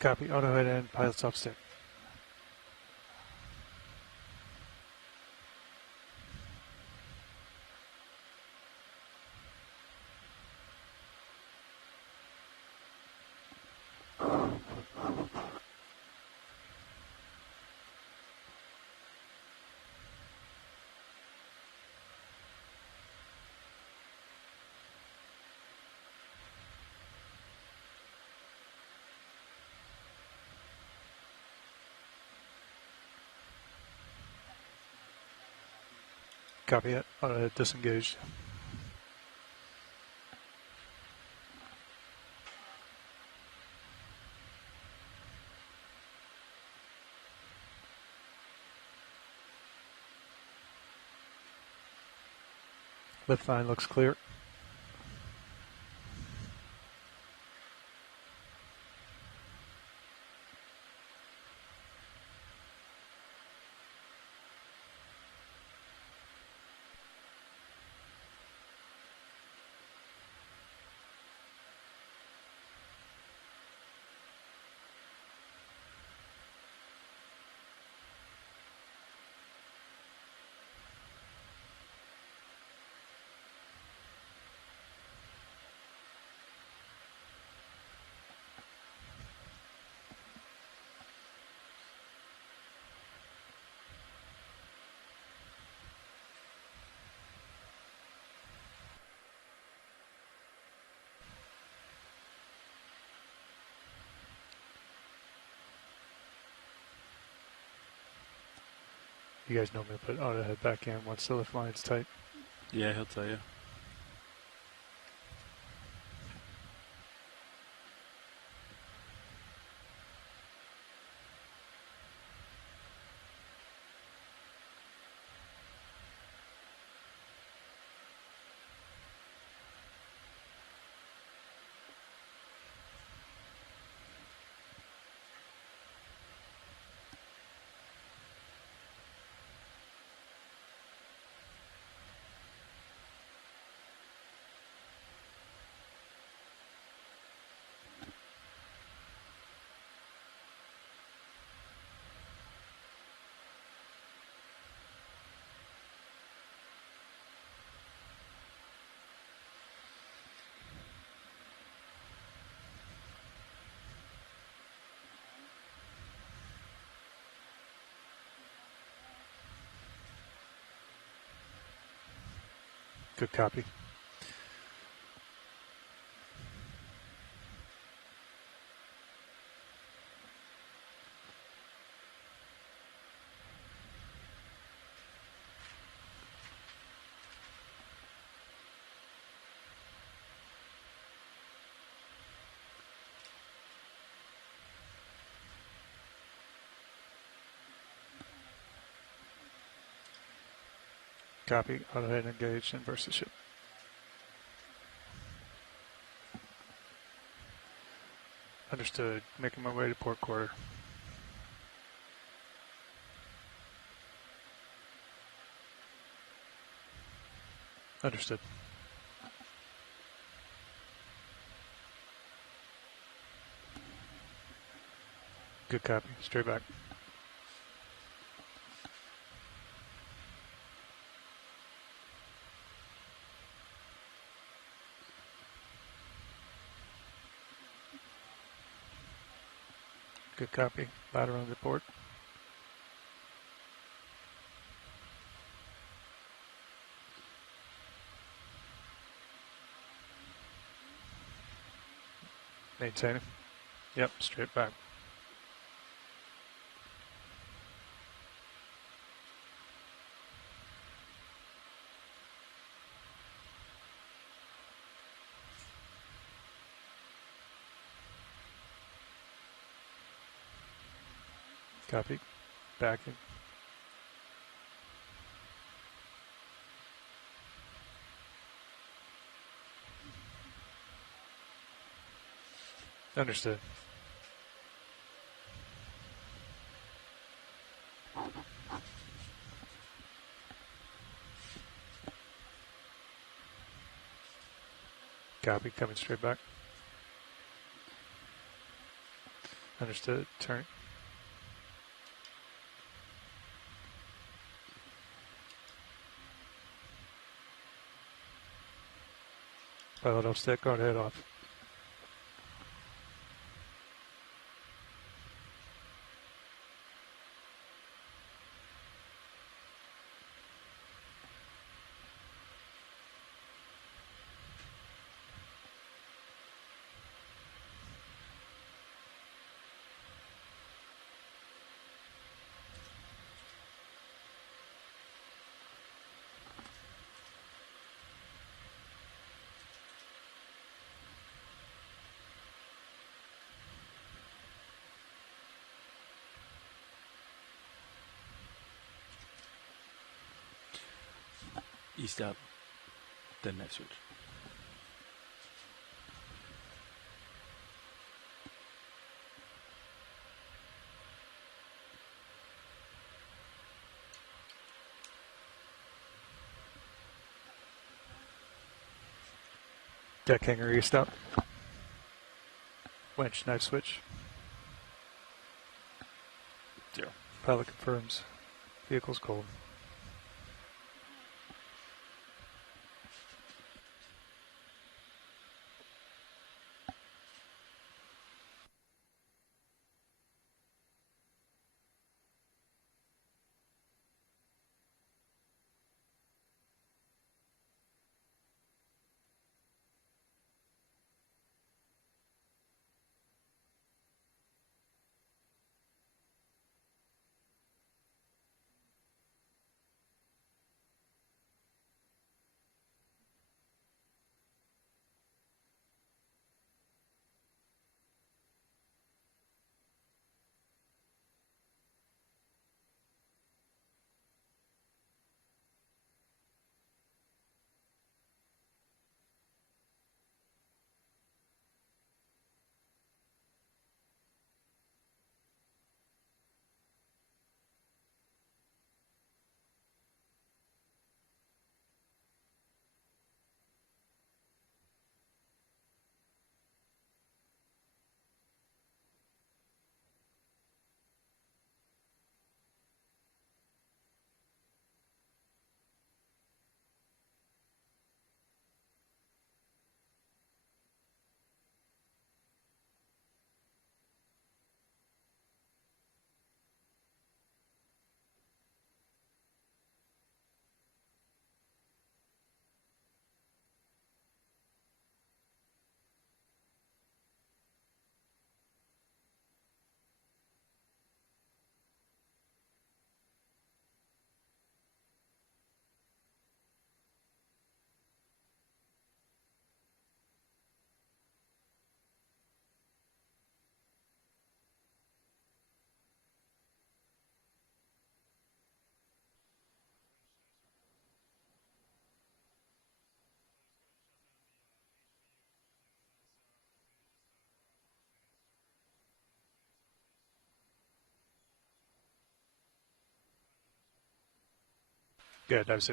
Copy. Auto head end. Pilot's off stick. Copy it. Auto head disengaged. Lift line looks clear. You guys know me to put auto head back in once the lift line's tight. Yeah, he'll tell you. Good copy. Copy. Autohead engaged and versus ship. Understood. Making my way to port quarter. Understood. Good copy. Straight back. Good copy. Ladder on the port. Maintaining. Yep, straight back. Copy. Backing. Understood. Copy. Coming straight back. Understood. Turn. Pilot off stick. Guard head off. East up. Then net switch. Deck hanger east up. Winch, knife switch. 0. Pilot confirms. Vehicle's cold. Good. I was